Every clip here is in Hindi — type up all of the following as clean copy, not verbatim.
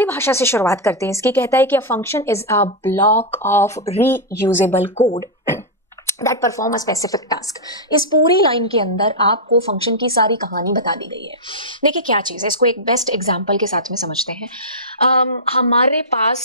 अभी भाषा से शुरुआत करते हैं इसकी। कहता है कि अ function is a block of reusable code that perform a specific task. इस पूरी लाइन के अंदर आपको फंक्शन की सारी कहानी बता दी गई है। देखिए क्या चीज़ है, इसको एक बेस्ट एग्जांपल के साथ में समझते हैं। हमारे पास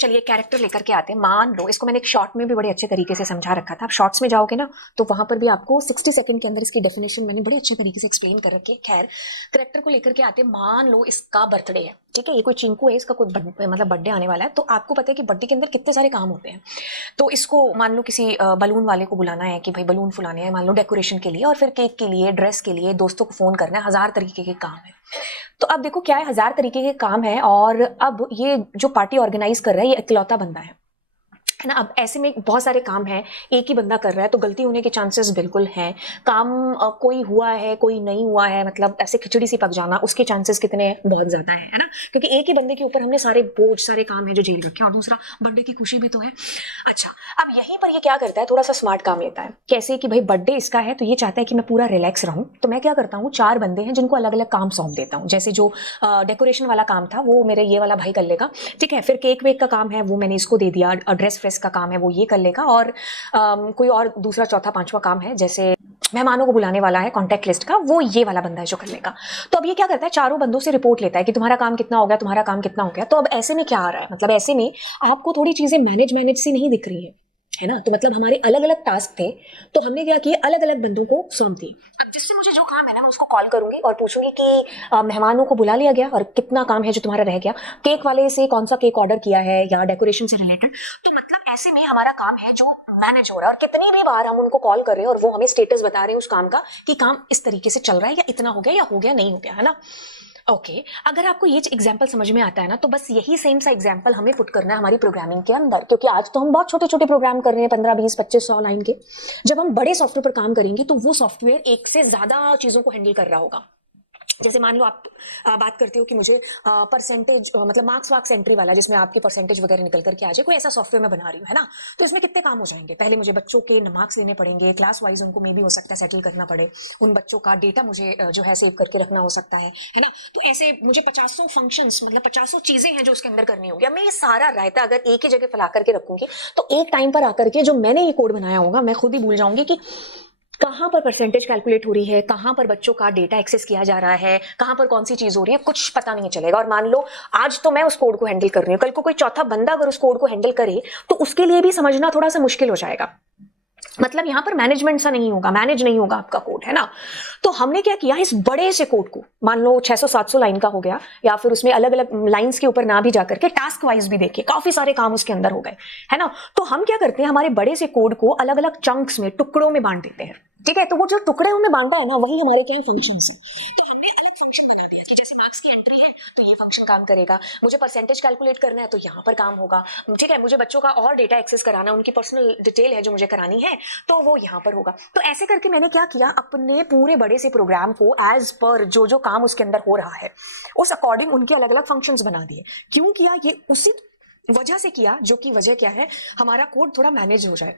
चलिए कैरेक्टर लेकर के आते हैं। मान लो, इसको मैंने एक शॉर्ट में भी बड़े अच्छे तरीके से समझा रखा था। आप शॉर्ट्स में जाओगे ना तो वहां पर भी आपको 60 सेकंड के अंदर इसकी डेफिनेशन मैंने बड़े अच्छे तरीके से एक्सप्लेन कर रखी है। खैर, कैरेक्टर को लेकर के आते हैं। मान लो इसका बर्थडे है, ठीक है, ये कोई चिंकू है, इसका कोई मतलब बर्थडे आने वाला है। तो आपको पता है कि बर्थडे के अंदर कितने सारे काम होते हैं। तो इसको मान लो किसी बलून वाले को बुलाना है कि भाई बलून फुलाने हैं, मान लो डेकोरेशन के लिए, और फिर केक के लिए, ड्रेस के लिए, दोस्तों को फोन करना है। 1000 तरीके के काम है। तो अब देखो क्या है, 1000 तरीके के काम है और अब ये जो पार्टी ऑर्गेनाइज कर रहा है ये इकलौता बंदा है ना। अब ऐसे में बहुत सारे काम हैं, एक ही बंदा कर रहा है, तो गलती होने के चांसेस बिल्कुल हैं। काम कोई हुआ है कोई नहीं हुआ है, मतलब ऐसे खिचड़ी सी पक जाना, उसके चांसेस कितने, बहुत ज्यादा है ना, क्योंकि एक ही बंदे के ऊपर हमने सारे बोझ, सारे काम है जो झेल रखे हैं, और दूसरा बर्थडे की खुशी भी तो है। अच्छा, अब यहीं पर ये क्या करता है, थोड़ा सा स्मार्ट काम लेता है। कैसे कि भाई बर्थडे इसका है तो ये चाहता है कि मैं पूरा रिलैक्स रहूं, तो मैं क्या करता हूँ, 4 बंदे हैं जिनको अलग अलग काम सौंप देता हूँ। जैसे जो डेकोरेशन वाला काम था वो मेरे ये वाला भाई कर लेगा, ठीक है। फिर केक वेक का काम है वो मैंने इसको दे दिया, ड्रेस फ्रेस का काम है वो ये कर लेगा, और कोई और दूसरा चौथा पांचवा काम है जैसे मेहमानों को बुलाने वाला है, कॉन्टैक्ट लिस्ट का, वो ये वाला बंदा है जो कर लेगा। तो अब ये क्या करता है, चारों बंदों से रिपोर्ट लेता है कि तुम्हारा काम कितना हो गया, तुम्हारा काम कितना हो गया। तो अब ऐसे में क्या आ रहा है, मतलब ऐसे में आपको थोड़ी चीजें मैनेज सी नहीं दिख रही है ना। तो मतलब हमारे अलग अलग टास्क थे, तो हमने क्या किया, अलग अलग बंदों को सौंप दी। अब जिससे मुझे जो काम है ना, मैं उसको कॉल करूंगी और पूछूंगी कि मेहमानों को बुला लिया गया और कितना काम है जो तुम्हारा रह गया, केक वाले से कौन सा केक ऑर्डर किया है, या डेकोरेशन से रिलेटेड। तो मतलब ऐसे में हमारा काम है जो मैनेज हो रहा है, और कितनी भी बार हम उनको कॉल कर रहे हैं और वो हमें स्टेटस बता रहे हैं उस काम का कि काम इस तरीके से चल रहा है, या इतना हो गया, या हो गया नहीं हो गया, है ना। ओके, अगर आपको ये एग्जांपल समझ में आता है ना, तो बस यही सेम सा एग्जांपल हमें पुट करना है हमारी प्रोग्रामिंग के अंदर, क्योंकि आज तो हम बहुत छोटे छोटे प्रोग्राम कर रहे हैं, 15 20 25 100 लाइन के। जब हम बड़े सॉफ्टवेयर पर काम करेंगे तो वो सॉफ्टवेयर एक से ज्यादा चीजों को हैंडल कर रहा होगा। जैसे मान लो आप बात करते हो कि मुझे परसेंटेज मतलब मार्क्स एंट्री वाला, जिसमें आपकी परसेंटेज वगैरह निकल करके आ जाए, कोई ऐसा सॉफ्टवेयर मैं बना रही हूँ, है ना। तो इसमें कितने काम हो जाएंगे, पहले मुझे बच्चों के मार्क्स लेने पड़ेंगे, क्लास वाइज उनको मे भी हो सकता है सेटल करना पड़े, उन बच्चों का डेटा मुझे जो है सेव करके रखना हो सकता है ना। तो ऐसे मुझे 50 फंक्शंस, मतलब 50 चीजें हैं जो उसके अंदर करनी होगी। अब मैं ये सारा रायता अगर एक ही जगह फैला करके रखूंगी तो एक टाइम पर आकर के जो मैंने ये कोड बनाया होगा, मैं खुद ही भूल जाऊंगी कि कहां पर परसेंटेज कैलकुलेट हो रही है, कहां पर बच्चों का डेटा एक्सेस किया जा रहा है, कहां पर कौन सी चीज हो रही है, कुछ पता नहीं चलेगा। और मान लो आज तो मैं उस कोड को हैंडल कर रही हूं, कल को कोई चौथा बंदा अगर उस कोड को हैंडल करे तो उसके लिए भी समझना थोड़ा सा मुश्किल हो जाएगा। मतलब यहां पर मैनेजमेंट सा नहीं होगा, मैनेज नहीं होगा आपका कोड, है ना। तो हमने क्या किया, इस बड़े से कोड को, मान लो 600 700 लाइन का हो गया, या फिर उसमें अलग अलग लाइंस के ऊपर ना भी जाकर के टास्क वाइज भी देखिए काफी सारे काम उसके अंदर हो गए, है ना। तो हम क्या करते हैं, हमारे बड़े से कोड को अलग अलग चंक्स में, टुकड़ों में बांट देते हैं, ठीक है। तो वो जो टुकड़े में बांटा है ना, वही हमारे क्या फंक्शन है। फंक्शन काम करेगा, मुझे परसेंटेज कैलकुलेट करना है तो यहाँ पर काम होगा, ठीक है। मुझे बच्चों का और डेटा एक्सेस कराना, उनकी पर्सनल डिटेल है जो मुझे करानी है, तो वो यहाँ पर होगा। तो ऐसे करके मैंने क्या किया, अपने पूरे बड़े से प्रोग्राम को एज पर जो जो काम उसके अंदर हो रहा है उस अकॉर्डिंग उनके अलग अलग फंक्शंस बना दिए। क्यों किया, ये उसी वजह से किया, जो कि वजह क्या है, हमारा कोड थोड़ा मैनेज हो जाए,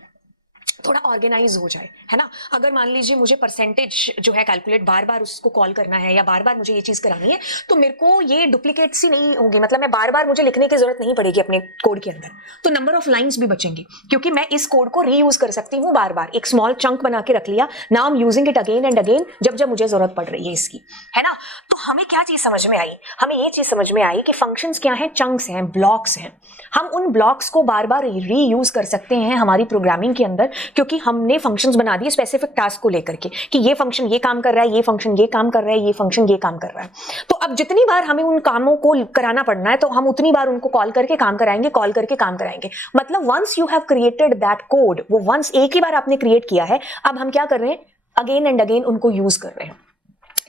थोड़ा ऑर्गेनाइज हो जाए, है ना। अगर मान लीजिए मुझे परसेंटेज जो है कैलकुलेट बार बार उसको कॉल करना है, या बार बार मुझे ये चीज करानी है, तो मेरे को ये डुप्लीकेट सी नहीं होगी, मतलब मैं बार बार मुझे लिखने की जरूरत नहीं पड़ेगी अपने कोड के अंदर। तो नंबर ऑफ लाइंस भी बचेंगी, क्योंकि मैं इस कोड को रीयूज कर सकती हूँ बार बार। एक स्मॉल चंक बना के रख लिया, now I am using it again and again जब जब मुझे जरूरत पड़ रही है इसकी, है ना। तो हमें क्या चीज समझ में आई, हमें ये चीज समझ में आई कि फंक्शंस क्या है, चंक्स हैं, ब्लॉक्स हैं। हम उन ब्लॉक्स को बार बार रीयूज कर सकते हैं हमारी प्रोग्रामिंग के अंदर, क्योंकि हमने फंक्शंस बना दिए स्पेसिफिक टास्क को लेकर के कि ये फंक्शन ये काम कर रहा है, ये फंक्शन ये काम कर रहा है, ये फंक्शन ये काम कर रहा है। तो अब जितनी बार हमें उन कामों को कराना पड़ना है, तो हम उतनी बार उनको कॉल करके काम कराएंगे, कॉल करके काम कराएंगे। मतलब once you have created that code, वो वंस एक ही बार आपने क्रिएट किया है, अब हम क्या कर रहे हैं, अगेन एंड अगेन उनको यूज कर रहे हैं,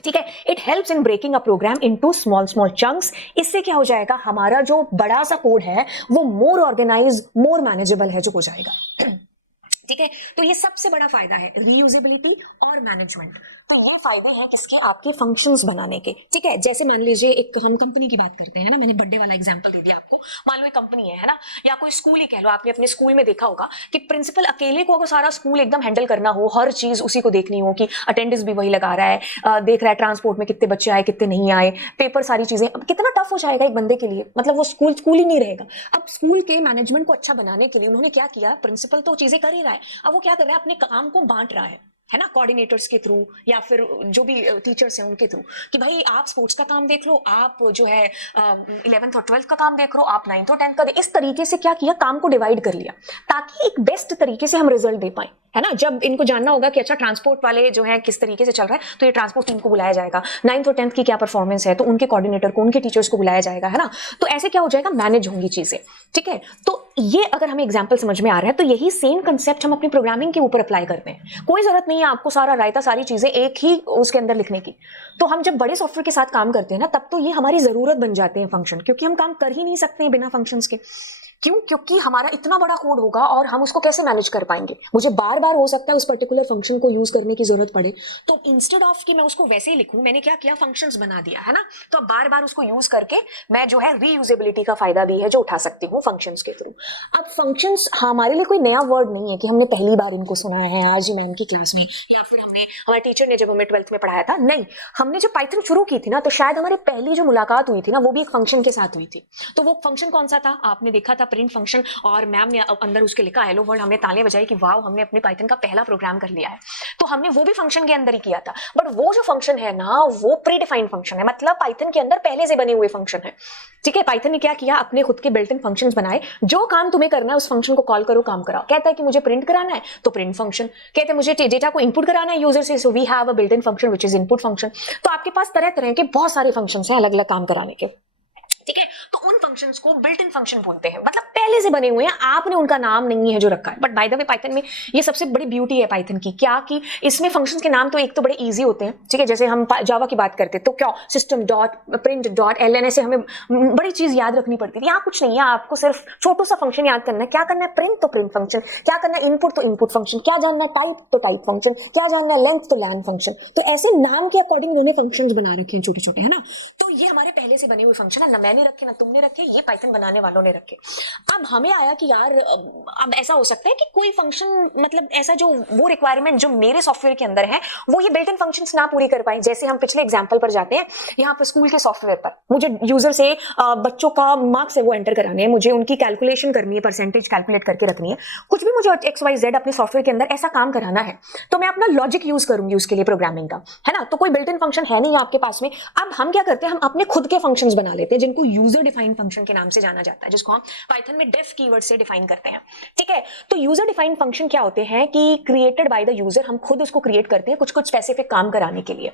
ठीक है। It helps in breaking a program into small small chunks. इससे क्या हो जाएगा, हमारा जो बड़ा सा कोड है वो मोर ऑर्गेनाइज, मोर मैनेजेबल है जो हो जाएगा, ठीक है। तो ये सबसे बड़ा फायदा है रीयूजेबिलिटी और मैनेजमेंट। तो ये फायदे हैं किसके, आपके फंक्शंस बनाने के। ठीक है, जैसे मान लीजिए एक हम कंपनी की बात करते हैं ना, मैंने बर्थडे वाला एग्जांपल दे दिया आपको। मान लो एक कंपनी है ना, या कोई स्कूल ही कह लो, आपने अपने स्कूल में देखा होगा कि प्रिंसिपल अकेले को अगर सारा स्कूल एकदम हैंडल करना हो, हर चीज उसी को देखनी हो कि अटेंडेंस भी वही लगा रहा है, देख रहा है ट्रांसपोर्ट में कितने बच्चे आए कितने नहीं आए, पेपर सारी चीजें, अब कितना टफ हो जाएगा एक बंदे के लिए, मतलब वो स्कूल स्कूल ही नहीं रहेगा। अब स्कूल के मैनेजमेंट को अच्छा बनाने के लिए उन्होंने क्या किया, प्रिंसिपल तो चीजें कर ही रहा है, अब वो क्या कर रहा है, अपने काम को बांट रहा है ना, कोऑर्डिनेटर्स के थ्रू या फिर जो भी टीचर्स हैं उनके थ्रू, कि भाई आप स्पोर्ट्स का काम देख लो, आप जो है 11th और 12th का काम देख लो, आप 9th और 10th का इस तरीके से क्या किया, काम को डिवाइड कर लिया ताकि एक बेस्ट तरीके से हम रिजल्ट दे पाए, है ना। जब इनको जानना होगा कि अच्छा ट्रांसपोर्ट वाले जो है किस तरीके से चल रहा है, तो ये ट्रांसपोर्ट टीम को बुलाया जाएगा, 9th और 10th की क्या परफॉर्मेंस है तो उनके कोऑर्डिनेटर को, उनके टीचर्स को बुलाया जाएगा, है ना। तो ऐसे क्या हो जाएगा, मैनेज होंगी चीजें। ठीक है, तो ये अगर हमें एग्जाम्पल समझ में आ रहा है तो यही सेम कंसेप्ट हम अपनी प्रोग्रामिंग के ऊपर अप्लाई करते हैं। कोई जरूरत नहीं है आपको सारा रायता सारी चीजें एक ही उसके अंदर लिखने की। तो हम जब बड़े सॉफ्टवेयर के साथ काम करते हैं ना, तब तो ये हमारी जरूरत बन जाते हैं फंक्शन, क्योंकि हम काम कर ही नहीं सकते हैं बिना फंक्शंस के। क्यों, क्योंकि हमारा इतना बड़ा कोड होगा और हम उसको कैसे मैनेज कर पाएंगे, मुझे बार बार हो सकता है उस पर्टिकुलर फंक्शन को यूज करने की जरूरत पड़े, तो इंस्टेड ऑफ कि मैं उसको वैसे ही लिखूं, मैंने क्या किया, फंक्शंस बना दिया, है ना। तो अब बार बार उसको यूज करके मैं जो है रीयूजेबिलिटी का फायदा भी है जो उठा सकती हूँ फंक्शंस के थ्रू। अब फंक्शंस हमारे लिए कोई नया वर्ड नहीं है कि हमने पहली बार इनको सुना है आज ही मैम की क्लास में, या फिर हमारे टीचर ने जब हमें 12th में पढ़ाया था, नहीं। हमने जब पाइथन शुरू की थी ना, तो शायद हमारी पहली जो मुलाकात हुई थी ना, वो भी एक फंक्शन के साथ हुई थी। तो वो फंक्शन कौन सा था, आपने देखा था प्रिंट फंक्शन, और मैम ने अंदर उसके लिखा हेलो वर्ल्ड, हमने तालियां बजाई कि वाओ हमने अपने पाइथन का पहला प्रोग्राम कर लिया है। तो हमने वो भी फंक्शन के अंदर ही किया था, बट वो जो फंक्शन है ना, वो प्री डिफाइंड फंक्शन है, मतलब पाइथन के अंदर पहले से बने हुए फंक्शन है। ठीक है, पाइथन ने क्या किया, अपने खुद के बिल्ट इन फंक्शंस बनाए, जो काम तुम्हें करना है उस फंक्शन को कॉल करो, काम कराओ। कहता है कि मुझे प्रिंट कराना है तो प्रिंट फंक्शन, कहते हैं मुझे डेटा को इनपुट कराना है यूजर से, so we have a built in function which is input function. तो आपके पास तरह तरह के बहुत सारे फंक्शंस हैं अलग अलग काम कराने के। ठीक है, तो उन फंक्शंस को बिल्ट इन फंक्शन बोलते हैं, मतलब पहले से बने हुए हैं, आपने उनका नाम नहीं है जो रखा है। But by the way Python में ये सबसे बड़ी ब्यूटी है पाइथन की, क्या कि इसमें फंक्शंस के नाम तो एक तो बड़े इजी होते हैं। ठीक है, जैसे हम जावा की बात करते तो क्या system dot print dot LN, ऐसे हमें बड़ी चीज याद रखनी पड़ती थी। यहाँ कुछ नहीं है, आपको सिर्फ छोटू सा फंक्शन याद करना है। क्या करना है, प्रिंट तो प्रिंट फंक्शन, क्या करना है इनपुट तो इनपुट फंक्शन, क्या जानना है टाइप तो टाइप फंक्शन, क्या जानना है लेंथ तो लैन फंक्शन। तो ऐसे नाम के अकॉर्डिंग उन्होंने फंक्शंस बना रखे हैं छोटे छोटे, है ना। तो ये हमारे पहले से बने हुए फंक्शन है, ना मैंने रखे ना तुमने रखे, ये पाइथन बनाने वालों ने रखे। अब हमें आया कि यार अब ऐसा हो सकता है कि कोई फंक्शन, मतलब ऐसा जो वो रिक्वायरमेंट जो मेरे सॉफ्टवेयर के अंदर है वो ये बिल्ट इन फंक्शंस ना पूरी कर पाए। जैसे हम पिछले एग्जांपल पर जाते हैं, यहाँ पर स्कूल के सॉफ्टवेयर पर मुझे यूजर से बच्चों का मार्क्स है वो एंटर कराने हैं, मुझे उनकी कैलकुलेशन करनी है, परसेंटेज कैलकुलेट करके रखनी है, कुछ भी मुझे XYZ अपने सॉफ्टवेयर के अंदर ऐसा काम कराना है, तो मैं अपना लॉजिक यूज करूंगी उसके लिए प्रोग्रामिंग का, है ना। तो कोई बिल्ट इन फंक्शन है नहीं आपके पास में। अब हम क्या करते हैं, हम अपने खुद के फंक्शंस बना लेते हैं जिनको यूजर डिफाइंड फंक्शन के नाम से जाना जाता है, जिसको हम पाइथन में डेफ कीवर्ड से डिफाइन करते हैं। ठीक है, तो यूजर डिफाइंड फंक्शन क्या होते हैं कि क्रिएटेड बाय द यूजर, हम खुद उसको क्रिएट करते हैं कुछ कुछ स्पेसिफिक काम कराने के लिए।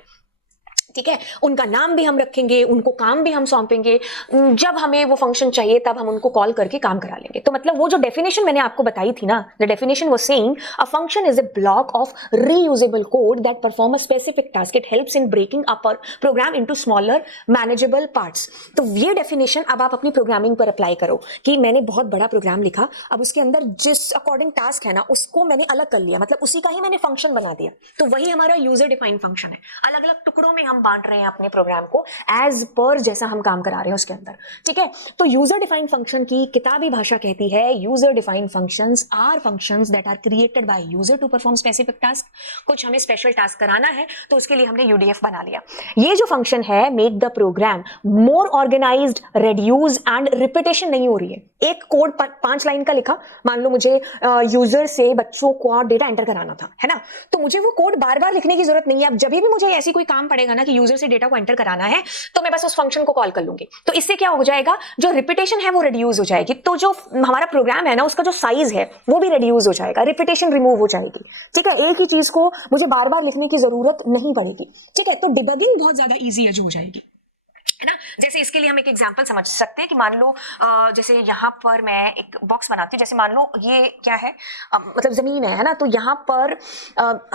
ठीक है, उनका नाम भी हम रखेंगे, उनको काम भी हम सौंपेंगे, जब हमें वो फंक्शन चाहिए तब हम उनको कॉल करके काम करा लेंगे। तो मतलब वो जो डेफिनेशन मैंने आपको बताई थी ना, the definition was saying a function is a block of reusable code that perform a specific task, it helps in breaking up program into smaller manageable parts. तो ये डेफिनेशन अब आप अपनी प्रोग्रामिंग पर अप्लाई करो कि मैंने बहुत बड़ा प्रोग्राम लिखा, अब उसके अंदर जिस अकॉर्डिंग टास्क है ना उसको मैंने अलग कर लिया, मतलब उसी का ही मैंने फंक्शन बना दिया। तो वही हमारा यूजर डिफाइंड फंक्शन है, अलग अलग टुकड़ों में हम बांट रहे हैं अपने प्रोग्राम को एज पर जैसा हम काम करा रहे हैं उसके अंदर। ठीक है, तो यूजर डिफाइंड फंक्शन की किताबी भाषा कहती है user defined functions are functions that are created by user to perform specific task. कुछ हमें स्पेशल टास्क कराना है तो उसके लिए हमने यूडीएफ बना लिया। ये जो फंक्शन है make the program more organised, reduce and repetition नहीं हो रही है। एक कोड 5 लाइन का लिखा, मान लो मुझे यूजर से बच्चों को डेटा एंटर कराना था, है ना, तो मुझे वो कोड बार बार लिखने की जरूरत नहीं है। अब जब भी मुझे ऐसी कोई काम पड़ेगा ना कि यूजर से डेटा को एंटर कराना है, तो मैं बस उस फंक्शन को कॉल कर लूंगी। तो इससे क्या हो जाएगा, जो रिपीटेशन है वो रिड्यूस हो जाएगी, तो जो हमारा प्रोग्राम है ना उसका जो साइज है वो भी रिड्यूस हो जाएगा, रिपीटेशन रिमूव हो जाएगी। ठीक है, एक ही चीज को मुझे बार बार लिखने की जरूरत नहीं पड़ेगी। ठीक है, तो डिबगिंग बहुत ज्यादा ईजी हो जाएगी, है ना। जैसे इसके लिए हम एक एग्जांपल समझ सकते हैं कि मान लो जैसे यहाँ पर मैं एक बॉक्स बनाती हूँ, जैसे मान लो ये क्या है, मतलब जमीन है ना, तो यहाँ पर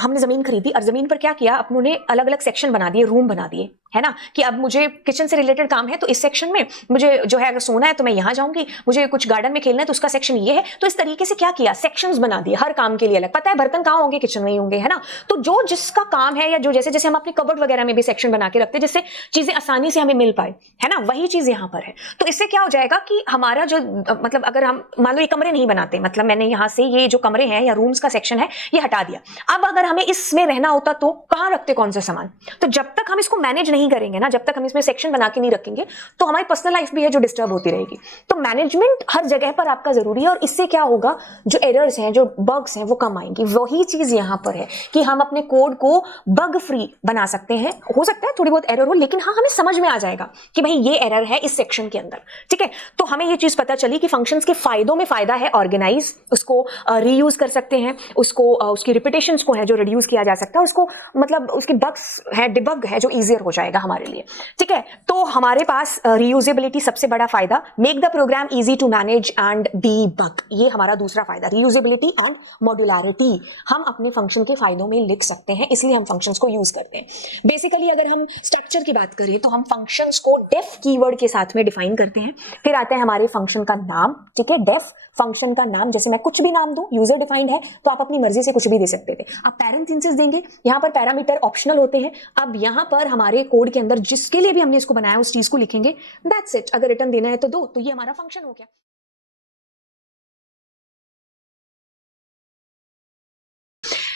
हमने जमीन खरीदी और जमीन पर क्या किया, अपनों ने अलग अलग सेक्शन बना दिए, रूम बना दिए। है ना, कि अब मुझे किचन से रिलेटेड काम है तो इस सेक्शन में मुझे जो है अगर सोना है तो मैं यहां जाऊंगी, मुझे कुछ गार्डन में खेलना है तो उसका सेक्शन ये है। तो इस तरीके से क्या किया, सेक्शंस बना दिए हर काम के लिए अलग। पता है बर्तन कहां होंगे, किचन में ही होंगे, है ना। तो जो जिसका काम है, या जो जैसे जैसे हम अपनी कबर्ड वगैरह में भी सेक्शन बना के रखते हैं जिससे चीजें आसानी से हमें मिल पाए, है ना, वही चीज यहां पर है। तो इससे क्या हो जाएगा कि हमारा जो मतलब अगर हम मान लो ये कमरे नहीं बनाते, मतलब मैंने यहां से ये जो कमरे हैं या रूम्स का सेक्शन है ये हटा दिया, अब अगर हमें इसमें रहना होता तो कहां रखते कौन सा सामान। तो जब तक हम इसको मैनेज नहीं करेंगे ना, जब तक हम इसमें सेक्शन बना के नहीं रखेंगे, तो हमारी पर्सनल लाइफ भी है जो डिस्टर्ब होती रहेगी। तो मैनेजमेंट हर जगह पर आपका जरूरी है, और इससे क्या होगा, जो एरर्स हैं, जो बग्स हैं, वो कम आएंगी। वही चीज यहां पर है कि हम अपने कोड को बग फ्री बना सकते हैं। हो सकता है थोड़ी बहुत एरर हो, लेकिन हाँ हमें समझ में आ जाएगा कि भाई ये एरर है इस सेक्शन के अंदर, ठीक है। तो हमें ये चीज पता चली कि फंक्शंस के फायदों में फायदा है ऑर्गेनाइज, उसको रीयूज कर सकते हैं, उसको उसकी रिपीटेशंस को है जो रिड्यूस किया जा सकता है, उसको मतलब उसकी बग्स है, डिबग है जो इजियर हो जाएगा हमारे लिए, ठीक है। तो हमारे पास रीयूजेबिलिटी सबसे बड़ा फायदा, make the program easy to manage and debug, ये हमारा दूसरा फायदा। रीयूजेबिलिटी एंड मॉड्यूलरिटी, हम अपने फंक्शन के फायदों में लिख सकते हैं, इसलिए हम फंक्शंस को यूज करते हैं। बेसिकली अगर हम स्ट्रक्चर की बात करें तो हम फंक्शंस को डेफ कीवर्ड के साथ में डिफाइन करते हैं। फिर आता है हमारे फंक्शन का नाम, ठीक है, डेफ फंक्शन का नाम। जैसे मैं कुछ भी नाम दूं, यूजर डिफाइंड है तो आप अपनी मर्जी से कुछ भी दे सकते थे। आप पैरेंथेसिस देंगे, यहां पर पैरामीटर ऑप्शनल होते हैं। अब यहां पर हमारे कोड के अंदर जिसके लिए भी हमने इसको बनाया उस चीज को लिखेंगे, दैट्स इट। अगर रिटर्न देना है तो दो, तो ये हमारा फंक्शन हो गया।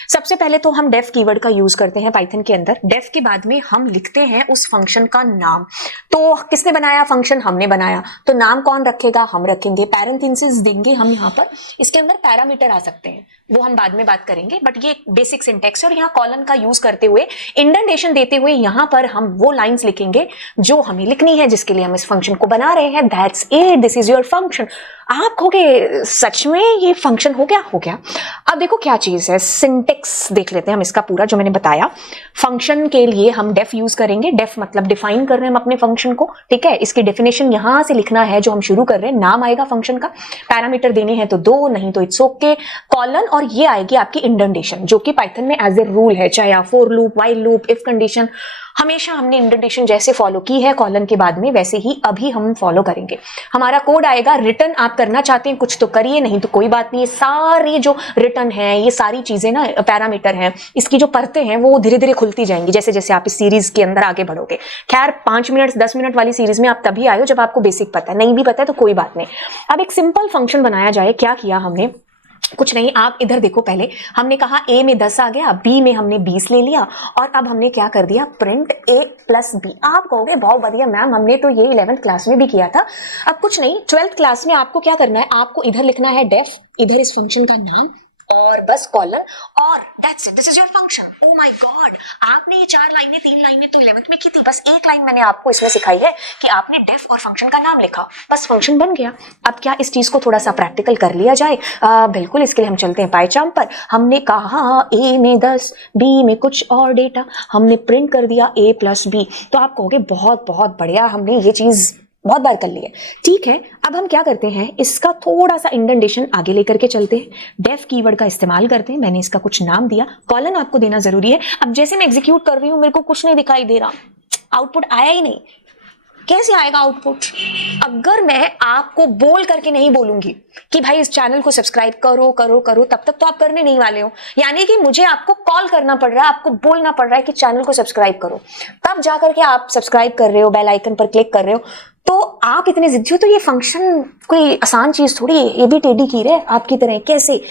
सबसे पहले तो हम डेफ कीवर्ड का यूज करते हैं पाइथन के अंदर। डेफ के बाद में हम लिखते हैं उस फंक्शन का नाम। तो किसने बनाया फंक्शन, हमने बनाया, तो नाम कौन रखेगा, हम रखेंगे। पैरेंथेसिस देंगे हम यहाँ पर, इसके अंदर पैरामीटर आ सकते हैं, वो हम बाद में बात करेंगे, बट ये बेसिक सिंटेक्स है। और यहाँ कॉलन का यूज करते हुए, इंडेंटेशन देते हुए, यहाँ पर हम वो लाइंस लिखेंगे जो हमें लिखनी है, जिसके लिए हम इस फंक्शन को बना रहे हैं। That's it, this is your function. आप कहोगे सच में ये फंक्शन हो गया, हो गया। अब देखो क्या चीज है, सिंटेक्स देख लेते हैं हम इसका पूरा जो मैंने बताया। फंक्शन के लिए हम डेफ यूज करेंगे। डेफ मतलब डिफाइन कर रहे हैं हम अपने फंक्शन को, ठीक है। इसकी डेफिनेशन यहां से लिखना है जो हम शुरू कर रहे हैं। नाम आएगा फंक्शन का, पैरामीटर देने हैं तो दो, नहीं तो इट्स ओके, कॉलन, और ये आएगी आपकी इंडेंटेशन, जो कि पाइथन में एज ए रूल है। चाहे आप for loop, while loop, if condition, हमेशा हमने इंडेंटेशन जैसे फॉलो की है कॉलन के बाद में, वैसे ही अभी हम फॉलो करेंगे। हमारा कोड आएगा, रिटर्न आप करना चाहते हैं कुछ तो करिए, नहीं तो कोई बात नहीं। ये सारी जो रिटर्न है, ये सारी चीजें ना पैरामीटर हैं, इसकी जो परतें हैं वो धीरे धीरे खुलती जाएंगी जैसे जैसे आप इस सीरीज के अंदर आगे बढ़ोगे। खैर 5 मिनट 10 मिनट वाली सीरीज में आप तभी आए हो जब आपको बेसिक पता है, नहीं भी पता है तो कोई बात नहीं। अब एक सिंपल फंक्शन बनाया जाए। क्या किया हमने, कुछ नहीं, आप इधर देखो। पहले हमने कहा a में 10 आ गया, b में हमने 20 ले लिया, और अब हमने क्या कर दिया, प्रिंट a प्लस b। आप कहोगे बहुत बढ़िया मैम, हमने तो ये 11th क्लास में भी किया था। अब कुछ नहीं, 12th क्लास में आपको क्या करना है, आपको इधर लिखना है डेफ, इधर इस फंक्शन का नाम, और बस कॉलन, और that's it, this is your function. Oh my God, आपने ये 4 लाइनें 3 लाइनें तो 11th में की थी, बस एक लाइन मैंने आपको इसमें सिखाई है कि आपने डेफ और फंक्शन का नाम लिखा, बस फंक्शन बन गया। अब क्या इस चीज को थोड़ा सा प्रैक्टिकल कर लिया जाए? बिल्कुल, इसके लिए हम चलते हैं पाइचार्म पर। हमने कहा a में 10, b में कुछ और डेटा, हमने प्रिंट कर दिया a प्लस b। तो आप कहोगे बहुत बहुत बढ़िया, हमने ये चीज बहुत बार कर लिया, ठीक है। अब हम क्या करते हैं, इसका थोड़ा सा इंडेंटेशन आगे लेकर के चलते हैं, डेफ कीवर्ड का इस्तेमाल करते हैं। मैंने इसका कुछ नाम दिया, कॉलन आपको देना जरूरी है। अब जैसे मैं एग्जीक्यूट कर रही हूं, मेरे को कुछ नहीं दिखाई दे रहा, आउटपुट आया ही नहीं। कैसे आएगा आउटपुट? अगर मैं आपको बोल करके नहीं बोलूंगी कि भाई इस चैनल को सब्सक्राइब करो करो करो, तब तक तो आप करने नहीं वाले हो। यानी कि मुझे आपको कॉल करना पड़ रहा है, आपको बोलना पड़ रहा है कि चैनल को सब्सक्राइब करो, तब जाकर के आप सब्सक्राइब कर रहे हो, बेल आइकन पर क्लिक कर रहे हो। तो आप इतने जिद्दी हो, तो ये फंक्शन कोई आसान चीज थोड़ी है, ये भी टेढ़ी कीर है आपकी तरह। कैसे?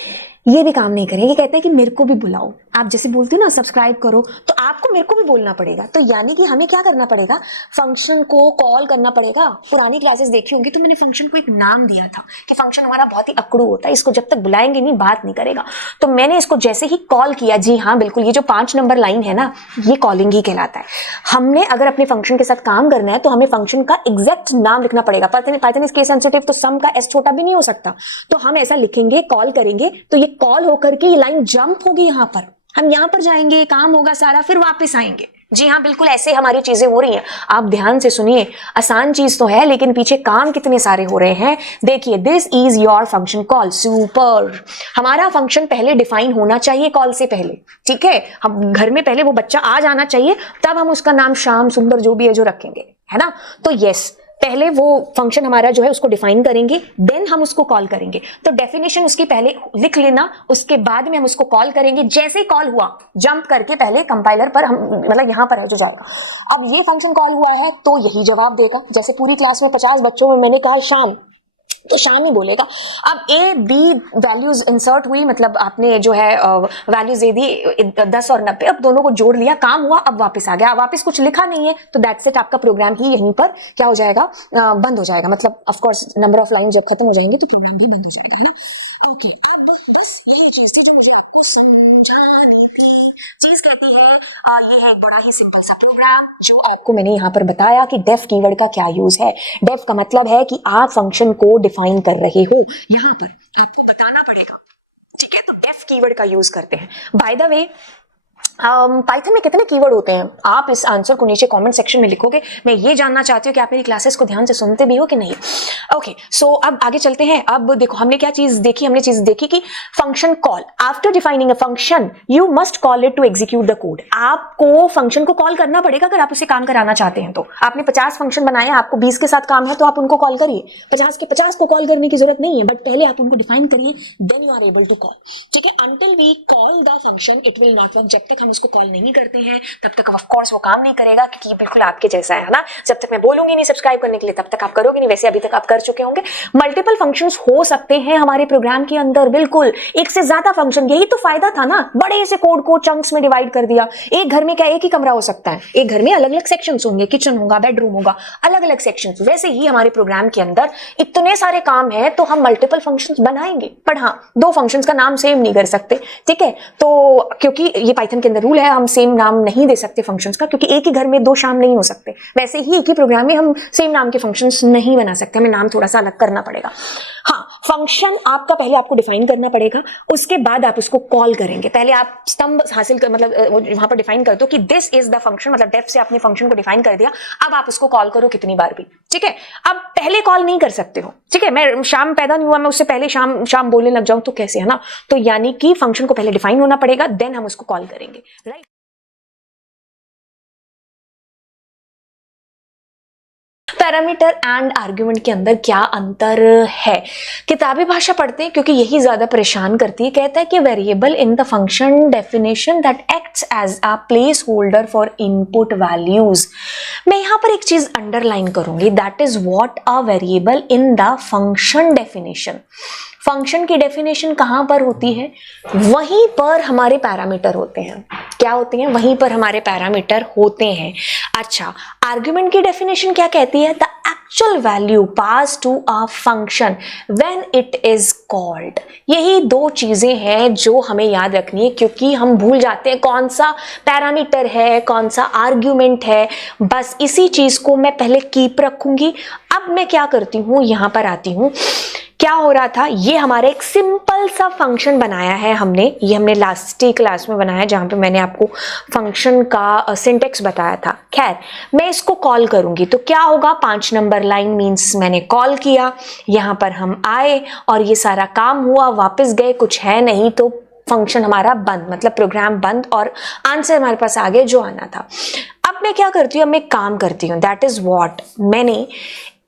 ये भी काम नहीं करेंगे, कहते हैं कि मेरे को भी बुलाओ। आप जैसे बोलते हो ना सब्सक्राइब करो, तो आपको मेरे को भी बोलना पड़ेगा। तो यानी कि हमें क्या करना पड़ेगा, फंक्शन को कॉल करना पड़ेगा। पुरानी क्लासेस देखी होंगी तो मैंने फंक्शन को एक नाम दिया था कि फंक्शन हमारा बहुत ही अकड़ू होता है, इसको जब तक बुलाएंगे नहीं बात नहीं करेगा। तो मैंने इसको जैसे ही कॉल किया, जी हाँ बिल्कुल, ये जो 5 नंबर लाइन है ना, ये कॉलिंग ही कहलाता है। हमने अगर अपने फंक्शन के साथ काम करना है तो हमें फंक्शन का एग्जैक्ट नाम लिखना पड़ेगा। पाइथन इज केस सेंसिटिव, तो सम का एस छोटा भी नहीं हो सकता, तो हम ऐसा लिखेंगे, कॉल करेंगे, तो ये कॉल होकर के ये लाइन जंप होगी, यहां पर हम यहां पर जाएंगे, काम होगा सारा, फिर वापस आएंगे। जी हाँ, बिल्कुल ऐसे हमारी चीजें हो रही हैं। आप ध्यान से सुनिए, आसान चीज तो है लेकिन पीछे काम कितने सारे हो रहे हैं। देखिए, this is your function call. Super. हमारा फंक्शन पहले डिफाइन होना चाहिए कॉल से पहले, ठीक है। हम घर में पहले वो बच्चा आ जाना चाहिए, तब हम उसका नाम श्याम सुंदर जो भी है जो रखेंगे, है ना। तो यस, पहले वो फंक्शन हमारा जो है उसको डिफाइन करेंगे, देन हम उसको कॉल करेंगे। तो डेफिनेशन उसकी पहले लिख लेना, उसके बाद में हम उसको कॉल करेंगे। जैसे ही कॉल हुआ, जंप करके पहले कंपाइलर पर हम, मतलब यहां पर है जो जाएगा। अब ये फंक्शन कॉल हुआ है तो यही जवाब देगा। जैसे पूरी क्लास में 50 बच्चों में मैंने कहा शाम, तो शाम ही बोलेगा। अब ए बी वैल्यूज इंसर्ट हुई, मतलब आपने जो है वैल्यूज दे दी 10 और 90, अब दोनों को जोड़ लिया, काम हुआ, अब वापस आ गया। वापस कुछ लिखा नहीं है तो दैट्स इट, आपका प्रोग्राम ही यहीं पर क्या हो जाएगा, बंद हो जाएगा। मतलब of course number of line जब खत्म हो जाएंगे तो प्रोग्राम भी बंद हो जाएगा, है ना। ओके, अब बस यही चीज थी जो मुझे आपको समझानी थी। चीज कहती है ये है एक बड़ा ही सिंपल सा प्रोग्राम जो आपको मैंने यहाँ पर बताया कि डेफ कीवर्ड का क्या यूज है। डेफ का मतलब है कि आप फंक्शन को डिफाइन कर रहे हो, यहाँ पर आपको बताना पड़ेगा, ठीक है। तो डेफ कीवर्ड का यूज करते हैं। बाय द वे, पाइथन में कितने कीवर्ड होते हैं, आप इस आंसर को नीचे कमेंट सेक्शन में लिखोगे। मैं ये जानना चाहती हूँ कि आप मेरी क्लासेस को ध्यान से सुनते भी हो कि नहीं। ओके, सो अब आगे चलते हैं। अब देखो हमने क्या चीज देखी, हमने चीज देखी कि function call, after defining a function you must call it to execute the code. आपको फंक्शन को कॉल करना पड़ेगा अगर आप उसे काम कराना चाहते हैं तो। आपने 50 फंक्शन बनाए, आपको 20 के साथ काम है तो आप उनको कॉल करिए। 50 के 50 को कॉल करने की जरूरत नहीं है, बट पहले आप उनको डिफाइन करिए, then you are able to call, ठीक है। Until we call the function it will not work. जब तक हम उसको कॉल नहीं करते हैं तब तक ऑफ कोर्स वो काम नहीं करेगा, क्योंकि बिल्कुल आपके जैसा है ना। जब तक मैं बोलूंगी नहीं सब्सक्राइब करने के लिए तब तक आप करोगे नहीं, वैसे अभी तक आप कर चुके होंगे। मल्टीपल फंक्शंस हो सकते हैं हमारे प्रोग्राम के अंदर, बिल्कुल एक से ज्यादा फंक्शन। यही तो फायदा था ना, बड़े से कोड को चंक्स में डिवाइड कर दिया। एक घर में क्या एक ही कमरा हो सकता है, एक घर में अलग अलग सेक्शंस होंगे, किचन होगा, बेडरूम होगा, अलग अलग सेक्शंस। वैसे ही हमारे प्रोग्राम के अंदर इतने सारे काम है तो हम मल्टीपल फंक्शंस बनाएंगे, पर हाँ 2 फंक्शंस का नाम सेम नहीं कर सकते, ठीक है। तो क्योंकि ये पाइथन के अंदर रूल है, हम सेम नाम नहीं दे सकते फंक्शंस का, क्योंकि एक ही घर में 2 शाम नहीं हो सकते। वैसे ही एक ही प्रोग्राम में हम सेम नाम के फंक्शंस नहीं बना सकते, हमें नाम थोड़ा सा अलग करना पड़ेगा। हाँ, फंक्शन आपका पहले आपको डिफाइन करना पड़ेगा, उसके बाद आप उसको कॉल करेंगे। पहले आप स्तंभ हासिल कर, मतलब वहां पर डिफाइन कर दो कि दिस इज द फंक्शन, मतलब डेफ से आपने फंक्शन को डिफाइन कर दिया। अब आप उसको कॉल करो कितनी बार भी, ठीक है। अब पहले कॉल नहीं कर सकते हो, ठीक है। मैं शाम पैदा नहीं हुआ, मैं उससे पहले शाम शाम बोलने लग जाऊं तो कैसे, है ना। तो यानी कि फंक्शन को पहले डिफाइन होना पड़ेगा, देन हम उसको कॉल करेंगे, राइट। पैरामीटर एंड आर्गुमेंट के अंदर क्या अंतर है। किताबी भाषा पढ़ते हैं क्योंकि यही ज्यादा परेशान करती है। कहता है कि variable in the function definition that acts as a place holder for input values. मैं यहां पर एक चीज अंडरलाइन करूंगी, that is what a variable in the function definition. Function की डेफिनेशन कहां पर होती है, वहीं पर हमारे पैरामीटर होते हैं। क्या होते हैं, वहीं पर हमारे पैरामीटर होते हैं। अच्छा, आर्गुमेंट की डेफिनेशन क्या कहती है, the actual value pass to a function when it is called. यही 2 चीजें हैं जो हमें याद रखनी है, क्योंकि हम भूल जाते हैं कौन सा पैरामीटर है, कौन सा आर्ग्यूमेंट है। बस इसी चीज को मैं पहले कीप रखूंगी। अब मैं क्या करती हूं, यहां पर आती हूं। क्या हो रहा था, ये हमारा एक सिंपल सा फंक्शन बनाया है हमने, ये हमने लास्ट क्लास में बनाया जहां पे मैंने आपको फंक्शन का सिंटेक्स बताया था। खैर, मैं इसको कॉल करूंगी तो क्या होगा, 5 नंबर लाइन मींस मैंने कॉल किया, यहां पर हम आए और ये सारा काम हुआ, वापस गए, कुछ है नहीं तो फंक्शन हमारा बंद, मतलब प्रोग्राम बंद और आंसर हमारे पास आ गए जो आना था। अब मैं क्या करती हूँ, अब मैं काम करती हूँ, दैट इज व्हाट, मैंने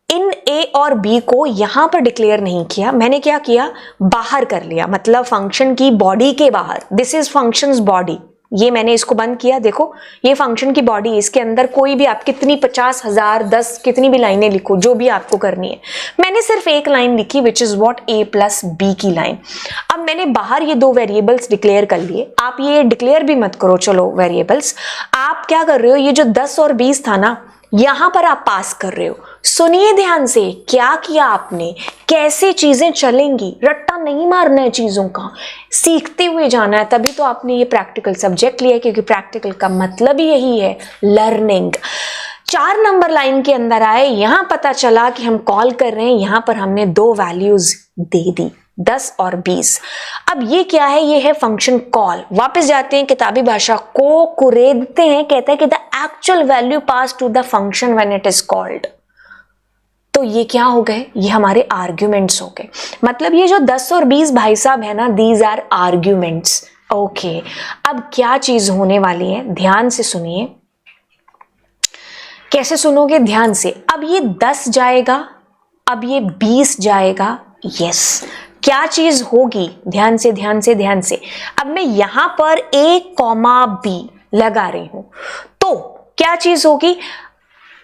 इन ए और बी को यहां पर डिक्लेयर नहीं किया, मैंने क्या किया, बाहर कर लिया, मतलब फंक्शन की बॉडी के बाहर। दिस इज फंक्शंस बॉडी, ये मैंने इसको बंद किया। देखो ये फंक्शन की बॉडी, इसके अंदर कोई भी आप कितनी 50,000 10 कितनी भी लाइनें लिखो, जो भी आपको करनी है। मैंने सिर्फ एक लाइन लिखी which is what a plus b की लाइन। अब मैंने बाहर ये 2 वेरिएबल्स डिक्लेयर कर लिए। आप ये डिक्लेयर भी मत करो, चलो वेरिएबल्स, आप क्या कर रहे हो, ये जो 10 और 20 था ना, यहां पर आप पास कर रहे हो। सुनिए ध्यान से, क्या किया आपने, कैसे चीजें चलेंगी, रट्टा नहीं मारना है चीजों का, सीखते हुए जाना है। तभी तो आपने ये प्रैक्टिकल सब्जेक्ट लिया है, क्योंकि प्रैक्टिकल का मतलब ही यही है, लर्निंग। 4 नंबर लाइन के अंदर आए, यहां पता चला कि हम कॉल कर रहे हैं, यहां पर हमने 2 वैल्यूज दे दी। 10 और 20। अब ये क्या है, ये है फंक्शन कॉल। वापस जाते हैं किताबी भाषा को कुरेदते हैं, कहता है कि the actual value pass to the function when it is called. तो ये क्या हो गए, ये हमारे आर्ग्यूमेंट्स हो गए। मतलब ये जो 10 और 20 भाई साहब है ना, दीज आर आर्ग्यूमेंट्स। ओके, अब क्या चीज होने वाली है, ध्यान से सुनिए। कैसे सुनोगे, ध्यान से। अब ये 10 जाएगा, अब ये 20 जाएगा। यस, क्या चीज होगी, ध्यान से ध्यान से ध्यान से। अब मैं यहां पर A, B लगा रही हूं, तो क्या चीज होगी,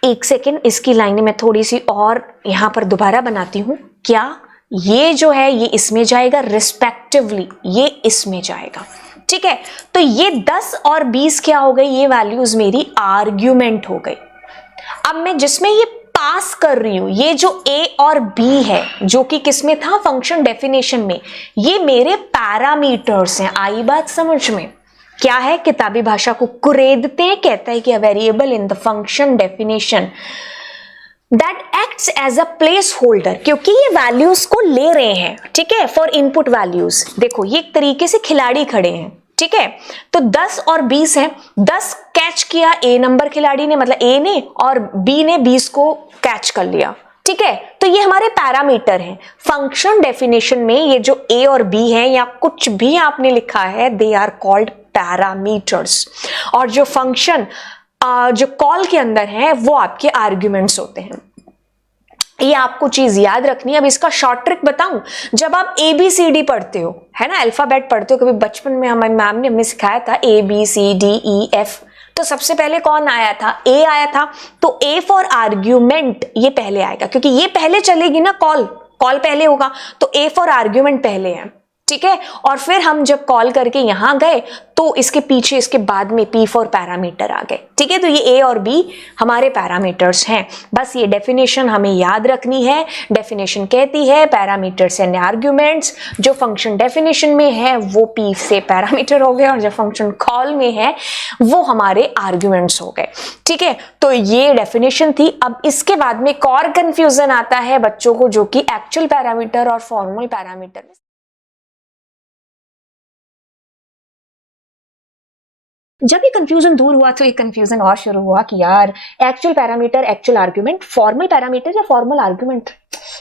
एक सेकेंड, इसकी लाइनें मैं थोड़ी सी और यहां पर दोबारा बनाती हूं। क्या, ये जो है ये इसमें जाएगा, रिस्पेक्टिवली ये इसमें जाएगा। ठीक है, तो ये 10 और 20 क्या हो गई, ये वैल्यूज मेरी आर्ग्यूमेंट हो गई। अब मैं जिसमें ये पास कर रही हूं, ये जो A और B है, जो कि किसमें था, फंक्शन डेफिनेशन में, ये मेरे पैरामीटर्स हैं। आई बात समझ में, क्या है, किताबी भाषा को कुरेदते हैं, कहता है कि a variable in the function definition that acts as a place holder, क्योंकि ये वैल्यूज को ले रहे हैं, ठीक है, फॉर इनपुट वैल्यूज। देखो ये एक तरीके से खिलाड़ी खड़े हैं, ठीक है, तो 10 और 20 है, 10 कैच किया A नंबर खिलाड़ी ने, मतलब A ने, और B ने 20 को कैच कर लिया, ठीक है, तो ये हमारे पैरामीटर हैं। फंक्शन डेफिनेशन में ये जो A और B है, या कुछ भी आपने लिखा है, दे आर कॉल्ड पैरामीटर्स। और जो फंक्शन जो कॉल के अंदर है, वो आपके आर्ग्यूमेंट्स होते हैं। ये आपको चीज याद रखनी है। अब इसका शॉर्ट ट्रिक बताऊं, जब आप ABCD पढ़ते हो, है ना, अल्फाबेट पढ़ते हो, कभी बचपन में हमारी मैम ने हमें सिखाया था ABCDEF, तो सबसे पहले कौन आया था, A आया था, तो A फॉर आर्ग्यूमेंट ये पहले आएगा, क्योंकि ये पहले चलेगी ना, कॉल पहले होगा, तो A फॉर आर्ग्यूमेंट पहले है, ठीक है। और फिर हम जब कॉल करके यहां गए, तो इसके पीछे इसके बाद में P फॉर पैरामीटर आ गए, ठीक है, तो ये A और B हमारे पैरामीटर्स हैं। बस ये डेफिनेशन हमें याद रखनी है। डेफिनेशन कहती है पैरामीटर्स एंड आर्ग्यूमेंट्स, जो फंक्शन डेफिनेशन में है वो P से पैरामीटर हो गए, और जो फंक्शन कॉल में है वो हमारे आर्ग्यूमेंट्स हो गए, ठीक है। तो ये डेफिनेशन थी। अब इसके बाद में एक और कंफ्यूजन आता है बच्चों को, जो कि एक्चुअल पैरामीटर और फॉर्मल पैरामीटर। जब ये कंफ्यूजन दूर हुआ, तो एक कंफ्यूजन और शुरू हुआ कि यार actual parameter, actual argument, formal parameter या फॉर्मल आर्ग्यूमेंट,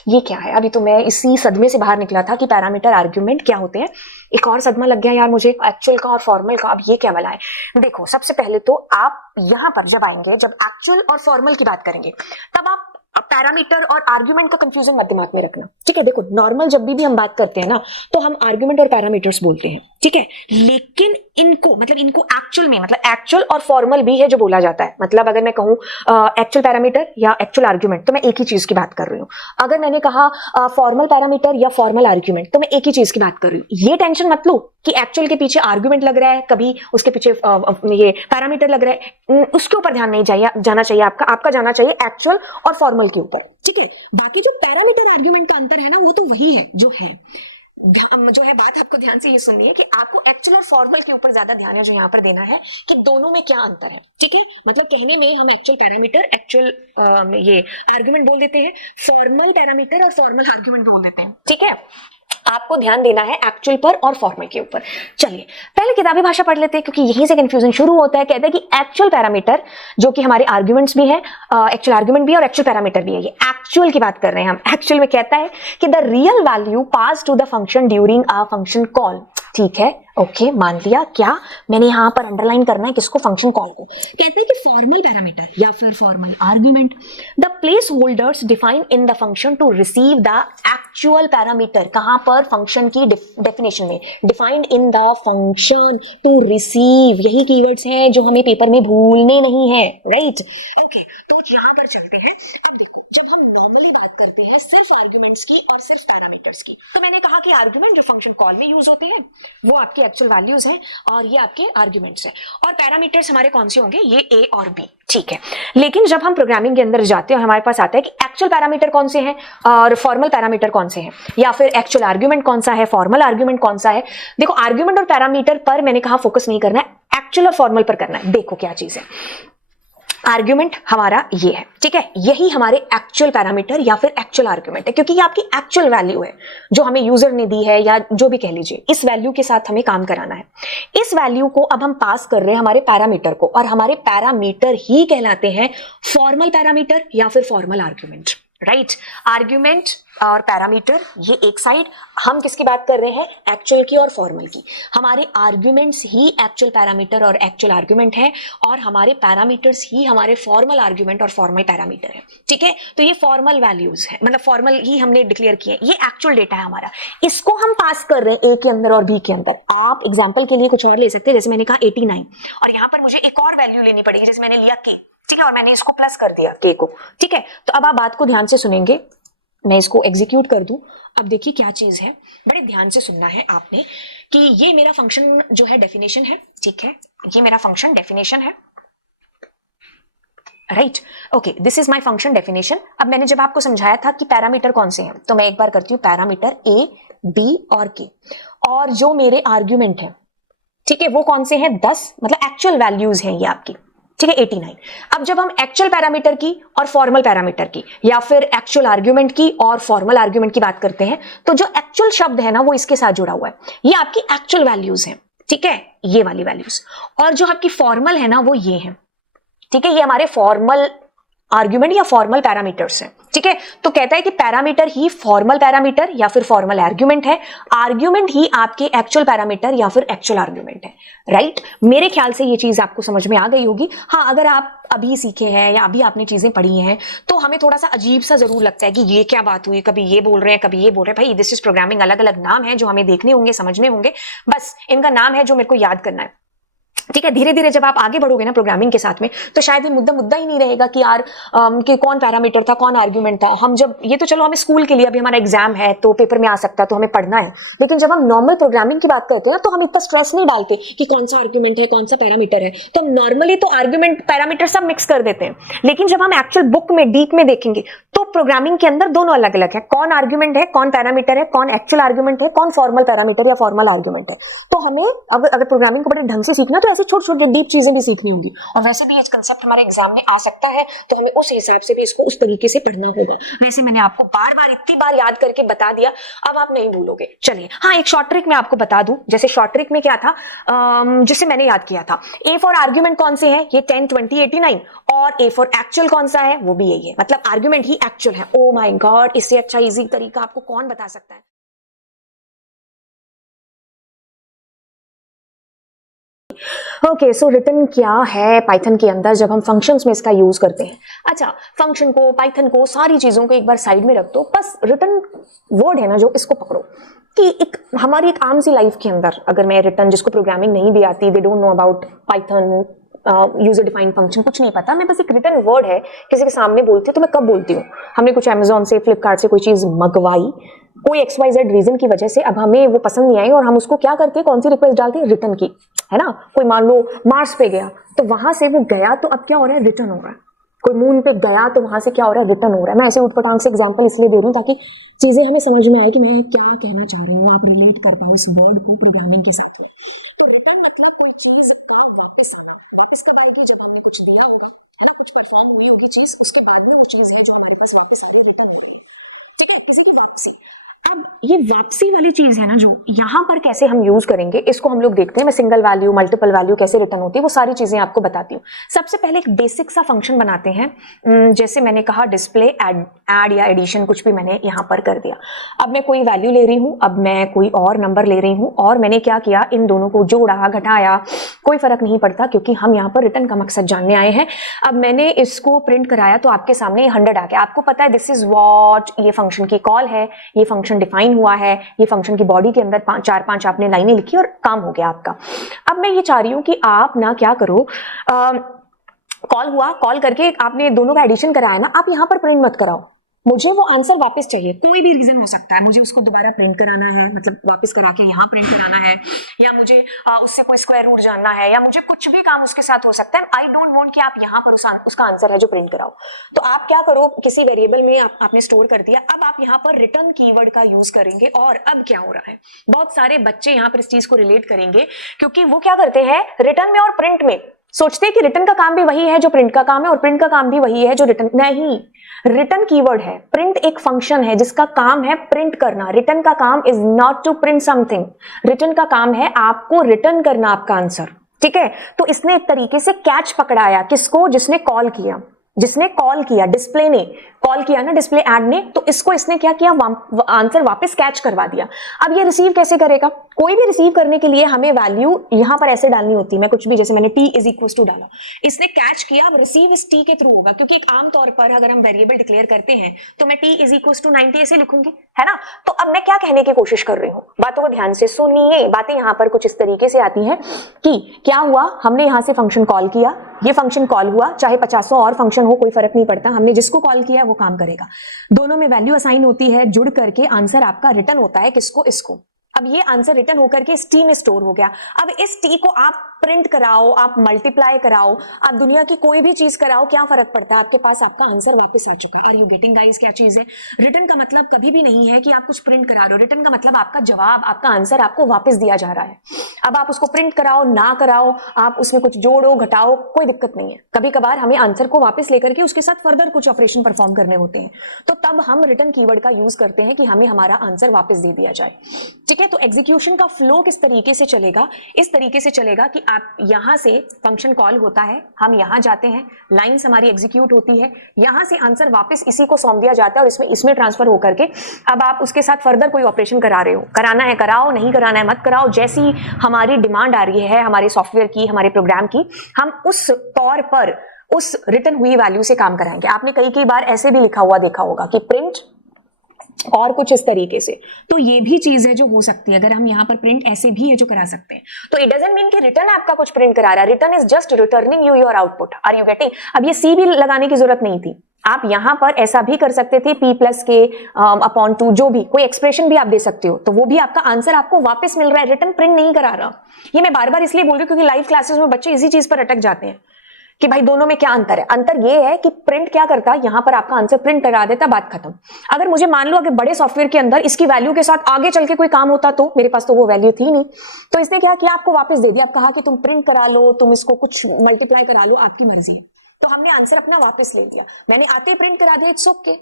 ये क्या है। अभी तो मैं इसी सदमे से बाहर निकला था कि पैरामीटर आर्ग्यूमेंट क्या होते हैं, एक और सदमा लग गया यार मुझे, एक्चुअल का और फॉर्मल का। अब ये क्या वाला है, देखो सबसे पहले तो आप यहां पर जब आएंगे, जब एक्चुअल और फॉर्मल की बात करेंगे, तब आप पैरामीटर और आर्ग्यूमेंट का कंफ्यूजन मत दिमाग में रखना, ठीक है। देखो नॉर्मल जब भी हम बात करते हैं ना, तो हम आर्ग्यूमेंट और पैरामीटर्स बोलते हैं, ठीक है, लेकिन इनको एक्चुअल में, मतलब एक्चुअल और फॉर्मल भी है जो बोला जाता है। मतलब अगर मैं कहूं एक्चुअल पैरामीटर या एक्चुअल आर्ग्यूमेंट, तो मैं एक ही चीज की बात कर रही हूं। अगर मैंने कहा फॉर्मल पैरामीटर या फॉर्मल आर्ग्यूमेंट, तो मैं एक ही चीज की बात कर रही हूं। ये टेंशन मत लो कि एक्चुअल के पीछे आर्ग्यूमेंट लग रहा है, कभी उसके पीछे ये पैरामीटर लग रहा है, उसके ऊपर ध्यान नहीं जाना चाहिए आपका जाना चाहिए एक्चुअल और फॉर्मल के ऊपर, ठीक है। बाकी जो पैरामीटर आर्ग्यूमेंट का अंतर है ना, वो तो वही है जो है बात आपको ध्यान से ये सुननी है कि आपको एक्चुअल और फॉर्मल के ऊपर ज्यादा ध्यान है जो यहाँ पर देना है कि दोनों में क्या अंतर है, ठीक है। मतलब कहने में हम एक्चुअल पैरामीटर, एक्चुअल ये आर्ग्यूमेंट बोल देते हैं, फॉर्मल पैरामीटर और फॉर्मल आर्ग्यूमेंट बोल देते हैं, ठीक है। आपको ध्यान देना है एक्चुअल पर और फॉर्मल के ऊपर। चलिए पहले किताबी भाषा पढ़ लेते हैं, क्योंकि यहीं से कंफ्यूजन शुरू होता है। कहते हैं कि एक्चुअल पैरामीटर जो कि हमारे आर्ग्यूमेंट्स भी है, एक्चुअल आर्ग्यूमेंट भी है और एक्चुअल पैरामीटर भी है। ये एक्चुअल की बात कर रहे हैं हम। एक्चुअल में कहता है कि the real value pass to the function during a function call, ठीक है, ओके, मान लिया। क्या मैंने यहां पर अंडरलाइन करना है, किसको, फंक्शन कॉल को। कहते हैं कि फॉर्मल पैरामीटर या फिर formal argument, the place holders define in the function to receive the actual parameter, कहां पर, फंक्शन की डेफिनेशन में, defined in the function to receive, यही कीवर्ड्स हैं जो हमें पेपर में भूलने नहीं है, राइट, ओके। तो यहां पर चलते हैं। अब देखो जब हम नॉर्मली बात करते हैं सिर्फ आर्ग्यूमेंट्स की और सिर्फ पैरामीटर्स की, तो मैंने कहा कि आर्ग्यूमेंट जो फंक्शन कॉल में यूज होती है वो आपके एक्चुअल वैल्यूज हैं और ये आपके आर्ग्यूमेंट्स हैं, और पैरामीटर्स हमारे कौन से होंगे, ये A और B, ठीक है। लेकिन जब हम प्रोग्रामिंग के अंदर जाते हैं, हमारे पास आता है कि एक्चुअल पैरामीटर कौन से हैं और फॉर्मल पैरामीटर कौन से हैं, या फिर एक्चुअल आर्ग्यूमेंट कौन सा है, फॉर्मल आर्ग्यूमेंट कौन सा है। देखो आर्ग्यूमेंट और पैरामीटर पर मैंने कहा फोकस नहीं करना है, एक्चुअल और फॉर्मल पर करना है। देखो क्या चीज है, आर्ग्यूमेंट हमारा ये है, ठीक है, यही हमारे एक्चुअल पैरामीटर या फिर एक्चुअल आर्ग्यूमेंट है, क्योंकि ये आपकी एक्चुअल वैल्यू है जो हमें यूजर ने दी है या जो भी कह लीजिए, इस वैल्यू के साथ हमें काम कराना है। इस वैल्यू को अब हम पास कर रहे हैं हमारे पैरामीटर को, और हमारे पैरामीटर ही कहलाते हैं फॉर्मल पैरामीटर या फिर फॉर्मल आर्ग्यूमेंट, राइट। आर्ग्यूमेंट और पैरामीटर ये एक साइड, हम किसकी बात कर रहे हैं, एक्चुअल की और फॉर्मल की। हमारे आर्ग्यूमेंट्स ही एक्चुअल पैरामीटर और एक्चुअल आर्ग्यूमेंट है, और हमारे पैरामीटर्स ही हमारे फॉर्मल आर्ग्यूमेंट और फॉर्मल पैरामीटर है, ठीक है। तो ये फॉर्मल वैल्यूज है, मतलब फॉर्मल ही हमने डिक्लेयर किया है, ये एक्चुअल डेटा है हमारा, इसको हम पास कर रहे हैं ए के अंदर और बी के अंदर। आप एग्जाम्पल के लिए कुछ और ले सकते हैं, जैसे मैंने कहा 89, और यहाँ पर मुझे एक और वैल्यू लेनी पड़ेगी, जैसे मैंने लिया के, ठीक है, और मैंने इसको प्लस कर दिया के को, ठीक है। तो अब आप बात को ध्यान से सुनेंगे, मैं इसको एग्जीक्यूट कर दूं। अब देखिए क्या चीज है, बड़े ध्यान से सुनना है आपने, कि ये मेरा फंक्शन जो है डेफिनेशन है, ठीक है, ये मेरा फंक्शन डेफिनेशन है, right, okay, this is my function definition. अब मैंने जब आपको समझाया था कि पैरामीटर कौन से हैं, तो मैं एक बार करती हूँ, पैरामीटर ए, बी और के, और जो मेरे आर्ग्यूमेंट है, ठीक है, वो कौन से हैं, 10, मतलब एक्चुअल वैल्यूज हैं ये आपकी, ठीक है, 89। अब जब हम एक्चुअल पैरामीटर की और फॉर्मल पैरामीटर की या फिर एक्चुअल आर्ग्यूमेंट की और फॉर्मल आर्ग्यूमेंट की बात करते हैं, तो जो एक्चुअल शब्द है ना वो इसके साथ जुड़ा हुआ है, ये आपकी एक्चुअल वैल्यूज हैं, ठीक है, ये वाली वैल्यूज, और जो आपकी फॉर्मल है ना वो ये है, ठीक है, ये हमारे फॉर्मल आर्ग्यूमेंट या फॉर्मल पैरामीटर्स हैं, ठीक है। तो कहता है कि पैरामीटर ही फॉर्मल पैरामीटर या फिर फॉर्मल आर्ग्यूमेंट है, आर्ग्यूमेंट ही आपके एक्चुअल पैरामीटर या फिर एक्चुअल आर्ग्यूमेंट है, राइट। मेरे ख्याल से ये चीज आपको समझ में आ गई होगी। हाँ, अगर आप अभी सीखे हैं या अभी आपने चीजें पढ़ी हैं तो हमें थोड़ा सा अजीब सा जरूर लगता है कि ये क्या बात हुई, कभी ये बोल रहे हैं कभी ये बोल रहे हैं। भाई दिस इज प्रोग्रामिंग, अलग अलग नाम है जो हमें देखने होंगे, समझने होंगे, बस इनका नाम है जो मेरे को याद करना है, ठीक है। धीरे धीरे जब आप आगे बढ़ोगे ना प्रोग्रामिंग के साथ में, तो शायद ये मुद्दा ही नहीं रहेगा कि यार कि कौन पैरामीटर था, कौन आर्ग्यूमेंट था। हम जब ये तो चलो हमें स्कूल के लिए, अभी हमारा एग्जाम है तो पेपर में आ सकता है तो हमें पढ़ना है, लेकिन जब हम नॉर्मल प्रोग्रामिंग की बात करते हैं ना तो हम इतना स्ट्रेस नहीं डालते कि कौन सा आर्ग्यूमेंट है कौन सा पैरामीटर है, तो हम नॉर्मली तो आर्ग्यूमेंट पैरामीटर सब मिक्स कर देते हैं। लेकिन जब हम एक्चुअल बुक में डीप में देखेंगे तो प्रोग्रामिंग के अंदर दोनों अलग अलग है, कौन आर्ग्यूमेंट है, कौन पैरामीटर है, कौन एक्चुअल आर्ग्यूमेंट है, कौन फॉर्मल पैरामीटर या फॉर्मल आर्ग्यूमेंट है। तो हमें अगर प्रोग्रामिंग को बड़े ढंग से सीखना तो ऐसे छोटे छोटे डीप चीजें भी सीखनी होंगी, और वैसे भी ये कंसेप्ट हमारे एग्जाम में आ सकता है, तो हमें उस हिसाब से भी इसको उस तरीके से पढ़ना होगा। वैसे मैंने आपको बार बार इतनी बार याद करके बता दिया, अब आप नहीं भूलोगे। चलिए, हाँ, एक शॉर्ट ट्रिक मैं आपको बता दूं। जैसे शॉर्ट ट्रिक में क्या था, जिससे मैंने याद किया था, ए फॉर आर्ग्यूमेंट कौन से हैं, ये 10, 20, 89, और ए फॉर एक्चुअल कौन सा है, वो भी यही है, मतलब आर्ग्यूमेंट ही एक्चुअल है। ओ माय गॉड, इससे अच्छा इजी तरीका आपको कौन बता सकता है। ओके, सो रिटर्न क्या है पाइथन के अंदर जब हम फंक्शंस में इसका यूज करते हैं। अच्छा, फंक्शन को, पाइथन को, सारी चीजों को एक बार साइड में रख दो, बस रिटर्न वर्ड है ना जो, इसको पकड़ो कि हमारी एक आम सी लाइफ के अंदर, अगर मैं रिटर्न, जिसको प्रोग्रामिंग नहीं भी आती, they don't know about Python, user defined function, कुछ नहीं पता, मैं बस एक रिटर्न वर्ड है किसी के सामने बोलती हूँ तो मैं कब बोलती हूँ, हमने कुछ अमेजोन से, फ्लिपकार्ट से कोई चीज मंगवाई, कोई XYZ रीजन की वजह से, अब हमें वो पसंद नहीं आई और हम उसको क्या करते हैं, कौन सी रिक्वेस्ट डालते हैं, रिटर्न की, है ना। कोई मान लो मार्स पे गया तो वहां से वो गया तो अब क्या हो रहा है, रिटर्न हो रहा है। कोई मून पे गया तो वहां से क्या हो रहा है, रिटर्न हो रहा है। मैं ऐसे उठपटांग से एग्जांपल इसलिए दे रही हूँ ताकि चीजें हमें समझ में आए कि मैं क्या कहना चाह रही हूँ, आप रिलेट कर पाओ इस वर्ड को प्रोग्रामिंग के साथ। तो रिटर्न मतलब कोई चीज का वापस आना, वापस कब आएगी, जब हमने कुछ दिया होगा, है ना, कुछ परफॉर्म हुई होगी चीज, उसके बाद में वो चीज है जो हमारे पास वापस आ रही है, रिटर्न हो रही है, ठीक है, किसी की वापसी। अब ये वापसी वाली चीज है ना जो यहाँ पर कैसे हम यूज करेंगे, इसको हम लोग देखते हैं। मैं सिंगल वैल्यू, मल्टीपल वैल्यू कैसे रिटर्न होती है, वो सारी चीजें आपको बताती हूँ। सबसे पहले एक बेसिक सा फंक्शन बनाते हैं, जैसे मैंने कहा डिस्प्ले, ऐड या एडिशन, कुछ भी मैंने यहाँ पर कर दिया। अब मैं कोई वैल्यू ले रही हूँ, अब मैं कोई और नंबर ले रही हूँ, और मैंने क्या किया, इन दोनों को जोड़ा, घटाया, कोई फर्क नहीं पड़ता क्योंकि हम यहाँ पर रिटर्न का मकसद जानने आए हैं। अब मैंने इसको प्रिंट कराया तो आपके सामने 100 आ गया। आपको पता है दिस इज व्हाट, ये फंक्शन की कॉल है, ये फंक्शन डिफाइन हुआ है, ये फंक्शन की बॉडी के अंदर 4-5 आपने लाइनें लिखी और काम हो गया आपका। अब मैं ये चाह रही हूं कि आप ना क्या करो, कॉल हुआ, कॉल करके आपने दोनों का एडिशन कराया ना, आप यहां पर प्रिंट मत कराओ, मुझे वो आंसर वापस चाहिए। कोई भी रीजन हो सकता है, मुझे उसको दोबारा प्रिंट कराना है, मतलब वापस करा के यहाँ प्रिंट कराना है, या मुझे उससे कोई स्क्वायर रूट जानना है, या मुझे कुछ भी काम उसके साथ हो सकता है। आई डोंट वांट कि आप यहाँ पर उसका आंसर है जो प्रिंट कराओ। तो आप क्या करो, किसी वेरिएबल में आपने स्टोर कर दिया, अब आप यहाँ पर रिटर्न कीवर्ड का यूज करेंगे। और अब क्या हो रहा है, बहुत सारे बच्चे यहाँ पर इस चीज को रिलेट करेंगे, क्योंकि वो क्या करते हैं, रिटर्न में और प्रिंट में सोचते हैं कि रिटर्न का काम भी वही है जो प्रिंट का काम है और प्रिंट का काम भी वही है जो रिटर्न, नहीं, रिटर्न कीवर्ड है, प्रिंट एक फंक्शन है जिसका काम है प्रिंट करना। रिटर्न का काम is not to print something, return का काम है आपको रिटर्न करना आपका आंसर, ठीक है। तो इसने एक तरीके से कैच पकड़ाया, किसको? जिसने कॉल किया, जिसने कॉल किया, डिस्प्ले ने कॉल किया ना, डिस्प्ले ऐड ने, तो इसको इसने क्या किया? आंसर वापस कैच करवा दिया। अब ये रिसीव कैसे करेगा? कोई भी रिसीव करने के लिए हमें वैल्यू यहां पर ऐसे डालनी होती है, मैं कुछ भी, जैसे मैंने t इज इक्वल टू डाला, इसने कैच किया। अब रिसीव इस t के थ्रू होगा, क्योंकि एक आम तौर पर अगर हम वेरिएबल डिक्लेयर करते हैं तो मैं t इज इक्वल टू 90 ऐसे लिखूंगी, है ना। तो अब मैं क्या कहने की कोशिश कर रही हूं, बातों को ध्यान से सुनिए। बातें यहां पर कुछ इस तरीके से आती हैं कि क्या हुआ, हमने यहां से फंक्शन कॉल किया, ये फंक्शन कॉल हुआ, चाहे 50 और फंक्शन हो कोई फर्क नहीं पड़ता, हमने जिसको कॉल किया वो काम करेगा। दोनों में वैल्यू असाइन होती है, जुड़ करके आंसर आपका रिटर्न होता है, किसको? इसको। अब ये आंसर रिटर्न होकर के इस टी में स्टोर हो गया। अब इस टी को आप प्रिंट कराओ, आप मल्टीप्लाई कराओ, आप दुनिया की कोई भी चीज कराओ, क्या फर्क पड़ता है, आपके पास आपका आंसर वापस आ चुका। आर यू गेटिंग गाइस क्या चीज है? रिटर्न का मतलब कभी भी नहीं है कि आप कुछ प्रिंट करा रहे हो, रिटर्न का मतलब आपका जवाब, आपका आंसर आपको वापस दिया जा रहा है। अब आप उसको प्रिंट कराओ ना कराओ, आप उसमें कुछ जोड़ो घटाओ, कोई दिक्कत नहीं है। कभी कभार हमें आंसर को वापस लेकर के उसके साथ फर्दर कुछ ऑपरेशन परफॉर्म करने होते हैं, तो तब हम रिटर्न कीवर्ड का यूज करते हैं कि हमें हमारा आंसर वापस दे दिया जाए, ठीक है। तो एग्जीक्यूशन का फ्लो किस तरीके से चलेगा? इस तरीके से चलेगा कि आप यहां से फंक्शन कॉल होता है, हम यहां जाते हैं, लाइंस हमारी एग्जीक्यूट होती है, यहां से आंसर वापस इसी को सौंप दिया जाता है और इसमें ट्रांसफर होकर के अब आप उसके साथ फर्दर कोई ऑपरेशन करा रहे हो, कराना है कराओ, नहीं कराना है मत कराओ, जैसी हमारी डिमांड आ रही है हमारे सॉफ्टवेयर की, हमारे प्रोग्राम की, हम उस तौर पर उस रिटर्न हुई वैल्यू से काम कराएंगे। आपने कई बार ऐसे भी लिखा हुआ देखा होगा कि प्रिंट और कुछ इस तरीके से, तो ये भी चीज है जो हो सकती है। अगर हम यहाँ पर प्रिंट ऐसे भी है जो करा सकते हैं, तो इट डजंट मीन कि रिटर्न आपका कुछ प्रिंट करा रहा है, return is just returning you your output. Are you getting? अब ये सी भी लगाने की जरूरत नहीं थी, आप यहां पर ऐसा भी कर सकते थे, p प्लस के अपॉन 2, जो भी कोई एक्सप्रेशन भी आप दे सकते हो, तो वो भी आपका आंसर आपको वापस मिल रहा है, रिटर्न प्रिंट नहीं करा रहा। ये मैं बार बार इसलिए बोल रही हूँ क्योंकि लाइव क्लासेस में बच्चे इसी चीज पर अटक जाते हैं कि भाई दोनों में क्या अंतर है। अंतर ये है कि प्रिंट क्या करता है, यहां पर आपका आंसर प्रिंट करा देता, बात खत्म। अगर मुझे मान लो अगर बड़े सॉफ्टवेयर के अंदर इसकी वैल्यू के साथ आगे चल के कोई काम होता, तो मेरे पास तो वो वैल्यू थी नहीं, तो इसने क्या किया, आपको वापस दे दिया। आप कहा कि तुम प्रिंट करा लो, तुम इसको कुछ मल्टीप्लाई करा लो, आपकी मर्जी है। तो हमने आंसर अपना वापस ले लिया, मैंने आते प्रिंट करा दिया, इट्स ओके।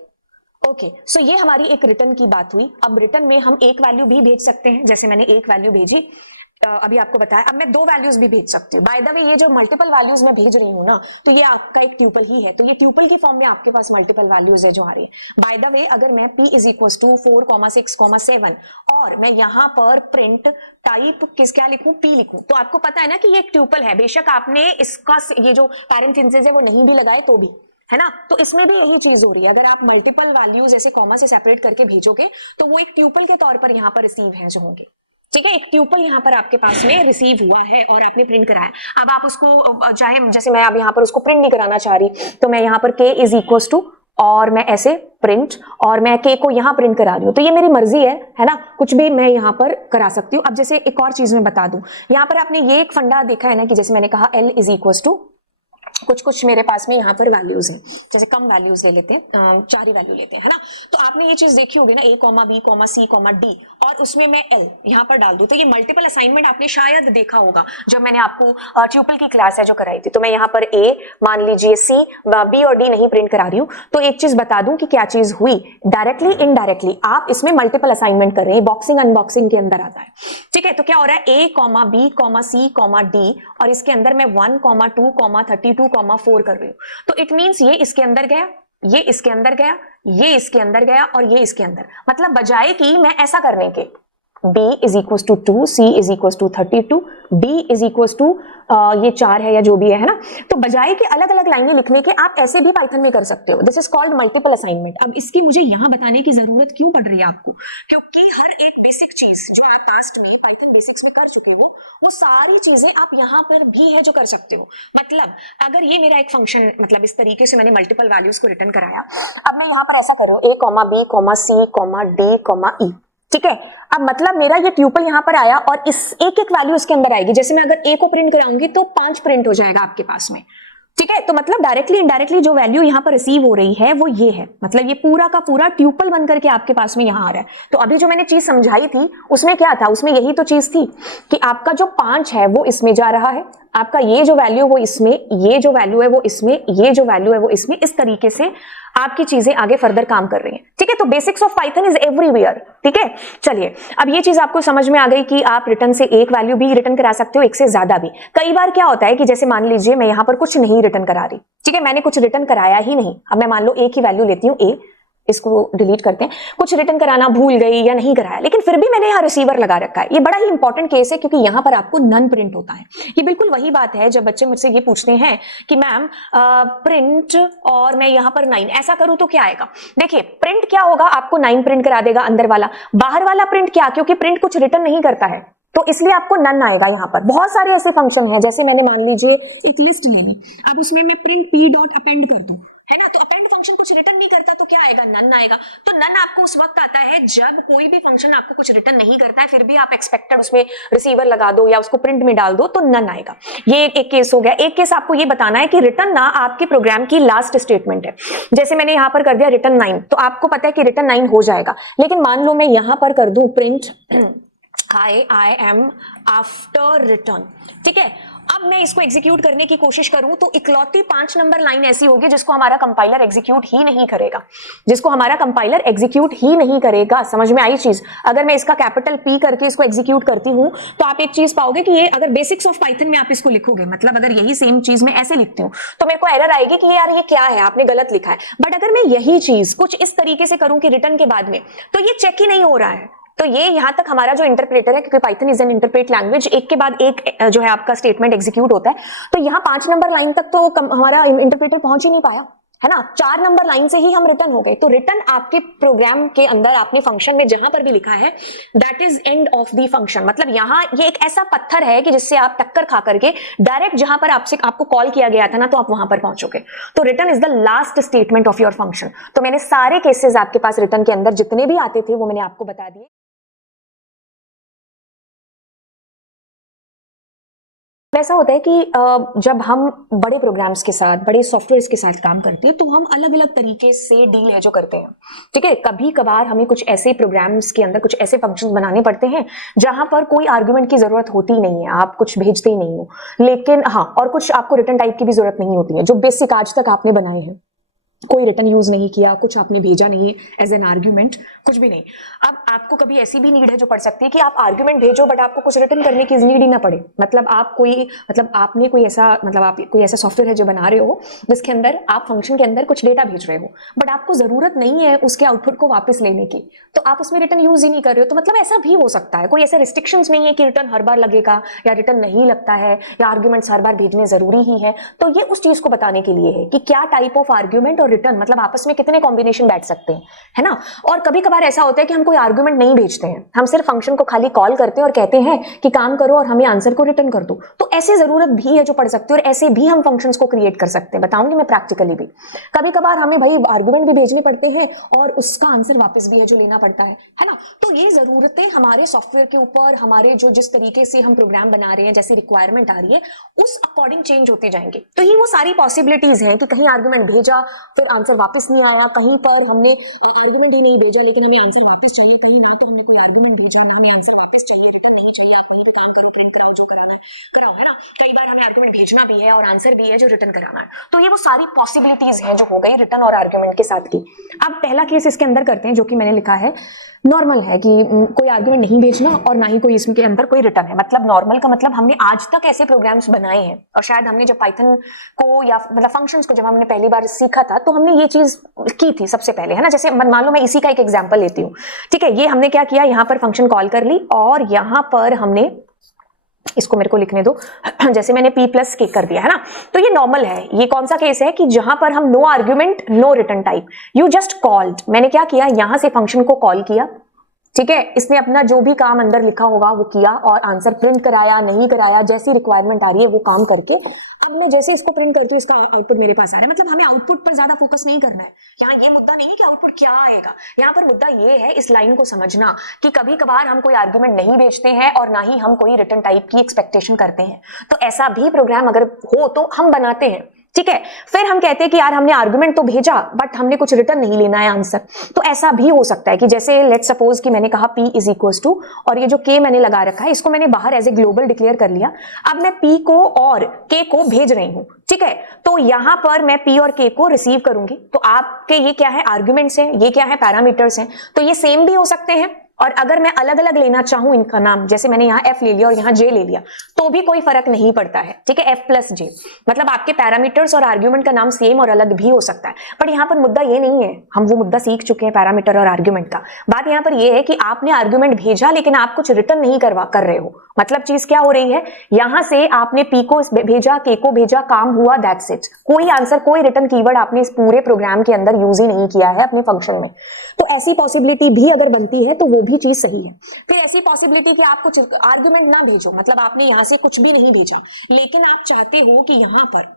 ओके, सो ये हमारी एक रिटर्न की बात हुई। अब रिटर्न में हम एक वैल्यू भी भेज सकते हैं, जैसे मैंने एक वैल्यू भेजी, अभी आपको बताया। अब मैं 2 वैल्यूज भी भेज सकती हूँ। बाय द वे ये जो मल्टीपल वैल्यूज मैं भेज रही हूँ ना, तो ये आपका एक ट्यूपल ही है, तो ये ट्यूपल की फॉर्म में आपके पास मल्टीपल वैल्यूज है जो आ रही है। बाय द वे अगर मैं p इज इक्वल टू 4, 6, 7 और मैं यहाँ पर प्रिंट टाइप क्या लिखूं, p लिखूं, तो आपको पता है ना कि ये एक ट्यूपल है। बेशक आपने इसका ये जो पैरेंथेसिस है वो नहीं भी लगाए तो भी, है ना। तो इसमें भी यही चीज हो रही है, अगर आप मल्टीपल वैल्यूज ऐसे कॉमा से सेपरेट करके भेजोगे तो वो एक ट्यूपल के तौर पर यहाँ पर रिसीव है जो होंगे, ठीक है। एक ट्यूपल यहाँ पर आपके पास में रिसीव हुआ है और आपने प्रिंट कराया। अब आप उसको चाहे, जैसे मैं अब यहाँ पर उसको प्रिंट नहीं कराना चाह रही, तो मैं यहाँ पर k इज इक्वल टू और मैं ऐसे प्रिंट और मैं k को यहाँ प्रिंट करा रही हूँ, तो ये मेरी मर्जी है ना, कुछ भी मैं यहाँ पर करा सकती हूँ। अब जैसे एक और चीज मैं बता दूं, यहाँ पर आपने ये एक फंडा देखा है ना कि जैसे मैंने कहा l इज इक्वल टू कुछ मेरे पास में यहाँ पर वैल्यूज हैं, जैसे कम वैल्यूज ले लेते हैं, 4 ही वैल्यू लेते हैं, है ना। तो आपने ये चीज देखी होगी ना, a, b, c, d और उसमें मैं l यहाँ पर डाल दूं, तो ये मल्टीपल असाइनमेंट आपने शायद देखा होगा जब मैंने आपको ट्यूपल की क्लास है जो कराई थी। तो मैं यहाँ पर a मान लीजिए, c, b और d नहीं प्रिंट करा रही हूँ। तो एक चीज बता दूं कि क्या चीज हुई, डायरेक्टली इनडायरेक्टली आप इसमें मल्टीपल असाइनमेंट कर रहे हैं, बॉक्सिंग अनबॉक्सिंग के अंदर आता है, ठीक है। तो क्या हो रहा है, a, b, c, d और इसके अंदर मैं 1, 2, 32, 4 कर रही हूँ। तो इट मींस ये इसके अंदर गया, ये इसके अंदर गया, ये इसके अंदर गया और ये इसके अंदर, मतलब बजाय कि मैं ऐसा करने के b is equal to 2, c is equal to 32, d is equal to ये 4 है या जो भी है ना, तो बजाय के अलग अलग लाइनें लिखने के आप ऐसे भी पाइथन में कर सकते हो। This is called multiple assignment. अब इसकी मुझे यहां बताने की जरूरत क्यों पड़ रही है आपको, क्योंकि हर एक बेसिक चीज जो आप पास्ट में पाइथन बेसिक्स में कर चुके हो, वो सारी चीजें आप यहाँ पर भी है जो कर सकते हो। मतलब अगर ये मेरा एक फंक्शन, मतलब इस तरीके से मैंने मल्टीपल वैल्यूज को रिटर्न कराया, अब मैं यहाँ पर ऐसा करूँ a, b, c, d, e, ठीक है। अब मतलब मेरा ये ट्यूपल यहाँ पर आया और इस एक एक वैल्यू इसके अंदर आएगी। जैसे मैं अगर a को प्रिंट कराऊंगी तो 5 प्रिंट हो जाएगा आपके पास में, ठीक है। तो मतलब डायरेक्टली इनडायरेक्टली जो वैल्यू यहाँ पर रिसीव हो रही है वो ये है, मतलब ये पूरा का पूरा ट्यूपल बन करके आपके पास में यहाँ आ रहा है। तो अभी जो मैंने चीज समझाई थी उसमें क्या था, उसमें यही तो चीज थी कि आपका जो 5 है वो इसमें जा रहा है, आपका ये जो वैल्यू वो इसमें, ये जो वैल्यू है वो इसमें, ये जो वैल्यू है वो इसमें, इस तरीके से आपकी चीजें आगे फर्दर काम कर रही हैं। ठीक है। तो basics of Python is everywhere. ठीक है। चलिए अब ये चीज आपको समझ में आ गई कि आप रिटर्न से एक वैल्यू भी रिटर्न करा सकते हो, एक से ज्यादा भी। कई बार क्या होता है कि जैसे मान लीजिए मैं यहां पर कुछ नहीं रिटर्न करा रही, ठीक है, मैंने कुछ रिटर्न कराया ही नहीं। अब मैं मान लो एक ही वैल्यू लेती हूं ए, इसको डिलीट करते हैं, कुछ रिटर्न कराना भूल गई या नहीं कराया, लेकिन फिर भी मैंने यहाँ रिसीवर लगा रखा है। ये बड़ा ही इंपॉर्टेंट केस है क्योंकि यहाँ पर आपको नन प्रिंट होता है। ये बिल्कुल वही बात है जब बच्चे मुझसे ये पूछते हैं कि मैम प्रिंट और मैं यहाँ पर 9 ऐसा करूं तो क्या आएगा। देखिए प्रिंट क्या होगा, आपको 9 प्रिंट करा देगा अंदर वाला, बाहर वाला प्रिंट क्या, क्योंकि प्रिंट कुछ रिटर्न नहीं करता है तो इसलिए आपको नन आएगा। यहाँ पर बहुत सारे ऐसे फंक्शन हैं, जैसे मैंने मान लीजिए एक लिस्ट ले ली, अब उसमें मैं प्रिंट पी डॉट अपेंड कर दूं, है ना, तो अपेंड फंक्शन कुछ रिटर्न नहीं करता तो क्या आएगा, नन आएगा। तो नन आपको उस वक्त आता है जब कोई भी फंक्शन आपको कुछ रिटर्न नहीं करता है, फिर भी आप एक्सपेक्टेड उसमें रिसीवर लगा दो या उसको प्रिंट में डाल दो तो नन आएगा। ये एक केस हो गया। एक केस आपको ये बताना है कि रिटर्न ना आपके प्रोग्राम की लास्ट स्टेटमेंट है। जैसे मैंने यहां पर कर दिया रिटर्न 9, तो आपको पता है कि रिटर्न 9 हो जाएगा, लेकिन मान लो मैं यहां पर कर दूं print I am after return. ठीक है। अब मैं इसको एग्जीक्यूट करने की कोशिश करूं तो इकलौती 5 नंबर लाइन ऐसी होगी जिसको हमारा कंपाइलर एग्जीक्यूट ही नहीं करेगा, जिसको हमारा कंपाइलर एग्जीक्यूट ही नहीं करेगा। समझ में आई चीज। अगर मैं इसका कैपिटल पी करके इसको एग्जीक्यूट करती हूं तो आप एक चीज पाओगे कि ये अगर बेसिक्स ऑफ पाइथन में आप इसको लिखोगे, मतलब अगर यही सेम चीज मैं ऐसे लिखती हूं तो मेरे को एरर आएगी कि यार ये क्या है, आपने गलत लिखा है। बट अगर मैं यही चीज कुछ इस तरीके से करूं कि रिटर्न के बाद में, तो ये चेक ही नहीं हो रहा है। तो ये यहां तक हमारा जो इंटरप्रेटर है, क्योंकि Python is an interpret language, एक के बाद एक जो है आपका स्टेटमेंट एग्जीक्यूट होता है, तो यहाँ 5 नंबर लाइन तक तो हमारा इंटरप्रेटर पहुंच ही नहीं पाया, है ना। 4 नंबर लाइन से ही हम रिटर्न हो गए। तो रिटर्न आपके प्रोग्राम के अंदर आपने फंक्शन में जहां पर भी लिखा है that is end of the function. मतलब यहाँ ये एक ऐसा पत्थर है कि जिससे आप टक्कर खा करके डायरेक्ट जहां पर आपको कॉल किया गया था ना, तो आप वहां पर पहुंचोगे। तो return is the last statement of your function. तो मैंने सारे केसेस आपके पास रिटर्न के अंदर जितने भी आते थे वो मैंने आपको बता दिए। ऐसा होता है कि जब हम बड़े प्रोग्राम्स के साथ, बड़े सॉफ्टवेयर्स के साथ काम करते हैं तो हम अलग अलग तरीके से डील है जो करते हैं। ठीक है। कभी कभार हमें कुछ ऐसे प्रोग्राम्स के अंदर कुछ ऐसे फंक्शंस बनाने पड़ते हैं जहां पर कोई आर्गुमेंट की जरूरत होती नहीं है, आप कुछ भेजते ही नहीं हो, लेकिन हाँ, और कुछ आपको रिटर्न टाइप की भी जरूरत नहीं होती है, जो बेसिक आज तक आपने बनाए हैं। कोई रिटर्न यूज नहीं किया, कुछ आपने भेजा नहीं एज एन आर्ग्यूमेंट, कुछ भी नहीं। अब आपको कभी ऐसी भी नीड है जो पड़ सकती है कि आप आर्ग्यूमेंट भेजो बट आपको कुछ रिटर्न करने की नीड ही ना पड़े। मतलब आपने कोई ऐसा, मतलब आप कोई ऐसा सॉफ्टवेयर है जो बना रहे हो जिसके अंदर आप फंक्शन के अंदर कुछ डेटा भेज रहे हो बट आपको जरूरत नहीं है उसके आउटपुट को वापस लेने की, तो आप उसमें रिटर्न यूज ही नहीं कर रहे हो। तो मतलब ऐसा भी हो सकता है, कोई ऐसे रिस्ट्रिक्शंस नहीं है कि रिटर्न हर बार लगेगा या रिटर्न नहीं लगता है या आर्ग्यूमेंट्स हर बार भेजने जरूरी ही है। तो ये उस चीज को बताने के लिए है कि क्या टाइप ऑफ आर्ग्यूमेंट और रिटर्न, मतलब आपस में कितने कॉम्बिनेशन बैठ सकते हैं, है ना। और कभी कभार ऐसा होता है कि हम कोई आर्गुमेंट नहीं भेजते हैं, हम सिर्फ फंक्शन को खाली कॉल करते हैं और कहते हैं कि काम करो और हमें आंसर को रिटर्न कर दो। तो ऐसी जरूरत भी है जो पड़ सकती है और ऐसे भी हम फंक्शंस को क्रिएट कर सकते हैं। बताऊंगी मैं प्रैक्टिकली भी। कभी कभार हमें भाई आर्गुमेंट भी भेजने पड़ते हैं और उसका आंसर वापस भी है जो लेना पड़ता है ना। तो ये जरूरतें हमारे सॉफ्टवेयर के ऊपर, हमारे जो जिस तरीके से हम प्रोग्राम बना रहे हैं, जैसी रिक्वायरमेंट आ रही है उस अकॉर्डिंग चेंज होती जाएंगे। तो ये वो सारी पॉसिबिलिटीज हैं कि कहीं आर्गुमेंट भेजा फिर आंसर वापस नहीं आया, कहीं पर हमने आर्गुमेंट ही नहीं भेजा लेकिन हमें आंसर वापस चाहिए, कहीं ना तो हमने कोई आर्गुमेंट भेजा ना हमें आंसर वापस चाहिए, रिटर्न नहीं चाहिए, काम करो, प्रिंट कराओ, जो कराना है कराओ, है ना। कई बार हमें आर्गुमेंट भेजना भी है और आंसर भी है जो रिटर्न कराना है। तो ये वो सारी पॉसिबिलिटीज हैं जो हो गई रिटर्न और आर्गुमेंट के साथ की। अब पहला केस इसके अंदर करते हैं जो कि मैंने लिखा है नॉर्मल है कि कोई आर्गुमेंट नहीं भेजना और ना ही कोई इसके अंदर कोई रिटर्न है। मतलब नॉर्मल का मतलब हमने आज तक ऐसे प्रोग्राम्स बनाए हैं और शायद हमने जब पाइथन को या मतलब फंक्शंस को जब हमने पहली बार सीखा था तो हमने ये चीज की थी सबसे पहले, है ना। जैसे मान लो मैं इसी का एक एग्जांपल लेती हूँ। ठीक है। ये हमने क्या किया, यहाँ पर फंक्शन कॉल कर ली और यहाँ पर हमने इसको, मेरे को लिखने दो, जैसे मैंने p प्लस के कर दिया, है ना। तो ये नॉर्मल है। ये कौन सा केस है कि जहां पर हम no argument no return type, you just called. मैंने क्या किया, यहां से फंक्शन को कॉल किया, ठीक है, इसने अपना जो भी काम अंदर लिखा होगा वो किया और आंसर प्रिंट कराया नहीं कराया, जैसी रिक्वायरमेंट आ रही है वो काम करके अब मैं जैसे इसको प्रिंट करती हूँ इसका आउटपुट मेरे पास आ रहा है। मतलब हमें आउटपुट पर ज्यादा फोकस नहीं करना है। यहाँ ये मुद्दा नहीं है कि आउटपुट क्या आएगा, यहाँ पर मुद्दा ये है इस लाइन को समझना कि कभी कभार हम कोई आर्गुमेंट नहीं भेजते हैं और ना ही हम कोई रिटर्न टाइप की एक्सपेक्टेशन करते हैं। तो ऐसा भी प्रोग्राम अगर हो तो हम बनाते हैं, ठीक है। फिर हम कहते हैं कि यार हमने आर्गुमेंट तो भेजा बट हमने कुछ रिटर्न नहीं लेना है आंसर। तो ऐसा भी हो सकता है कि जैसे लेट्स सपोज कि मैंने कहा p इज इक्वल टू, और ये जो k मैंने लगा रखा है इसको मैंने बाहर एज ए ग्लोबल डिक्लेयर कर लिया। अब मैं p को और k को भेज रही हूं, ठीक है। तो यहां पर मैं p और k को रिसीव करूंगी। तो आपके ये क्या है, आर्ग्यूमेंट्स हैं, ये क्या है, पैरामीटर्स हैं। तो ये सेम भी हो सकते हैं, और अगर मैं अलग अलग लेना चाहूं इनका नाम, जैसे मैंने यहाँ f ले लिया और यहाँ j ले लिया, तो भी कोई फर्क नहीं पड़ता है, ठीक है। f प्लस j मतलब आपके पैरामीटर्स और आर्ग्यूमेंट का नाम सेम और अलग भी हो सकता है। बट यहाँ पर मुद्दा ये नहीं है, हम वो मुद्दा सीख चुके हैं पैरामीटर और आर्ग्यूमेंट का। बात यहाँ पर ये है कि आपने आर्ग्यूमेंट भेजा लेकिन आप कुछ रिटर्न नहीं कर रहे हो। मतलब चीज क्या हो रही है, यहां से आपने p को भेजा, k को भेजा, काम हुआ, दैट्स इट। कोई आंसर, कोई रिटर्न कीवर्ड आपने इस पूरे प्रोग्राम के अंदर यूज ही नहीं किया है अपने फंक्शन में। तो ऐसी पॉसिबिलिटी भी अगर बनती है तो वो भी चीज सही है। फिर ऐसी पॉसिबिलिटी कि आप कुछ आर्ग्यूमेंट ना भेजो, मतलब आपने यहां से कुछ भी नहीं भेजा लेकिन आप चाहते हो कि यहां पर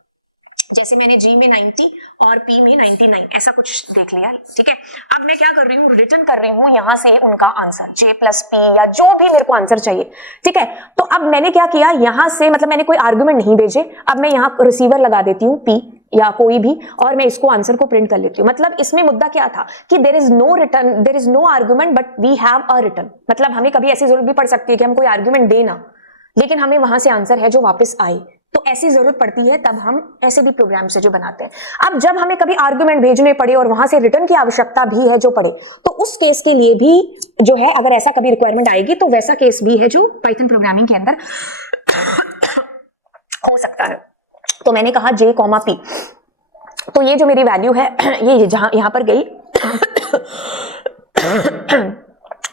जैसे मैंने G में 90 और P में 99 ऐसा कुछ देख लिया, ठीक है। अब मैं क्या कर रही हूँ, रिटर्न कर रही हूँ यहाँ से उनका आंसर J प्लस P या जो भी मेरे को आंसर चाहिए, ठीक है। तो अब मैंने क्या किया, यहाँ से मतलब मैंने कोई आर्गुमेंट नहीं भेजे, अब मैं यहाँ रिसीवर लगा देती हूँ P या कोई भी, और मैं इसको आंसर को प्रिंट कर लेती हूँ। मतलब इसमें मुद्दा क्या था कि there is no return, there is no argument but we have a return. मतलब हमें कभी ऐसी जरूरत भी पड़ सकती है कि हम कोई आर्गुमेंट देना लेकिन हमें वहां से आंसर है जो वापस आए, तो ऐसी जरूरत पड़ती है तब हम ऐसे भी प्रोग्राम से जो बनाते हैं। अब जब हमें कभी आर्गुमेंट भेजने पड़े और वहां से रिटर्न की आवश्यकता भी है जो पड़े, तो उस केस के लिए भी जो है अगर ऐसा कभी रिक्वायरमेंट आएगी तो वैसा केस भी है जो पाइथन प्रोग्रामिंग के अंदर हो सकता है। तो मैंने कहा J, P, तो ये जो मेरी वैल्यू है ये जहां यहां पर गई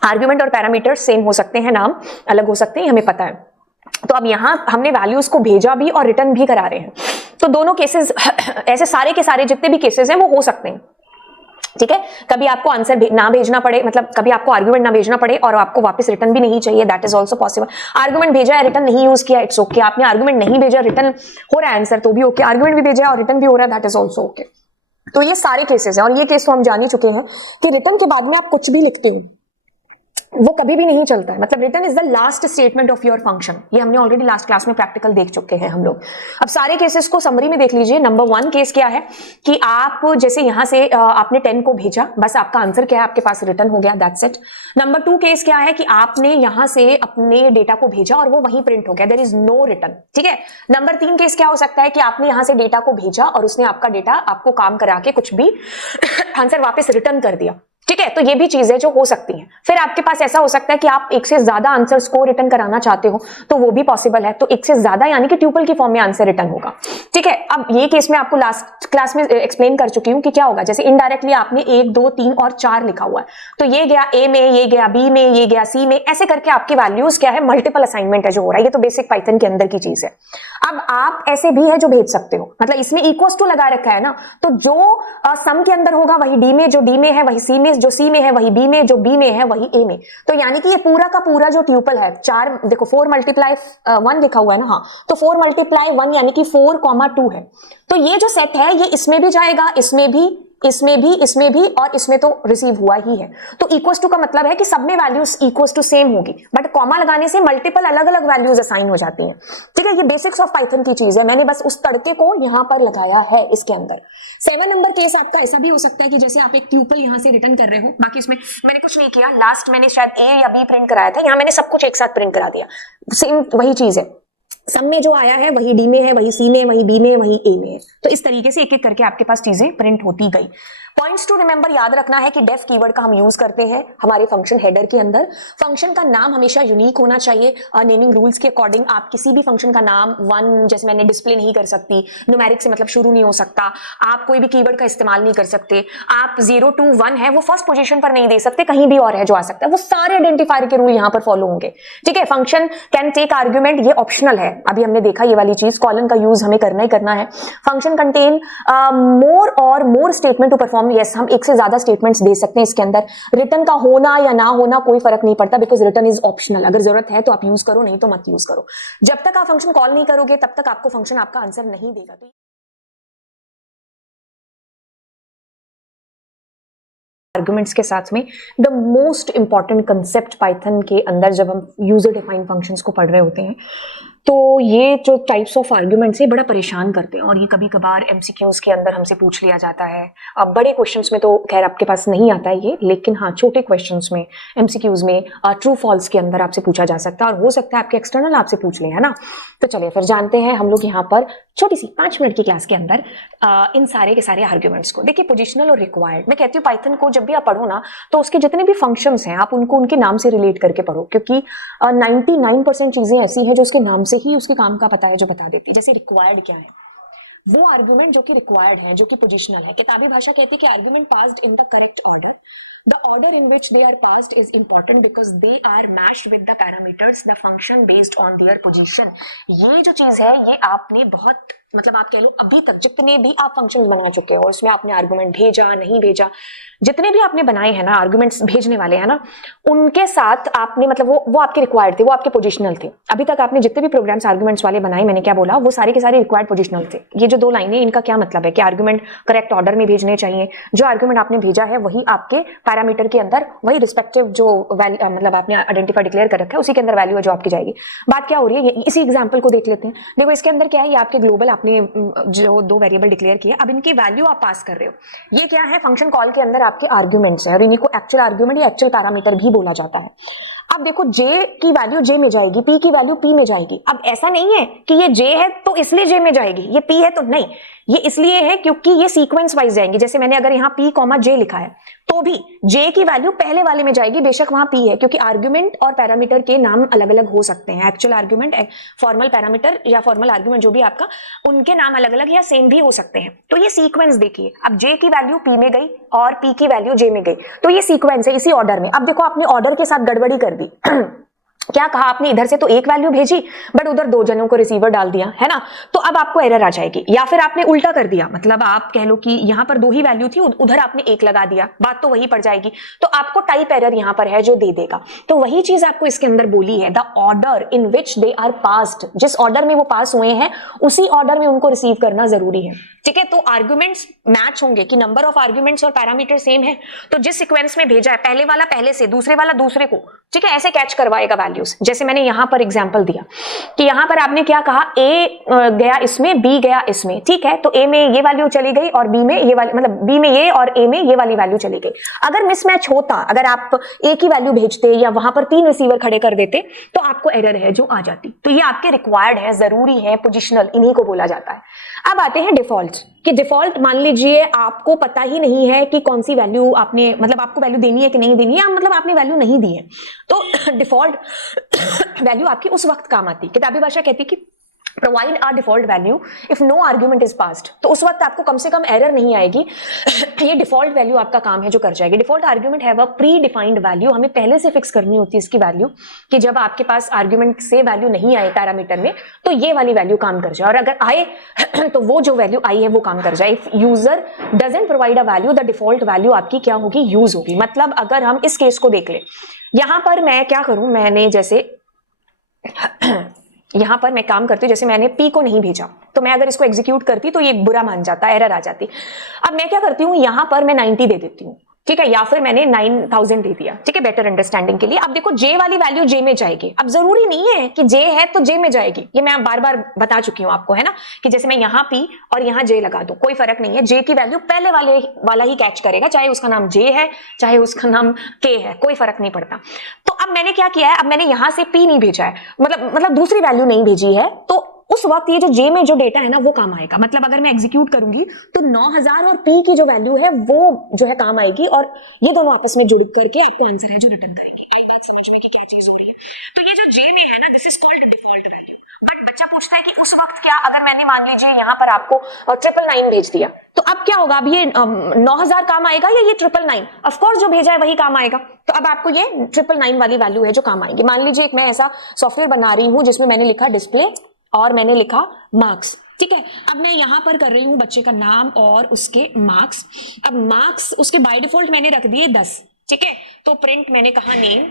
आर्गुमेंट और पैरामीटर सेम हो सकते हैं, नाम अलग हो सकते हैं, हमें पता है। तो अब यहां हमने वैल्यूज को भेजा भी और रिटर्न भी करा रहे हैं। तो दोनों केसेस ऐसे सारे के सारे जितने भी केसेस हैं वो हो सकते हैं, ठीक है। कभी आपको आंसर ना भेजना पड़े, मतलब कभी आपको आर्गुमेंट ना भेजना पड़े और आपको वापस रिटर्न भी नहीं चाहिए, that is also possible. Argument भेजा है, रिटर्न नहीं यूज किया, इट्स ओके। आपने आर्गुमेंट नहीं भेजा, रिटर्न हो रहा है आंसर, तो भी ओके। आर्गुमेंट भी भेजा और रिटर्न भी हो रहा है, दैट इज ऑल्सो ओके। तो ये सारे केसेस हैं, और ये केस तो हम जान ही चुके हैं कि रिटर्न के बाद में आप कुछ भी लिखते हो वो कभी भी नहीं चलता है। मतलब return is the last statement of your function, ये हमने ऑलरेडी लास्ट क्लास में प्रैक्टिकल देख चुके हैं हम लोग। अब सारे केसेस को समरी में देख लीजिए। नंबर 1 केस क्या है कि आप जैसे यहां से आपने 10 को भेजा, बस आपका आंसर क्या है, आपके पास रिटर्न हो गया, दैट्स इट। नंबर 2 केस क्या है कि आपने यहां से अपने डेटा को भेजा और वो वहीं प्रिंट हो गया, देयर इज नो रिटर्न, ठीक है। नंबर 3 केस क्या हो सकता है कि आपने यहां से डेटा को भेजा और उसने आपका डेटा आपको काम करा के कुछ भी आंसर वापस रिटर्न कर दिया, ठीक है। तो ये भी चीजें जो हो सकती हैं। फिर आपके पास ऐसा हो सकता है कि आप एक से ज्यादा आंसर्स को रिटर्न कराना चाहते हो, तो वो भी पॉसिबल है। तो एक से ज्यादा यानी कि ट्यूपल की फॉर्म में आंसर रिटर्न होगा, ठीक है। अब ये केस में आपको लास्ट क्लास में एक्सप्लेन कर चुकी हूं कि क्या होगा। जैसे इनडायरेक्टली आपने 1, 2, 3 और 4 लिखा हुआ है, तो ये गया A में, ये गया B में, ये गया C में, ऐसे करके आपकी वैल्यूज क्या है, मल्टीपल असाइनमेंट है जो हो रहा है। ये तो बेसिक पाइथन के अंदर की चीज है। अब आप ऐसे भी है जो भेज सकते हो, मतलब इसमें इक्वल्स टू लगा रखा है ना, तो जो सम के अंदर होगा वही D में, जो D में है वही C में, जो C में है वही B में, जो B में है वही A में। तो यानी कि ये पूरा का पूरा जो ट्यूपल है, 4 देखो 4 मल्टीप्लाई 1 लिखा हुआ है ना, हाँ, तो 4 मल्टीप्लाई 1 यानी कि 4, 2 है। तो ये जो सेट है ये इसमें भी जाएगा, इसमें भी, इसमें भी, इसमें भी, और इसमें तो रिसीव हुआ ही है। तो इक्वल्स टू का मतलब है कि सब में वैल्यूज इक्वल्स टू सेम होगी, बट कॉमा लगाने से मल्टीपल अलग अलग वैल्यूज असाइन हो जाती हैं, ठीक है। ये बेसिक्स ऑफ पाइथन की चीज है, मैंने बस उस तड़के को यहां पर लगाया है इसके अंदर। 7 नंबर केस आपका ऐसा भी हो सकता है कि जैसे आप एक ट्यूपल यहां से रिटर्न कर रहे हो, बाकी इसमें मैंने कुछ नहीं किया, लास्ट मैंने शायद A या B प्रिंट कराया था, यहां मैंने सब कुछ एक साथ प्रिंट करा दिया, सेम वही चीज है। सब में जो आया है वही D में है, वही C में, वही B में, वही A में है। तो इस तरीके से एक एक करके आपके पास चीजें प्रिंट होती गई। पॉइंट्स टू रिमेंबर याद रखना है कि डेफ कीवर्ड का हम यूज करते हैं हमारे फंक्शन हेडर के अंदर। फंक्शन का नाम हमेशा यूनिक होना चाहिए। नेमिंग रूल्स के अकॉर्डिंग आप किसी भी फंक्शन का नाम 1 जैसे मैंने डिस्प्ले नहीं कर सकती, न्यूमेरिक से मतलब शुरू नहीं हो सकता, आप कोई भी कीवर्ड का इस्तेमाल नहीं कर सकते, आप 0 to 1 है वो फर्स्ट पोजीशन पर नहीं दे सकते, कहीं भी और है जो आ सकता है, वो सारे आइडेंटिफायर के रूल यहां पर फॉलो होंगे, ठीक है। फंक्शन कैन टेक आर्ग्यूमेंट, ये ऑप्शनल है, अभी हमने देखा ये वाली चीज, कॉलन का यूज हमें करना ही करना है। फंक्शन कंटेन मोर और मोर स्टेटमेंट टू परफॉर्म, यस हम एक से ज्यादा स्टेटमेंट्स दे सकते हैं इसके अंदर। रिटर्न का होना या ना होना कोई फर्क नहीं पड़ता, बिकॉज रिटर्न इज ऑप्शनल, अगर जरूरत है तो आप यूज करो, नहीं तो मत यूज करो। जब तक आप फंक्शन कॉल नहीं करोगे तब तक आपको फंक्शन आपका आंसर नहीं देगा। तो आर्गुमेंट्स के साथ में the most important concept Python के अंदर जब हम यूजर डिफाइंड फंक्शंस को पढ़ रहे होते हैं तो ये जो टाइप्स ऑफ आर्ग्यूमेंट्स है बड़ा परेशान करते हैं और ये कभी कभार एमसीक्यूज के अंदर हमसे पूछ लिया जाता है। अब बड़े क्वेश्चंस में तो खैर आपके पास नहीं आता है ये, लेकिन हाँ छोटे क्वेश्चंस में एमसीक्यूज में ट्रू फॉल्स के अंदर आपसे पूछा जा सकता है और हो सकता है आपके एक्सटर्नल आपसे पूछ ले, है ना। तो चलिए फिर जानते हैं हम लोग यहाँ पर छोटी सी 5 मिनट की क्लास के अंदर इन सारे के सारे आर्ग्यूमेंट्स को। देखिए पोजिशनल और रिक्वायर्ड, मैं कहती हूँ पाइथन को जब भी आप पढ़ो ना तो उसके जितने भी फंक्शंस हैं आप उनको उनके नाम से रिलेट करके पढ़ो, क्योंकि 99% चीजें ऐसी हैं जो उसके नाम से ही उसके काम का पता है जो बता देती है। जैसे रिक्वायर्ड क्या है, वो आर्गुमेंट जो कि रिक्वायर्ड है, जो कि पोजिशनल है। किताबी भाषा कहती है कि argument passed in the correct order, the order in which they are passed is important because they are matched with the parameters the function based on their position. ये जो चीज है ये आपने बहुत मतलब आप कह लो अभी तक जितने भी आप फंक्शंस बना चुके हो और उसमें आपने आर्गुमेंट भेजा नहीं भेजा, जितने भी आपने बनाए हैं ना आर्गुमेंट्स भेजने वाले हैं ना, उनके साथ आपने मतलब वो आपके रिक्वायर्ड थे, वो आपके पोजिशनल थे। अभी तक आपने जितने भी प्रोग्राम्स आर्गुमेंट्स वाले बनाए, मैंने क्या बोला, वो सारे के सारे रिक्वायर्ड पोजिशनल थे। ये जो 2 लाइनें इनका क्या मतलब है कि आर्गुमेंट करेक्ट ऑर्डर में भेजने चाहिए, जो आर्गुमेंट आपने भेजा है वही आपके पैरामीटर के अंदर वही रिस्पेक्टिव जो मतलब आपने आइडेंटिफाई डिक्लेयर कर रखा है उसी के अंदर वैल्यू है जो आपकी जाएगी। बात क्या हो रही है, इसी एग्जाम्पल को देख लेते हैं। देखो इसके अंदर क्या है, ये आपके ग्लोबल आपने जो 2 वेरिएबल डिक्लेयर किए, अब इनकी वैल्यू आप पास कर रहे हो। ये क्या है, फंक्शन कॉल के अंदर आपके आर्ग्यूमेंट्स है और इन्हीं को एक्चुअल आर्ग्यूमेंट या एक्चुअल पैरामीटर भी बोला जाता है। अब देखो जे की वैल्यू जे में जाएगी, पी की वैल्यू पी में जाएगी। अब ऐसा नहीं है कि ये जे है तो इसलिए जे में जाएगी, ये पी है तो नहीं, ये इसलिए है क्योंकि ये सीक्वेंस वाइज जाएंगे। जैसे मैंने अगर यहाँ पी कॉमा जे लिखा है तो भी जे की वैल्यू पहले वाले में जाएगी, बेशक वहां पी है, क्योंकि आर्ग्यूमेंट और पैरामीटर के नाम अलग अलग हो सकते हैं। एक्चुअल आर्ग्यूमेंट, फॉर्मल पैरामीटर या फॉर्मल आर्ग्यूमेंट जो भी आपका, उनके नाम अलग अलग या सेम भी हो सकते हैं। तो ये सीक्वेंस देखिए, अब जे की वैल्यू पी में गई और पी की वैल्यू जे में गई, तो ये सीक्वेंस है इसी ऑर्डर में। अब देखो आपने ऑर्डर के साथ गड़बड़ी कर दी क्या कहा आपने, इधर से तो एक वैल्यू भेजी बट उधर 2 जनों को रिसीवर डाल दिया, है ना, तो अब आपको एरर आ जाएगी। या फिर आपने उल्टा कर दिया, मतलब आप कह लो कि यहां पर 2 ही वैल्यू थी, उधर आपने 1 लगा दिया, बात तो वही पड़ जाएगी। तो आपको टाइप एरर यहां पर है जो दे देगा। तो वही चीज आपको इसके अंदर बोली है, the order in which they are passed, जिस ऑर्डर में वो पास हुए हैं उसी ऑर्डर में उनको रिसीव करना जरूरी है। ठीक है, तो आर्ग्यूमेंट्स मैच होंगे कि नंबर ऑफ आर्ग्यूमेंट्स और पैरामीटर सेम है, तो जिस सीक्वेंस में भेजा है पहले वाला पहले से, दूसरे वाला दूसरे को, ठीक है, ऐसे कैच करवाएगा वैल्यूज। जैसे मैंने यहां पर एग्जांपल दिया कि यहां पर आपने क्या कहा, ए गया इसमें, बी गया इसमें, ठीक है, तो ए में ये वैल्यू चली गई और बी में ये वाली, मतलब बी में ये और ए में ये वाली वैल्यू चली गई। अगर मिसमैच होता, अगर आप ए की वैल्यू भेजते या वहां पर 3 रिसीवर खड़े कर देते तो आपको एरर है जो आ जाती। तो ये आपके रिक्वायर्ड है, जरूरी है, पोजिशनल, इन्हीं को बोला जाता है। अब आते हैं डिफॉल्ट, कि डिफॉल्ट मान लीजिए आपको पता ही नहीं है कि कौन सी वैल्यू आपने, मतलब आपको वैल्यू देनी है कि नहीं देनी है, मतलब आपने वैल्यू नहीं दी है, तो डिफॉल्ट वैल्यू आपकी उस वक्त काम आती। किताबी भाषा कहती है कि provide a default value if no argument is passed, तो उस वक्त आपको कम से कम एरर नहीं आएगी। ये डिफॉल्ट वैल्यू आपका काम है जो कर जाएगी। Default argument have a pre defined value, हमें पहले से फिक्स करनी होती है इसकी वैल्यू, कि जब आपके पास आर्ग्यूमेंट से वैल्यू नहीं आए पैरामीटर में तो ये वाली वैल्यू काम कर जाए, और अगर आए तो वो जो वैल्यू आई है वो काम कर जाए। If user doesn't provide a value, the default value आपकी क्या होगी, यूज होगी। मतलब अगर हम इस केस को देख ले, यहां पर मैं क्या करूं, मैंने जैसे यहां पर मैं काम करती हूँ, जैसे मैंने पी को नहीं भेजा, तो मैं अगर इसको एग्जीक्यूट करती तो ये बुरा मान जाता, एरर आ जाती। अब मैं क्या करती हूँ, यहां पर मैं 90 दे देती हूँ, ठीक है, या फिर मैंने 9000 दे दिया, ठीक है, बेटर अंडरस्टैंडिंग के लिए। अब देखो जे वाली वैल्यू जे में जाएगी। अब जरूरी नहीं है कि जे है तो जे में जाएगी, ये मैं बार बार बता चुकी हूं आपको, है ना, कि जैसे मैं यहां पी और यहां जे लगा दूं, कोई फर्क नहीं है, जे की वैल्यू पहले वाला ही कैच करेगा, चाहे उसका नाम जे है चाहे उसका नाम के है, कोई फर्क नहीं पड़ता। तो अब मैंने क्या किया है, अब मैंने यहां से पी नहीं भेजा है, मतलब दूसरी वैल्यू नहीं भेजी है, तो उस वक्त ये जो जे में जो डेटा है ना वो काम आएगा। मतलब अगर मैं एग्जीक्यूट करूंगी तो 9000 और पी की जो वैल्यू है वो जो है काम आएगी, और ये दोनों आपस में जुड़ करके आपको आंसर है जो रिटर्न करेंगे। आई बात समझ में कि क्या चीज हो रही है। तो ये जो जे में है ना, this is called default value. But बच्चा पूछता है कि उस वक्त क्या, अगर मैंने मान लीजिए यहाँ पर आपको 999 भेज दिया, तो अब क्या होगा, अब ये 9000 काम आएगा या ये 999? ऑफ कोर्स जो भेजा है वही काम आएगा। तो अब आपको ये 999 वाली वैल्यू है जो काम आएगी। मान लीजिए एक मैं ऐसा सॉफ्टवेयर बना रही हूँ जिसमें मैंने लिखा डिस्प्ले और मैंने लिखा मार्क्स, ठीक है। अब मैं यहां पर कर रही हूं बच्चे का नाम और उसके मार्क्स। अब मार्क्स उसके बाय डिफॉल्ट मैंने रख दिए 10, ठीक है, तो प्रिंट मैंने कहा नेम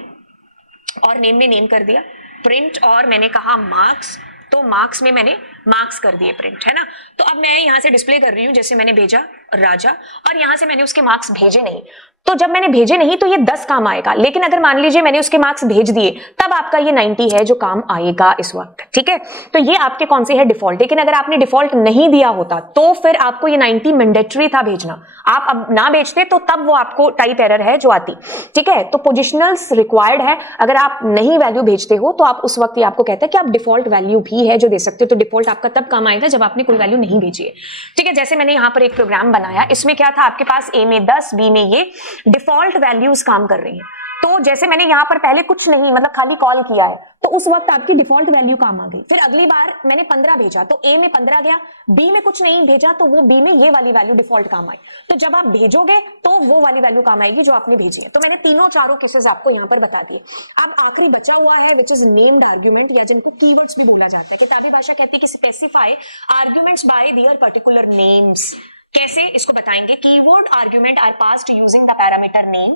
और नेम में नेम कर दिया, प्रिंट और मैंने कहा मार्क्स, तो मार्क्स में मैंने मार्क्स कर दिए प्रिंट, है ना। तो अब मैं यहां से डिस्प्ले कर रही हूं, जैसे मैंने भेजा राजा और यहां से मैंने उसके मार्क्स भेजे नहीं, तो जब मैंने भेजे नहीं तो ये 10 काम आएगा, लेकिन अगर मान लीजिए मैंने उसके मार्क्स भेज दिए तब आपका ये 90 है जो काम आएगा इस वक्त, ठीक है। तो ये आपके कौन से है डिफॉल्ट, लेकिन अगर आपने डिफॉल्ट नहीं दिया होता तो फिर आपको ये 90 मैंडेटरी था भेजना, आप अब ना भेजते तो तब वो आपको टाइप एरर है जो आती, ठीक है। तो पोजिशनल्स रिक्वायर्ड है, अगर आप नहीं वैल्यू भेजते हो तो आप उस वक्त ये आपको कहता है कि आप डिफॉल्ट वैल्यू भी है जो दे सकते हो। तो डिफॉल्ट आपका तब काम आएगा जब आपने कोई वैल्यू नहीं भेजी है, ठीक है। जैसे मैंने यहां पर एक प्रोग्राम बनाया, इसमें क्या था, आपके पास ए में 10, बी में ये डिफॉल्ट वैल्यूज काम कर रही हैं। तो जैसे मैंने यहां पर पहले कुछ नहीं, मतलब खाली कॉल किया है, तो उस वक्त आपकी डिफॉल्ट वैल्यू काम आ गई। फिर अगली बार मैंने 15 भेजा तो ए में 15 गया, बी में कुछ नहीं भेजा तो वो बी में ये वाली वैल्यू डिफॉल्ट काम आई। तो जब आप भेजोगे तो वो वाली वैल्यू काम आएगी जो आपने भेजी है। तो मैंने तीनों चारों केसेस आपको यहां पर बता दिए। अब आखिरी बचा हुआ है विच इज नेम्ड आर्ग्यूमेंट, या जिनको कीवर्ड्स भी बोला जाता है। किताबी भाषा कहती है कि specify arguments by their particular names. कैसे, इसको बताएंगे। Keyword argument are passed using the parameter name,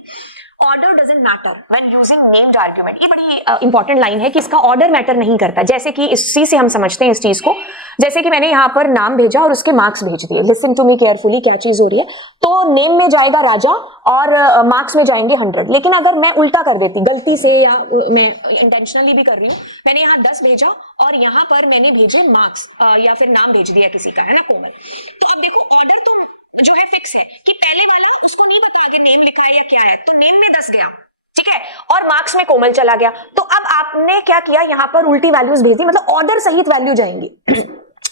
order doesn't matter when using named argument. ये बड़ी इंपॉर्टेंट लाइन है कि इसका ऑर्डर मैटर नहीं करता। जैसे कि इसी से हम समझते हैं इस चीज को, जैसे कि मैंने यहाँ पर नाम भेजा और उसके मार्क्स भेज दिए। लिसन टू मी केयरफुली, क्या चीज हो रही है। तो नेम में जाएगा राजा और मार्क्स में जाएंगे 100, लेकिन अगर मैं उल्टा कर देती गलती से, या मैं इंटेंशनली भी कर रही हूँ, मैंने यहाँ 10 भेजा और यहाँ पर मैंने भेजे मार्क्स या फिर नाम भेज दिया किसी का, है ना, कोमल। तो अब देखो ऑर्डर तो जो है फिक्स है कि पहले वाला उसको नहीं पता आगे नेम लिखा है या क्या है, तो नेम में 10 गया, ठीक है, और मार्क्स में कोमल चला गया। तो अब आपने क्या किया, यहां पर उल्टी वैल्यूज भेज दी, मतलब ऑर्डर सहित वैल्यू जाएंगी।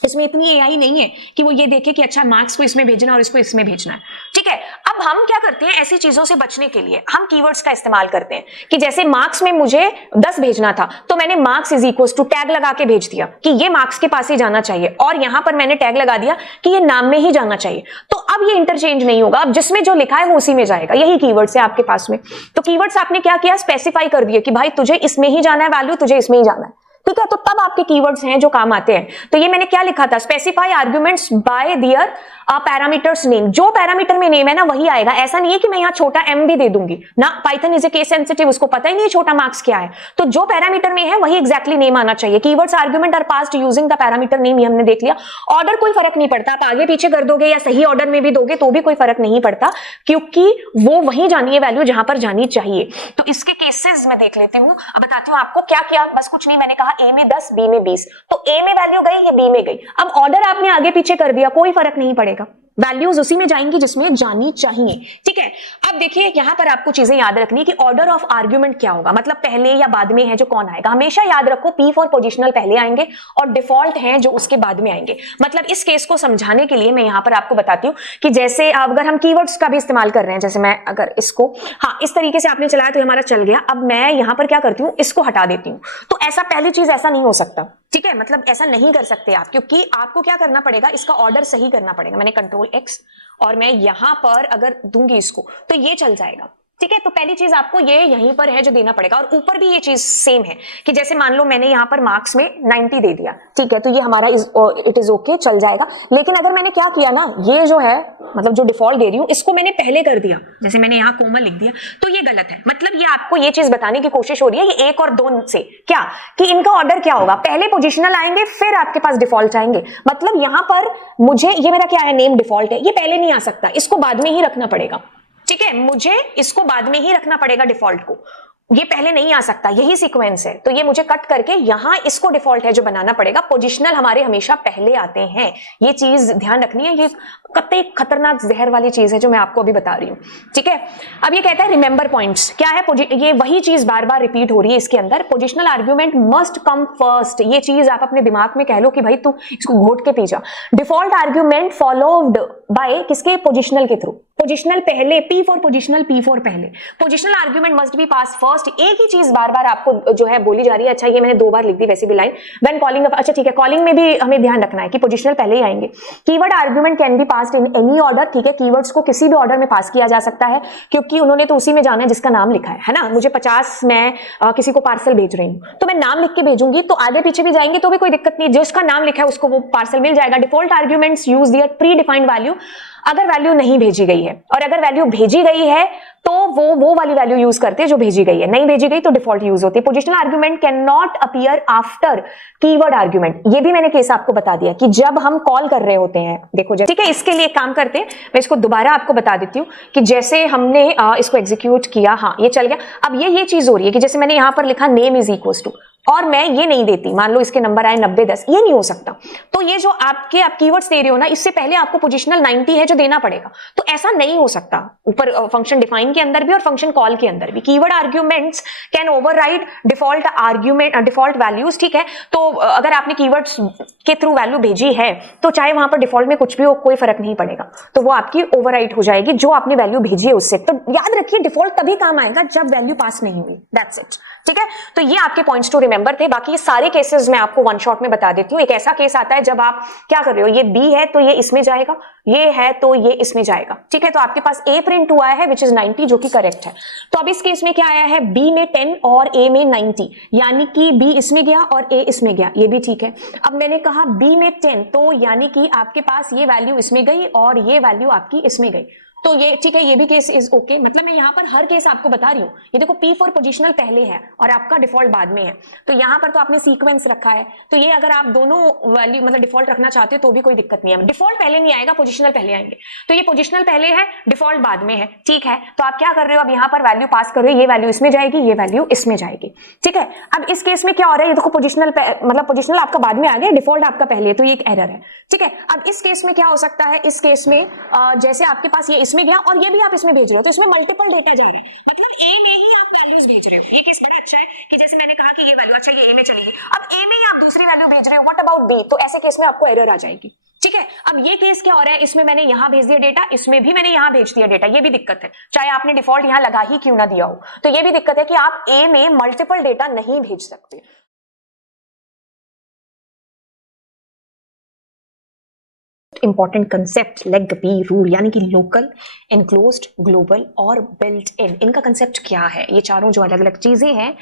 इसमें इतनी एआई नहीं है कि वो ये देखे कि अच्छा मार्क्स को इसमें भेजना और इसको इसमें भेजना है, ठीक है। अब हम क्या करते हैं, ऐसी चीजों से बचने के लिए हम कीवर्ड्स का इस्तेमाल करते हैं कि जैसे मार्क्स में मुझे 10 भेजना था तो मैंने marks is equal to tag लगा के भेज दिया कि ये मार्क्स के पास ही जाना चाहिए, और यहां पर मैंने टैग लगा दिया कि ये नाम में ही जाना चाहिए। तो अब ये इंटरचेंज नहीं होगा, अब जिसमें जो लिखा है वो उसी में जाएगा। यही कीवर्ड्स है आपके पास में। तो कीवर्ड्स आपने क्या किया, स्पेसिफाई कर दिया कि भाई तुझे इसमें ही जाना है वैल्यू, तुझे इसमें ही जाना है, ठीक है। तो तब आपके कीवर्ड्स हैं जो काम आते हैं। तो ये मैंने क्या लिखा था, specify arguments by there parameters name. जो पैरामीटर में नेम है ना वही आएगा। ऐसा नहीं है कि मैं यहाँ छोटा m भी दे दूंगी ना, Python is a case sensitive, उसको पता ही नहीं है छोटा मार्क्स क्या है। तो जो पैरामीटर में है वही एग्जैक्टली नेम आना चाहिए। Keywords argument are passed using the parameter name, ये हमने देख लिया। ऑर्डर कोई फर्क नहीं पड़ता, आप आगे पीछे कर दोगे या सही ऑर्डर में भी दोगे तो भी कोई फर्क नहीं पड़ता, क्योंकि वो वहीं जानी है वैल्यू जहां पर जानी चाहिए। तो इसके केसेस मैं देख लेती हूँ, अब बताती हूँ आपको क्या किया। बस कुछ नहीं, मैंने कहा ए में 10, बी में 20, तो ए में वैल्यू गई या बी में गई। अब ऑर्डर आपने आगे पीछे कर दिया, कोई फर्क नहीं पड़ेगा, वैल्यूज उसी में जाएंगी जिसमें जानी चाहिए, ठीक है। अब देखिए यहां पर आपको चीजें याद रखनी है कि ऑर्डर ऑफ आर्ग्यूमेंट क्या होगा, मतलब पहले या बाद में है जो कौन आएगा। हमेशा याद रखो P फॉर पोजिशनल पहले आएंगे और डिफॉल्ट हैं जो उसके बाद में आएंगे। मतलब इस केस को समझाने के लिए मैं यहां पर आपको बताती हूँ कि जैसे अगर हम कीवर्ड्स का भी इस्तेमाल कर रहे हैं, जैसे मैं अगर इसको हाँ इस तरीके से आपने चलाया तो हमारा चल गया। अब मैं यहां पर क्या करती हूँ, इसको हटा देती हूँ। तो ऐसा पहली चीज ऐसा नहीं हो सकता, ठीक है, मतलब ऐसा नहीं कर सकते आप, क्योंकि आपको क्या करना पड़ेगा, इसका ऑर्डर सही करना पड़ेगा। मैंने कंट्रोल X और मैं यहां पर अगर दूंगी इसको तो ये चल जाएगा, ठीक है। तो पहली चीज आपको ये यहीं पर है जो देना पड़ेगा। और ऊपर भी ये चीज सेम है कि जैसे मान लो मैंने यहां पर मार्क्स में 90 दे दिया, ठीक है, तो ये हमारा इट इज ओके, चल जाएगा। लेकिन अगर मैंने क्या किया ना, ये जो है मतलब जो डिफॉल्ट दे रही हूं इसको मैंने पहले कर दिया, जैसे मैंने यहाँ कोमल लिख दिया, तो ये गलत है। मतलब ये आपको ये चीज बताने की कोशिश हो रही है ये 1 और 2 से क्या, कि इनका ऑर्डर क्या होगा, पहले पोजिशनल आएंगे फिर आपके पास डिफॉल्ट आएंगे। मतलब यहां पर मुझे ये मेरा क्या है, नेम डिफॉल्ट है, ये पहले नहीं आ सकता, इसको बाद में ही रखना पड़ेगा, ठीक है। मुझे इसको बाद में ही रखना पड़ेगा डिफॉल्ट को, ये पहले नहीं आ सकता, यही सीक्वेंस है। तो ये मुझे कट करके यहां इसको डिफॉल्ट है जो बनाना पड़ेगा। पोजिशनल हमारे हमेशा पहले आते हैं, ये चीज ध्यान रखनी है। ये कतई खतरनाक जहर वाली चीज है जो मैं आपको अभी बता रही हूँ, ठीक है। अब ये कहता है रिमेंबर पॉइंट्स क्या है, ये वही चीज बार बार रिपीट हो रही है इसके अंदर। Positional argument must come first, ये चीज आप अपने दिमाग में कह लो कि भाई तू इसको घोट के पी जा। डिफॉल्ट आर्ग्यूमेंट फॉलोड बाय किसके, पोजिशनल के थ्रू। पोजिशनल पहले, P for positional, P for पहले। Positional argument must be pass first. एक ही चीज बार बार आपको जो है बोली जा रही है। अच्छा ये मैंने 2 बार लिख दी वैसे भी लाइन, व्हेन कॉलिंग, अच्छा ठीक है, कॉलिंग में भी हमें ध्यान रखना है कि पोजिशनल पहले ही आएंगे। Keyword argument can be passed in any order, ठीक है, कीवर्ड्स को किसी भी ऑर्डर में पास किया जा सकता है, क्योंकि उन्होंने तो उसी में जाना है जिसका नाम लिखा है ना। मुझे 50 मैं किसी को पार्सल भेज रही हूँ तो मैं नाम लिख के भेजूंगी, तो आगे पीछे भी जाएंगे तो भी कोई दिक्कत नहीं, जिसका नाम लिखा है उसको वो पार्सल मिल जाएगा। Default arguments use their pre defined value, अगर वैल्यू नहीं भेजी गई है, और अगर वैल्यू भेजी गई है तो वो वाली वैल्यू यूज करते हैं जो भेजी गई है, नहीं भेजी गई तो डिफॉल्ट यूज होती है। Positional argument can not appear after keyword argument. ये भी मैंने केस आपको बता दिया कि जब हम कॉल कर रहे होते हैं, देखो ठीक है, इसके लिए काम करते हैं, मैं इसको दोबारा आपको बता देती हूँ कि जैसे हमने इसको एग्जीक्यूट किया, हाँ ये चल गया। अब ये चीज हो रही है कि जैसे मैंने यहां पर लिखा नेम इज इक्वल टू, और मैं ये नहीं देती, मान लो इसके नंबर आए 90 10, ये नहीं हो सकता। तो ये जो आप कीवर्ड्स दे रहे हो ना, इससे पहले आपको पोजिशनल 90 है जो देना पड़ेगा। तो ऐसा नहीं हो सकता ऊपर फंक्शन डिफाइन के अंदर भी और फंक्शन कॉल के अंदर भी। Keyword arguments can override default argument, default values, ठीक है। तो अगर आपने कीवर्ड्स के थ्रू वैल्यू भेजी है तो चाहे वहां पर डिफॉल्ट में कुछ भी हो, कोई फर्क नहीं पड़ेगा, तो वो आपकी ओवरराइड हो जाएगी जो आपने वैल्यू भेजी है उससे। तो याद रखिए डिफॉल्ट तभी काम आएगा जब वैल्यू पास नहीं हुई, दैट्स इट, ठीक है। तो ये आपके पॉइंट्स टू रिमेंबर थे। बाकी ये सारे केसेस मैं आपको वन शॉट में बता देती हूँ। एक ऐसा केस आता है जब आप क्या कर रहे हो, ये बी है तो ये इसमें जाएगा, ये है तो ये इसमें जाएगा, ठीक है। तो आपके पास ए प्रिंट हुआ है विच इज 90 जो कि करेक्ट है। तो अब इस केस में क्या आया है, बी में 10 और ए में 90, यानी कि बी इसमें गया और ए इसमें गया, ये भी ठीक है। अब मैंने कहा बी में 10, तो यानी कि आपके पास ये वैल्यू इसमें गई और ये वैल्यू आपकी इसमें गई, तो ये ठीक है, ये भी केस इज ओके। मतलब मैं यहां पर हर केस आपको बता रही हूं। ये देखो P फॉर पोजिशनल पहले है और आपका डिफॉल्ट बाद में है, तो यहां पर तो आपने सीक्वेंस रखा है। तो ये अगर आप दोनों वैल्यू मतलब डिफॉल्ट रखना चाहते हो तो भी कोई दिक्कत नहीं है। डिफॉल्ट पहले नहीं आएगा, पोजिशनल पहले आएंगे। तो ये पोजिशनल पहले है, डिफॉल्ट बाद में है, ठीक है। तो आप क्या कर रहे हो, अब यहां पर वैल्यू पास कर रहे हो, ये वैल्यू इसमें जाएगी, ये वैल्यू इसमें जाएगी, ठीक है। अब इस केस में क्या हो रहा है, ये देखो पोजिशनल मतलब पोजिशनल आपका बाद में आ गया, डिफॉल्ट आपका पहले है, तो ये एक एरर है, ठीक है। अब इस केस में क्या हो सकता है, इस केस में जैसे आपके पास ये इसमें गया और ये भी आप इसमें भेज रहे हो, तो इसमें मल्टीपल डेटा जा रहा है, मतलब ए में ही आप वैल्यूज भेज रहे हो। ये केस बड़ा अच्छा है कि जैसे मैंने कहा कि ये वैल्यू अच्छा ये ए में चलेगी, अब ए में ही आप दूसरी वैल्यू भेज रहे हो, व्हाट अबाउट बी, तो ऐसे केस में आपको एरर आ जाएगी, ठीक है। अब ये केस क्या हो रहा है, इसमें मैंने यहां भेज दिया डेटा, इसमें भी मैंने यहां भेज दिया डेटा, ये भी दिक्कत है, चाहे आपने डिफॉल्ट यहां लगा ही क्यों ना दिया हो। तो ये भी दिक्कत है कि आप ए में मल्टीपल डेटा नहीं भेज सकते। Important concept LEGB rule, यानी कि लोकल, एनक्लोज्ड, ग्लोबल और बिल्ट इन, इनका कंसेप्ट क्या है। ये चारों जो अलग अलग चीजें हैं,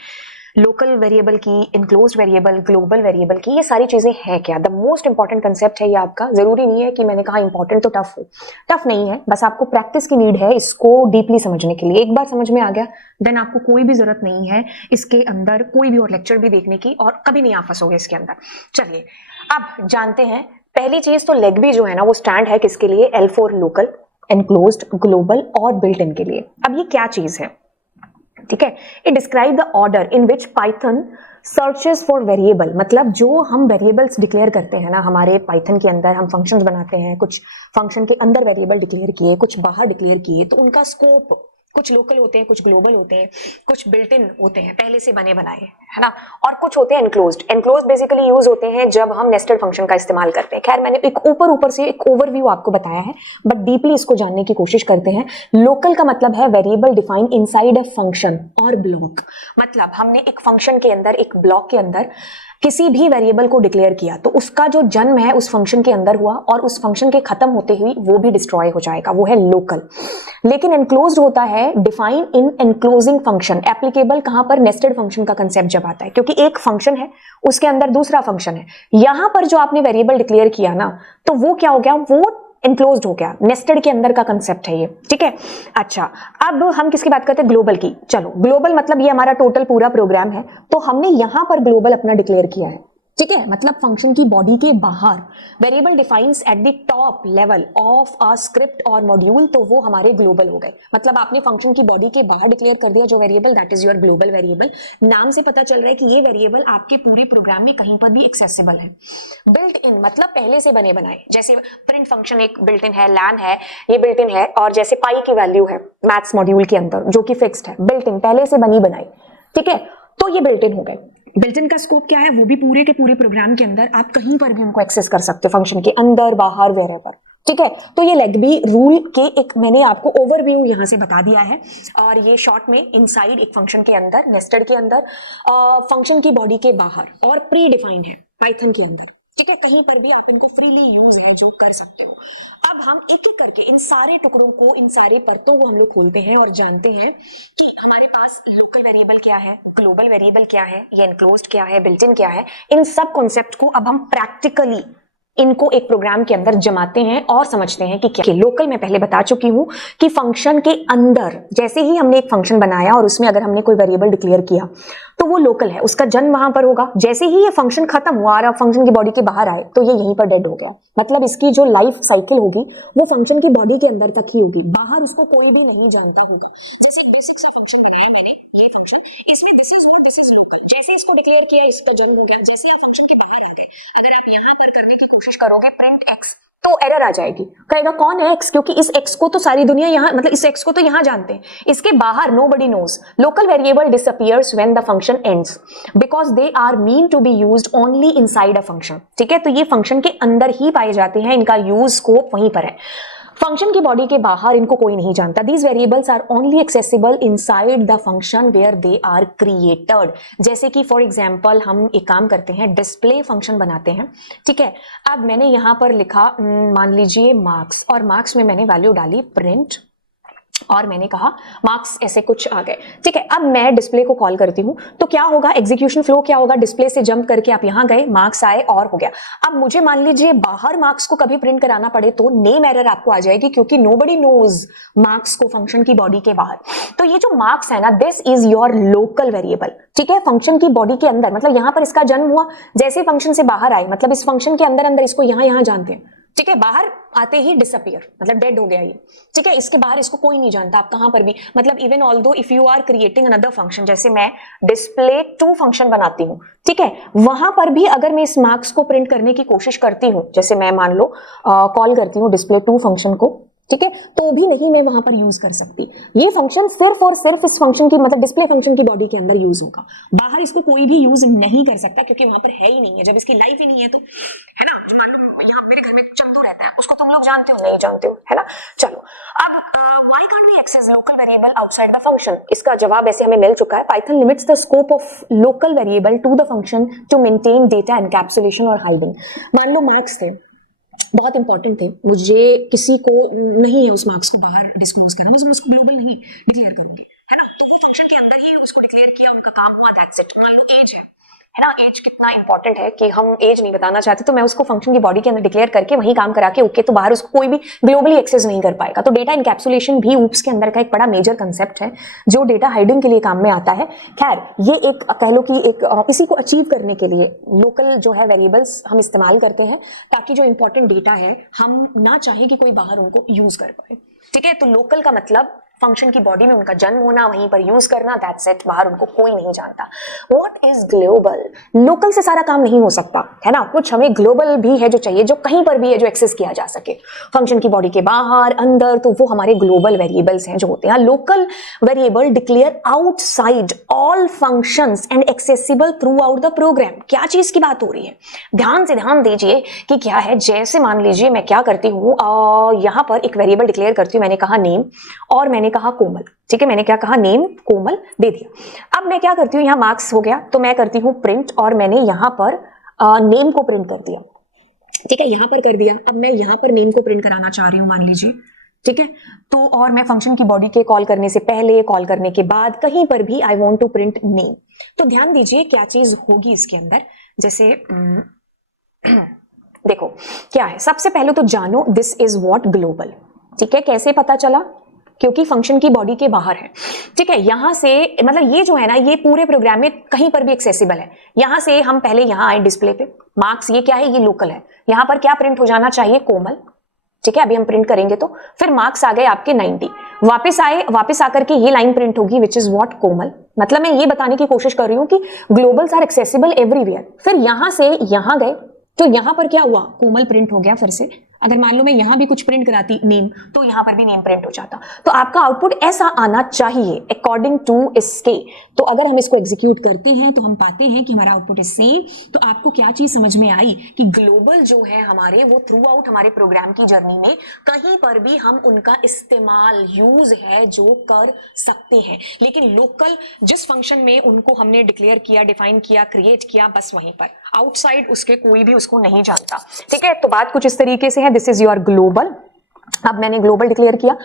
लोकल वेरिएबल की, इनक्लोज्ड वेरिएबल, ग्लोबल वेरिएबल की, ये सारी चीजें हैं क्या। द मोस्ट इंपॉर्टेंट कंसेप्ट है ये आपका। जरूरी नहीं है कि मैंने कहा इंपॉर्टेंट तो टफ हो, टफ नहीं है, बस आपको प्रैक्टिस की नीड है इसको डीपली समझने के लिए। एक बार समझ में आ गया देन आपको कोई भी जरूरत नहीं है इसके अंदर कोई भी और लेक्चर भी देखने की, और कभी नहीं आप फंसोगे इसके अंदर। चलिए अब जानते हैं। पहली चीज तो लेग बी जो है ना, वो स्टैंड है किसके लिए, L for local, enclosed, global और बिल्ट इन के लिए। अब ये क्या चीज है, ठीक है। It describe the order in which Python searches for variable, मतलब जो हम वेरिएबल्स डिक्लेयर करते हैं ना हमारे पाइथन के अंदर, हम फंक्शंस बनाते हैं, कुछ फंक्शन के अंदर वेरिएबल डिक्लेयर किए, कुछ बाहर डिक्लेयर किए, तो उनका स्कोप कुछ लोकल होते हैं, कुछ ग्लोबल होते हैं, कुछ बिल्ट इन होते हैं पहले से बने बनाए, है ना, और कुछ होते हैं एनक्लोज्ड। एनक्लोज्ड बेसिकली यूज होते हैं जब हम नेस्टेड फंक्शन का इस्तेमाल करते हैं। खैर मैंने एक ऊपर से एक ओवरव्यू आपको बताया है, बट डीपली इसको जानने की कोशिश करते हैं। लोकल का मतलब है variable define inside a function और ब्लॉक, मतलब हमने एक फंक्शन के अंदर, एक ब्लॉक के अंदर किसी भी वेरिएबल को डिक्लेयर किया, तो उसका जो जन्म है उस फंक्शन के अंदर हुआ और उस फंक्शन के खत्म होते हुए वो भी डिस्ट्रॉय हो जाएगा, वो है लोकल। लेकिन एनक्लोज्ड होता है डिफाइन इन एनक्लोजिंग फंक्शन, एप्लीकेबल कहां पर, नेस्टेड फंक्शन का कंसेप्ट जब आता है, क्योंकि एक फंक्शन है उसके अंदर दूसरा फंक्शन है, यहां पर जो आपने वेरिएबल डिक्लेयर किया ना, तो वो क्या हो गया, वो एनक्लोज्ड हो गया, नेस्टेड के अंदर का कंसेप्ट है ये, ठीक है। अच्छा अब हम किसकी बात करते हैं, ग्लोबल की। चलो ग्लोबल मतलब ये हमारा टोटल पूरा प्रोग्राम है, तो हमने यहां पर ग्लोबल अपना डिक्लेयर किया है, ठीक है। मतलब फंक्शन की बॉडी के बाहर variable defines at the top level of a script और मॉड्यूल, तो वो हमारे ग्लोबल हो गए। मतलब आपने फंक्शन की बॉडी के बाहर डिक्लेयर कर दिया जो variable, that is your global variable. नाम से पता चल रहा है कि ये वेरिएबल आपके पूरे प्रोग्राम में कहीं पर भी एक्सेसिबल है। बिल्ट इन मतलब पहले से बने बनाए, जैसे प्रिंट फंक्शन एक बिल्ट इन है, लैन है, ये बिल्ट इन है, और जैसे पाई की वैल्यू है मैथ्स मॉड्यूल के अंदर जो कि फिक्स्ड है, बिल्ट इन पहले से बनी बनाई, ठीक है। तो ये बिल्ट इन हो गए। बिल्ट इन का स्कोप क्या है, वो भी पूरे के पूरे प्रोग्राम के अंदर आप कहीं पर भी उनको एक्सेस कर सकते हो, फंक्शन के अंदर बाहर वेरेवर, ठीक है। तो ये लेग बी रूल के एक मैंने आपको ओवरव्यू यहां से बता दिया है, और ये शॉर्ट में इनसाइड एक फंक्शन के अंदर, नेस्टेड के अंदर, फंक्शन की बॉडी के बाहर, और प्री डिफाइंड है पाइथन के अंदर, ठीक है। कहीं पर भी आप इनको फ्रीली यूज है जो कर सकते हो। अब हम एक एक करके इन सारे टुकड़ों को, इन सारे परतों को हम लोग खोलते हैं और जानते हैं कि हमारे पास लोकल वेरिएबल क्या है, ग्लोबल वेरिएबल क्या है, ये एनक्लोज्ड क्या है, बिल्ट इन क्या है। इन सब कॉन्सेप्ट को अब हम प्रैक्टिकली इनको एक प्रोग्राम के अंदर जमाते हैं और समझते हैं कि क्या लोकल। मैं पहले बता चुकी हूं कि फंक्शन के अंदर जैसे ही हमने एक फंक्शन बनाया और उसमें अगर हमने कोई वेरिएबल डिक्लेयर किया तो वो लोकल है, उसका जन्म वहां पर होगा। जैसे ही ये फंक्शन खत्म हुआ और फंक्शन की बॉडी के बाहर आए तो ये यहीं पर डेड हो गया। मतलब इसकी जो लाइफ साइकिल होगी वो फंक्शन की बॉडी के अंदर तक ही होगी, बाहर उसको कोई भी नहीं जानता होगा। जैसे बेसिक सा फंक्शन बनाया मैंने, ये फंक्शन, इसमें this is no this is local, जैसे इसको डिक्लेयर किया इसका जन्म हो गया। जैसे आप फंक्शन के बाहर आ गए, अगर आप यहां पर करने की कोशिश करोगे प्रिंट एक्स तो एरर आ जाएगी, कहेगा कौन है एक्स, क्योंकि इस एक्स को तो सारी दुनिया यहां, मतलब इस एक्स को तो यहां जानते हैं, इसके बाहर nobody knows. Local variable disappears when the function ends because they are mean to be used only inside a function. ठीक है, तो ये फंक्शन के अंदर ही पाए जाते हैं, इनका यूज स्कोप वहीं पर है। फंक्शन की बॉडी के बाहर इनको कोई नहीं जानता। These variables are only accessible inside the function where they are created. जैसे कि फॉर एग्जांपल हम एक काम करते हैं, डिस्प्ले फंक्शन बनाते हैं। ठीक है, अब मैंने यहां पर लिखा मान लीजिए मार्क्स, और मार्क्स में मैंने वैल्यू डाली प्रिंट और मैंने कहा मार्क्स, ऐसे कुछ आ गए। ठीक है, अब मैं डिस्प्ले को कॉल करती हूं तो क्या होगा, एग्जीक्यूशन फ्लो क्या होगा, डिस्प्ले से जंप करके आप यहां गए, मार्क्स आए और हो गया। अब मुझे मान लीजिए बाहर मार्क्स को कभी प्रिंट कराना पड़े तो नेम एरर आपको आ जाएगी, क्योंकि नोबडी नोज मार्क्स को फंक्शन की बॉडी के बाहर। तो ये जो मार्क्स है ना, this is your local variable. ठीक है, फंक्शन की बॉडी के अंदर, मतलब यहां पर इसका जन्म हुआ, जैसे फंक्शन से बाहर आए, मतलब इस फंक्शन के अंदर अंदर इसको यहां जानते हैं। ठीक है, बाहर आते ही डिसअपियर, मतलब डेड हो गया ये। ठीक है, इसके बाहर इसको कोई नहीं जानता, आप कहां पर भी, मतलब even although if you are creating another function, जैसे मैं डिस्प्ले टू फंक्शन बनाती हूं, ठीक है, वहां पर भी अगर मैं इस मार्क्स को प्रिंट करने की कोशिश करती हूं, जैसे मैं मान लो कॉल करती हूं डिस्प्ले टू फंक्शन को, ठीक है, तो भी नहीं मैं वहां पर यूज कर सकती। ये फंक्शन सिर्फ और सिर्फ इस फंक्शन की, मतलब डिस्प्ले फंक्शन की बॉडी के अंदर यूज होगा, बाहर इसको कोई भी यूज नहीं कर सकता, क्योंकि वहां पर है ही नहीं है। जब इसकी लाइफ ही नहीं है तो, है ना, जो मान लो यहाँ मेरे घर में चंदू रहता है, उसको तुम लोग जानते हो नहीं जानते हो, है ना। चलो, अब why can't we access local variable outside the function, इसका जवाब ऐसे हमें मिल चुका है। Python limits the scope of local variable to the function to maintain data encapsulation और हाइडिंग। मान लो मार्क्स थे, बहुत इंपॉर्टेंट थे, मुझे किसी को नहीं है उस मार्क्स को बाहर डिस्क्लोज करना, मैं उसको ग्लोबल नहीं डिक्लेयर करूंगी, है ना, तो वो फंक्शन के अंदर ही उसको डिक्लेयर किया, उनका काम हुआ, दैट्स इट। मान लो एज है ना, एज कितना इंपॉर्टेंट है कि हम एज नहीं बताना चाहते, तो मैं उसको फंक्शन की बॉडी के अंदर डिक्लेयर करके वही काम करा के ओके, तो बाहर उसको कोई भी ग्लोबली एक्सेस नहीं कर पाएगा। तो डेटा इनकैप्सुलेशन भी ऊप्स के अंदर का एक बड़ा मेजर कंसेप्ट है जो डेटा हाइडिंग के लिए काम में आता है। खैर, ये एक कह लो कि एक इसी को अचीव करने के लिए लोकल जो है वेरिएबल्स हम इस्तेमाल करते हैं, ताकि जो इंपॉर्टेंट डेटा है हम ना चाहें कि कोई बाहर उनको यूज कर पाए। ठीक है, तो लोकल का मतलब फंक्शन की बॉडी में उनका जन्म होना, वहीं पर यूज करना, दैट्स इट, बाहर उनको कोई नहीं जानता। What is global? लोकल से सारा काम नहीं हो सकता, है ना, कुछ हमें ग्लोबल भी है जो चाहिए, जो कहीं पर भी है, जो एक्सेस किया जा सके फंक्शन की बॉडी के बाहर अंदर, तो वो हमारे ग्लोबल वेरिएबल्स हैं जो होते हैं। Local variable declare outside all functions and accessible throughout the program. क्या चीज की बात हो रही है, ध्यान से ध्यान दीजिए कि क्या है। जैसे मान लीजिए मैं क्या करती हूँ, यहां पर एक वेरिएबल डिक्लेयर करती हूँ, मैंने कहा नेम और मैंने कहा कोमल। ठीक है, मैंने क्या कहा, नेम कोमल दे दिया। अब मैं क्या करती हूँ, यहाँ मार्क्स हो गया तो मैं करती हूँ प्रिंट, और मैंने यहाँ पर नेम को प्रिंट कर दिया। ठीक है, यहां पर कर दिया। अब मैं यहां पर नेम को प्रिंट कराना चाह रही हूं, मान लीजिए। ठीक है, तो और मैं फंक्शन की बॉडी के कॉल करने से पहले, कॉल करने के बाद, कहीं पर भी I want to print name. तो ध्यान दीजिए क्या चीज होगी इसके अंदर। जैसे देखो क्या है, सबसे पहले तो जानो दिस इज व्हाट ग्लोबल। ठीक है, कैसे पता चला, क्योंकि फंक्शन की बॉडी के बाहर है। ठीक है, यहां से मतलब ये जो है ना, ये पूरे प्रोग्राम में कहीं पर भी एक्सेसिबल है। यहां से हम पहले यहां आए डिस्प्ले पे, मार्क्स ये क्या है, ये लोकल है। यहां पर क्या प्रिंट हो जाना चाहिए, कोमल। ठीक है, अभी हम प्रिंट करेंगे तो फिर मार्क्स आ गए आपके 90, वापस आए, वापस आकर के ये लाइन प्रिंट होगी विच इज व्हाट कोमल। मतलब मैं ये बताने की कोशिश कर रही हूं कि ग्लोबल्स आर एक्सेसिबल एवरीवेयर। फिर यहां से यहां गए तो यहां पर क्या हुआ, कोमल प्रिंट हो गया फिर से। अगर मान लो मैं यहां भी कुछ प्रिंट कराती नेम, तो यहां पर भी नेम प्रिंट हो जाता। तो आपका आउटपुट ऐसा आना चाहिए अकॉर्डिंग टू इसके। तो अगर हम इसको एग्जीक्यूट करते हैं तो हम पाते हैं कि हमारा आउटपुट इज सेम। तो आपको क्या चीज समझ में आई कि ग्लोबल जो है हमारे, वो थ्रू आउट हमारे प्रोग्राम की जर्नी में कहीं पर भी हम उनका इस्तेमाल, यूज है जो कर सकते हैं। लेकिन लोकल जिस फंक्शन में उनको हमने डिक्लेयर किया, डिफाइन किया, क्रिएट किया, बस वहीं पर, आउटसाइड उसके कोई भी उसको नहीं जानता। ठीक है, तो बात कुछ इस तरीके से है, दिस इज योर ग्लोबल। अब मैंने ग्लोबल डिक्लेयर किया,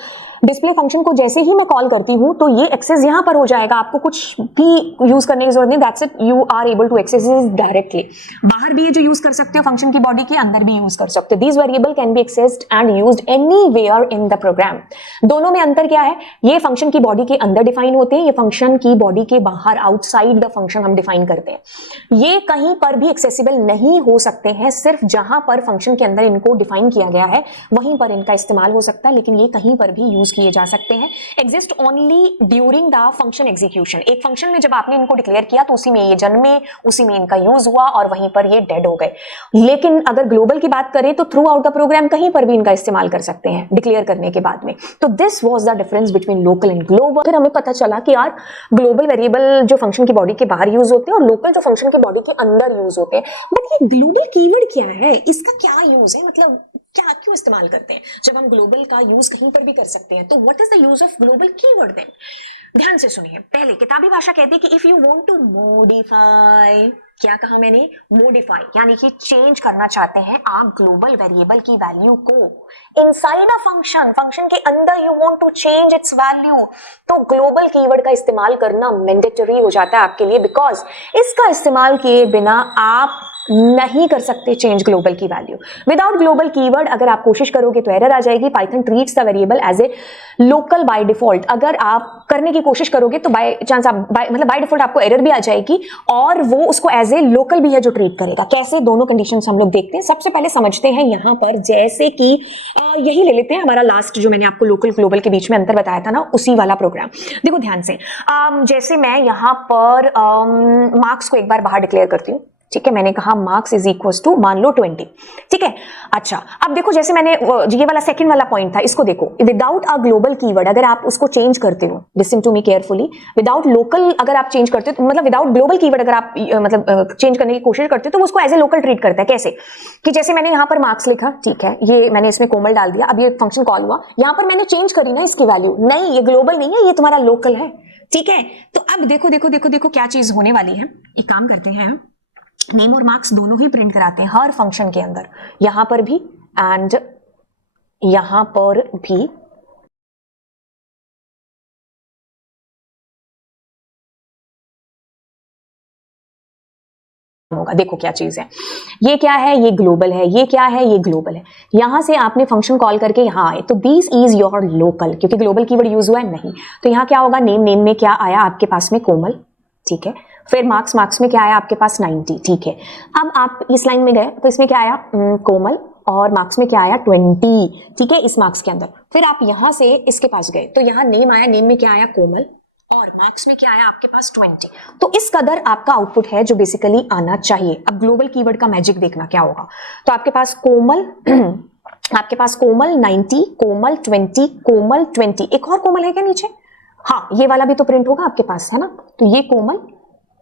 डिस्प्ले फंक्शन को जैसे ही मैं कॉल करती हूं तो ये एक्सेस यहां पर हो जाएगा, आपको कुछ भी यूज करने की जरूरत नहीं, that's it, you are able to access it directly. बाहर भी ये जो यूज कर सकते हो फंक्शन की बॉडी के, अंदर भी यूज कर सकते हो। These variable can be accessed and used anywhere in the program. दोनों में अंतर क्या है, ये फंक्शन की बॉडी के अंदर डिफाइन होते हैं, ये फंक्शन की बॉडी के बाहर आउटसाइड द फंक्शन हम डिफाइन करते हैं। ये कहीं पर भी एक्सेसिबल नहीं हो सकते हैं, सिर्फ जहां पर फंक्शन के अंदर इनको डिफाइन किया गया है वहीं पर इनका इस्तेमाल हो सकता है, लेकिन ये कहीं पर भी यूज किए जा सकते हैं। Exist only during the function execution. एक फंक्शन में जब आपने इनको डिक्लेयर किया तो उसी में ये जन्मे, उसी में इनका यूज हुआ और वहीं पर ये डेड हो गए। लेकिन अगर ग्लोबल की बात करें तो थ्रू आउट द प्रोग्राम कहीं पर भी इनका इस्तेमाल कर सकते हैं डिक्लेयर करने के बाद में। तो this was the difference between local and global. फिर हमें पता चला कि यार ग्लोबल वेरिएबल जो फंक्शन की बॉडी के बाहर यूज होते हैं और लोकल जो फंक्शन की बॉडी के अंदर यूज होते हैं। बट ये ग्लोबल कीवर्ड क्या है, इसका क्या यूज है, मतलब क्या क्यों इस्तेमाल करते हैं जब हम ग्लोबल का यूज कहीं पर भी कर सकते हैं? तो what is the use of global keyword then? ध्यान से सुनिए। पहले किताबी भाषा कहती है कि if you want to modify, क्या कहा मैंने, मॉडिफाई, यानी कि चेंज करना चाहते हैं आप ग्लोबल वेरिएबल की वैल्यू को इनसाइड अ फंक्शन, फंक्शन के अंदर you want to change its value, तो ग्लोबल कीवर्ड का इस्तेमाल करना मैंडेटरी हो जाता है आपके लिए, बिकॉज इसका इस्तेमाल किए बिना आप नहीं कर सकते चेंज ग्लोबल की वैल्यू। विदाउट ग्लोबल कीवर्ड अगर आप कोशिश करोगे तो एरर आ जाएगी। Python treats the variable as a local by default. अगर आप करने की कोशिश करोगे तो बाय चांस आप मतलब बाय डिफॉल्ट आपको एरर भी आ जाएगी और वो उसको एज ए लोकल भी है जो ट्रीट करेगा। कैसे, दोनों कंडीशंस हम लोग देखते हैं। सबसे पहले समझते हैं यहां पर, जैसे कि यही ले लेते हैं हमारा लास्ट जो मैंने आपको लोकल ग्लोबल के बीच में अंतर बताया था ना, उसी वाला प्रोग्राम। देखो ध्यान से, जैसे मैं यहां पर मार्क्स को एक बार बाहर डिक्लेयर करती हूँ, ठीक है, मैंने कहा मार्क्स इज इक्वल टू मान लो 20, ठीक है। अच्छा, अब देखो जैसे मैंने ये वाला सेकंड वाला पॉइंट था, इसको देखो, विदाउट अ ग्लोबल कीवर्ड अगर आप उसको चेंज करते हो, listen to me carefully, without local अगर आप चेंज करते हो, मतलब विदाउट ग्लोबल कीवर्ड अगर आप मतलब चेंज करने की कोशिश करते हो तो वो उसको एज ए लोकल ट्रीट करता है। कैसे कि जैसे मैंने यहाँ पर मार्क्स लिखा, ठीक है, ये मैंने इसमें कोमल डाल दिया, अब ये फंक्शन कॉल हुआ, यहाँ पर मैंने चेंज करी ना इसकी वैल्यू, नहीं ये ग्लोबल नहीं है, ये तुम्हारा लोकल है, ठीक है। तो अब देखो देखो देखो देखो क्या चीज होने वाली है। एक काम करते हैं, नेम और मार्क्स दोनों ही प्रिंट कराते हैं हर फंक्शन के अंदर, यहां पर भी एंड यहां पर भी। होगा, देखो क्या चीज है, ये क्या है, ये ग्लोबल है, ये क्या है, ये ग्लोबल है। यहां से आपने फंक्शन कॉल करके यहां आए तो दिस इज योर लोकल, क्योंकि ग्लोबल कीवर्ड यूज हुआ है नहीं, तो यहां क्या होगा, नेम, नेम में क्या आया आपके पास में, कोमल, ठीक है। फिर मार्क्स, मार्क्स में क्या आया आपके पास, 90, ठीक है। अब आप इस लाइन में गए तो इसमें क्या आया, कोमल, और मार्क्स में क्या आया, 20, ठीक है, इस मार्क्स के अंदर। फिर आप यहां से इसके पास गए तो यहां नेम आया, नेम में क्या आया, कोमल, और मार्क्स में क्या आया आपके पास, 20। तो इस कदर आपका आउटपुट है जो बेसिकली आना चाहिए। अब ग्लोबल कीवर्ड का मैजिक देखना क्या होगा, तो आपके पास कोमल आपके पास कोमल 90, कोमल 20, कोमल 20, एक और कोमल है क्या नीचे, हाँ ये वाला भी तो प्रिंट होगा आपके पास, है ना, तो ये कोमल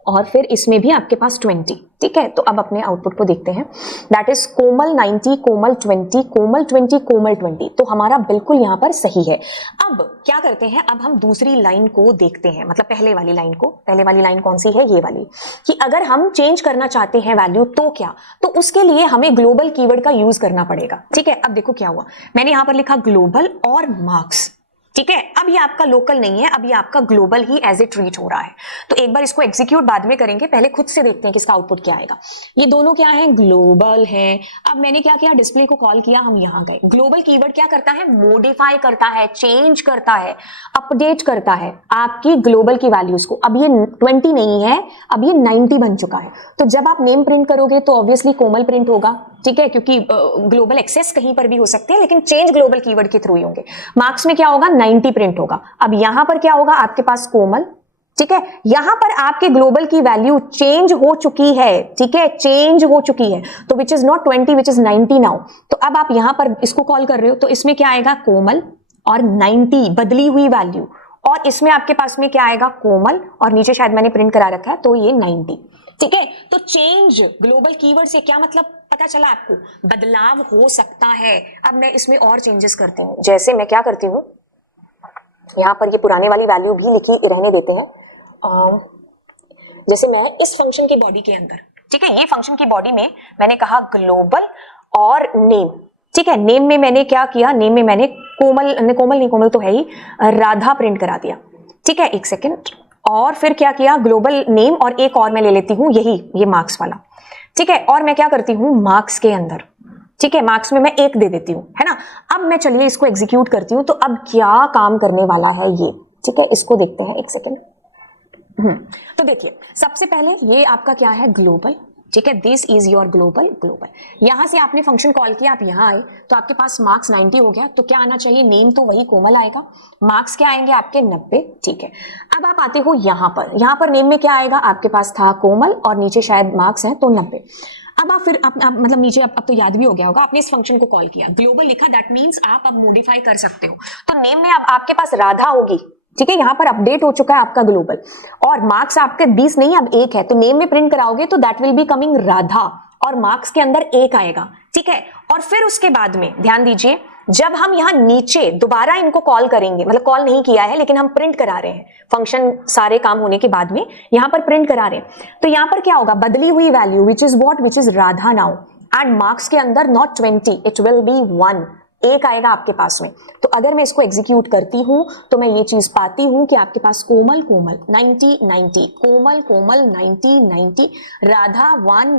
और फिर इसमें भी आपके पास 20, ठीक है। तो अब अपने आउटपुट को देखते हैं, दैट इज कोमल 90, कोमल 20, कोमल 20, कोमल 20, तो हमारा बिल्कुल यहां पर सही है। अब क्या करते हैं, अब हम दूसरी लाइन को देखते हैं, मतलब पहले वाली लाइन को। पहले वाली लाइन कौन सी है, ये वाली, कि अगर हम चेंज करना चाहते हैं वैल्यू तो क्या, तो उसके लिए हमें ग्लोबल कीवर्ड का यूज करना पड़ेगा, ठीक है। अब देखो क्या हुआ, मैंने यहां पर लिखा ग्लोबल और मार्क्स, ठीक है। अब ये आपका लोकल नहीं है, अब ये आपका ग्लोबल ही एज ए ट्रीट हो रहा है। तो एक बार इसको एग्जीक्यूट बाद में करेंगे, पहले खुद से देखते हैं कि इसका आउटपुट क्या आएगा। ये दोनों क्या है, ग्लोबल है। अब मैंने क्या किया, डिस्प्ले को कॉल किया, हम यहां गए। ग्लोबल कीवर्ड क्या करता है, मॉडिफाई करता है, चेंज करता है, अपडेट करता है आपकी ग्लोबल की वैल्यूज को। अब ये 20 नहीं है, अब ये 90 बन चुका है। तो जब आप नेम प्रिंट करोगे तो ऑब्वियसली कोमल प्रिंट होगा, ठीक है, क्योंकि ग्लोबल एक्सेस कहीं पर भी हो सकते हैं लेकिन चेंज ग्लोबल कीवर्ड के थ्रू ही होंगे। मार्क्स में क्या होगा, 90 प्रिंट होगा। अब यहां पर क्या होगा, आपके पास कोमल, ठीक है, यहां पर आपके ग्लोबल की वैल्यू चेंज हो चुकी है, ठीक है, चेंज हो चुकी है, तो which is not 20 which is 90 now. तो अब आप यहां पर इसको कॉल कर रहे हो तो इसमें क्या आएगा, कोमल और 90 बदली हुई वैल्यू, और इसमें आपके पास में क्या आएगा, कोमल, और नीचे शायद मैंने प्रिंट करा रखा है तो ये 90, ठीक है। तो चेंज ग्लोबल कीवर्ड से क्या मतलब पता चला आपको, बदलाव हो सकता है। अब मैं इसमें और चेंजेस करती हूँ, जैसे मैं क्या करती हूँ, यहां पर ये पुराने वाली वैल्यू भी लिखी रहने देते हैं। जैसे मैं इस फंक्शन की बॉडी के अंदर, ठीक है, ये फंक्शन की बॉडी में मैंने कहा ग्लोबल और नेम, ठीक है, नेम में मैंने क्या किया, नेम में मैंने कोमल तो है ही, राधा प्रिंट करा दिया। ठीक है, एक सेकेंड, और फिर क्या किया, ग्लोबल नेम और एक और मैं ले लेती हूं यही, ये मार्क्स वाला। ठीक है, और मैं क्या करती हूं, मार्क्स के अंदर, ठीक है, मार्क्स में मैं 1 दे देती हूं, है ना। अब मैं चलिए इसको एग्जीक्यूट करती हूं, तो अब क्या काम करने वाला है ये। ठीक है, इसको देखते हैं, एक सेकेंड। तो देखिए, सबसे पहले ये आपका क्या है, ग्लोबल। ठीक है, दिस इज योर ग्लोबल। यहां से आपने फंक्शन कॉल किया, आप यहां आए तो आपके पास मार्क्स 90 हो गया, तो क्या आना चाहिए, नेम तो वही कोमल आएगा, मार्क्स क्या आएंगे आपके 90। ठीक है, अब आप आते हो यहां पर नेम में क्या आएगा, आपके पास था कोमल और नीचे शायद मार्क्स हैं तो 90। अब आप फिर मतलब नीचे अब तो याद भी हो गया होगा, आपने इस फंक्शन को कॉल किया, ग्लोबल लिखा, दैट मींस आप अब मॉडिफाई कर सकते हो। तो नेम में अब आपके पास राधा होगी। ठीक है, यहां पर अपडेट हो चुका है आपका ग्लोबल, और मार्क्स आपके 20 नहीं अब 1 है, तो नेम में प्रिंट कराओगे तो that will be coming Radha, और मार्क्स के अंदर 1 आएगा। ठीक है, और फिर उसके बाद में ध्यान दीजिए, जब हम यहां नीचे दोबारा इनको कॉल करेंगे, मतलब कॉल नहीं किया है लेकिन हम प्रिंट करा रहे हैं, फंक्शन सारे काम होने के बाद में यहां पर प्रिंट करा रहे हैं, तो यहां पर क्या होगा, बदली हुई value which is what, which is Radha now, and marks के अंदर नॉट 20, इट विल बी 1, 1 आएगा आपके पास में। तो अगर मैं इसको एग्जीक्यूट करती हूं तो मैं ये चीज पाती हूं कि आपके पास कोमल 90, कोमल 90, राधा 1।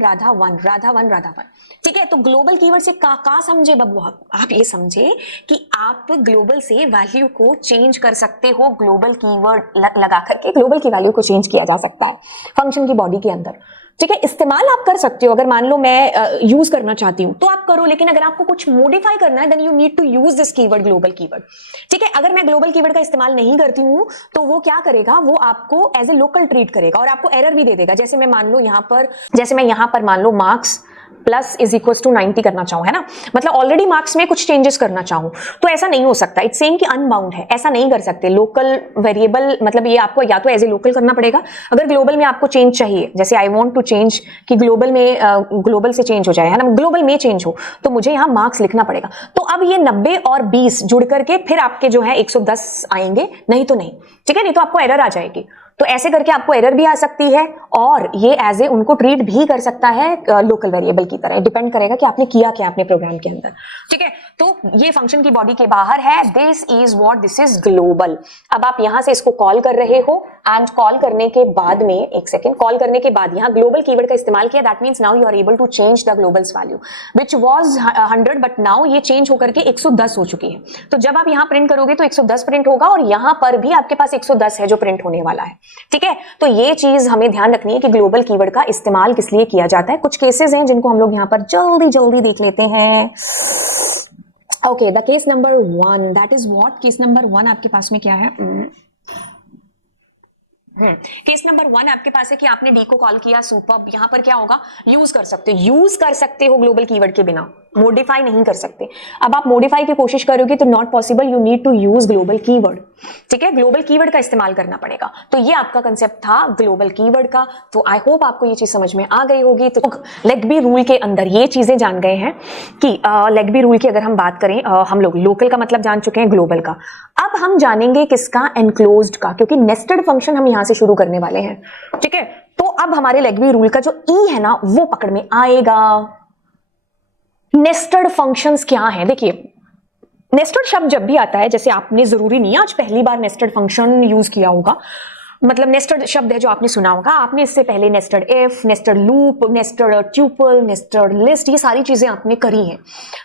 ठीक है, तो ग्लोबल कीवर्ड से का समझे बबू, आप ये समझे कि आप ग्लोबल से वैल्यू को चेंज कर सकते हो, ग्लोबल कीवर्ड लगा करके ग्लोबल की वैल्यू को चेंज किया जा सकता है फंक्शन की बॉडी के अंदर। ठीक है, इस्तेमाल आप कर सकते हो, अगर मान लो मैं यूज करना चाहती हूं तो आप करो, लेकिन अगर आपको कुछ मॉडिफाई करना है then you need to use this keyword, global keyword. ठीक है, अगर मैं ग्लोबल कीवर्ड का इस्तेमाल नहीं करती हूं तो वो क्या करेगा, वो आपको एज ए लोकल ट्रीट करेगा और आपको एरर भी दे देगा। जैसे मैं यहां पर मान लो marks plus is equal to 90 करना चाहूं, है ना, मतलब ऑलरेडी मार्क्स में कुछ चेंजेस करना चाहूं तो ऐसा नहीं हो सकता, इट्स सेइंग कि अनबाउंड है, ऐसा नहीं कर सकते। लोकल वेरिएबल मतलब ये आपको या तो एज ए लोकल करना पड़ेगा, अगर ग्लोबल में आपको चेंज चाहिए, जैसे आई वांट टू चेंज कि ग्लोबल में ग्लोबल से चेंज हो जाए, है ना, ग्लोबल में चेंज हो, तो मुझे यहाँ मार्क्स लिखना पड़ेगा। तो अब ये 90 और 20 जुड़ करके फिर आपके जो है 110 आएंगे, नहीं तो नहीं। ठीक है, नहीं तो आपको एरर आ जाएगी। तो ऐसे करके आपको एरर भी आ सकती है और ये एज ए उनको ट्रीट भी कर सकता है लोकल वेरिएबल की तरह, डिपेंड करेगा कि आपने किया क्या अपने प्रोग्राम के अंदर। ठीक है, तो ये फंक्शन की बॉडी के बाहर है, this is what, this is global. अब आप यहां से इसको कॉल कर रहे हो एंड कॉल करने के बाद में, एक सेकेंड, कॉल करने के बाद यहाँ ग्लोबल कीवर्ड का इस्तेमाल किया, that means now you are able to change the globals value which was 100 but now ये चेंज होकर के 110 हो चुकी है। तो जब आप यहाँ प्रिंट करोगे तो 110 प्रिंट होगा और यहां पर भी आपके पास 110 है जो प्रिंट होने वाला है। ठीक है, तो ये चीज हमें ध्यान रखनी है कि ग्लोबल कीवर्ड का इस्तेमाल किस लिए किया जाता है। कुछ केसेस हैं जिनको हम लोग यहाँ पर जल्दी देख लेते हैं। Okay, the case number 1, that is what, case number 1 आपके पास में क्या है, केस नंबर 1 आपके पास है कि आपने डी को कॉल किया, सुपर्ब। यहां पर क्या होगा, यूज कर सकते हो ग्लोबल कीवर्ड के बिना, मॉडिफाई नहीं कर सकते। अब आप मॉडिफाई की कोशिश करोगे तो not possible, you need to use global keyword. ठीक है, ग्लोबल कीवर्ड का इस्तेमाल करना पड़ेगा। तो ये आपका कंसेप्ट था ग्लोबल कीवर्ड का। तो आई होप आपको ये चीज समझ में आ गई होगी। तो लेग्बी रूल के अंदर ये चीजें जान गए हैं कि लेग्बी रूल की अगर हम बात करें, हम लोग लोकल का मतलब जान चुके हैं, ग्लोबल का। अब हम जानेंगे किसका, एनक्लोज्ड का, क्योंकि नेस्टेड फंक्शन हम यहां से शुरू करने वाले हैं। ठीक है, तो अब हमारे लेग्बी रूल का जो ई है ना वो पकड़ में आएगा। नेस्टेड फंक्शंस क्या हैं, देखिए नेस्टेड शब्द जब भी आता है, जैसे आपने जरूरी नहीं है आज पहली बार नेस्टेड फंक्शन यूज किया होगा, मतलब नेस्टेड शब्द है जो आपने सुना होगा, आपने इससे पहले nested if, nested loop, nested tuple, nested list, ये सारी चीजें आपने करी हैं।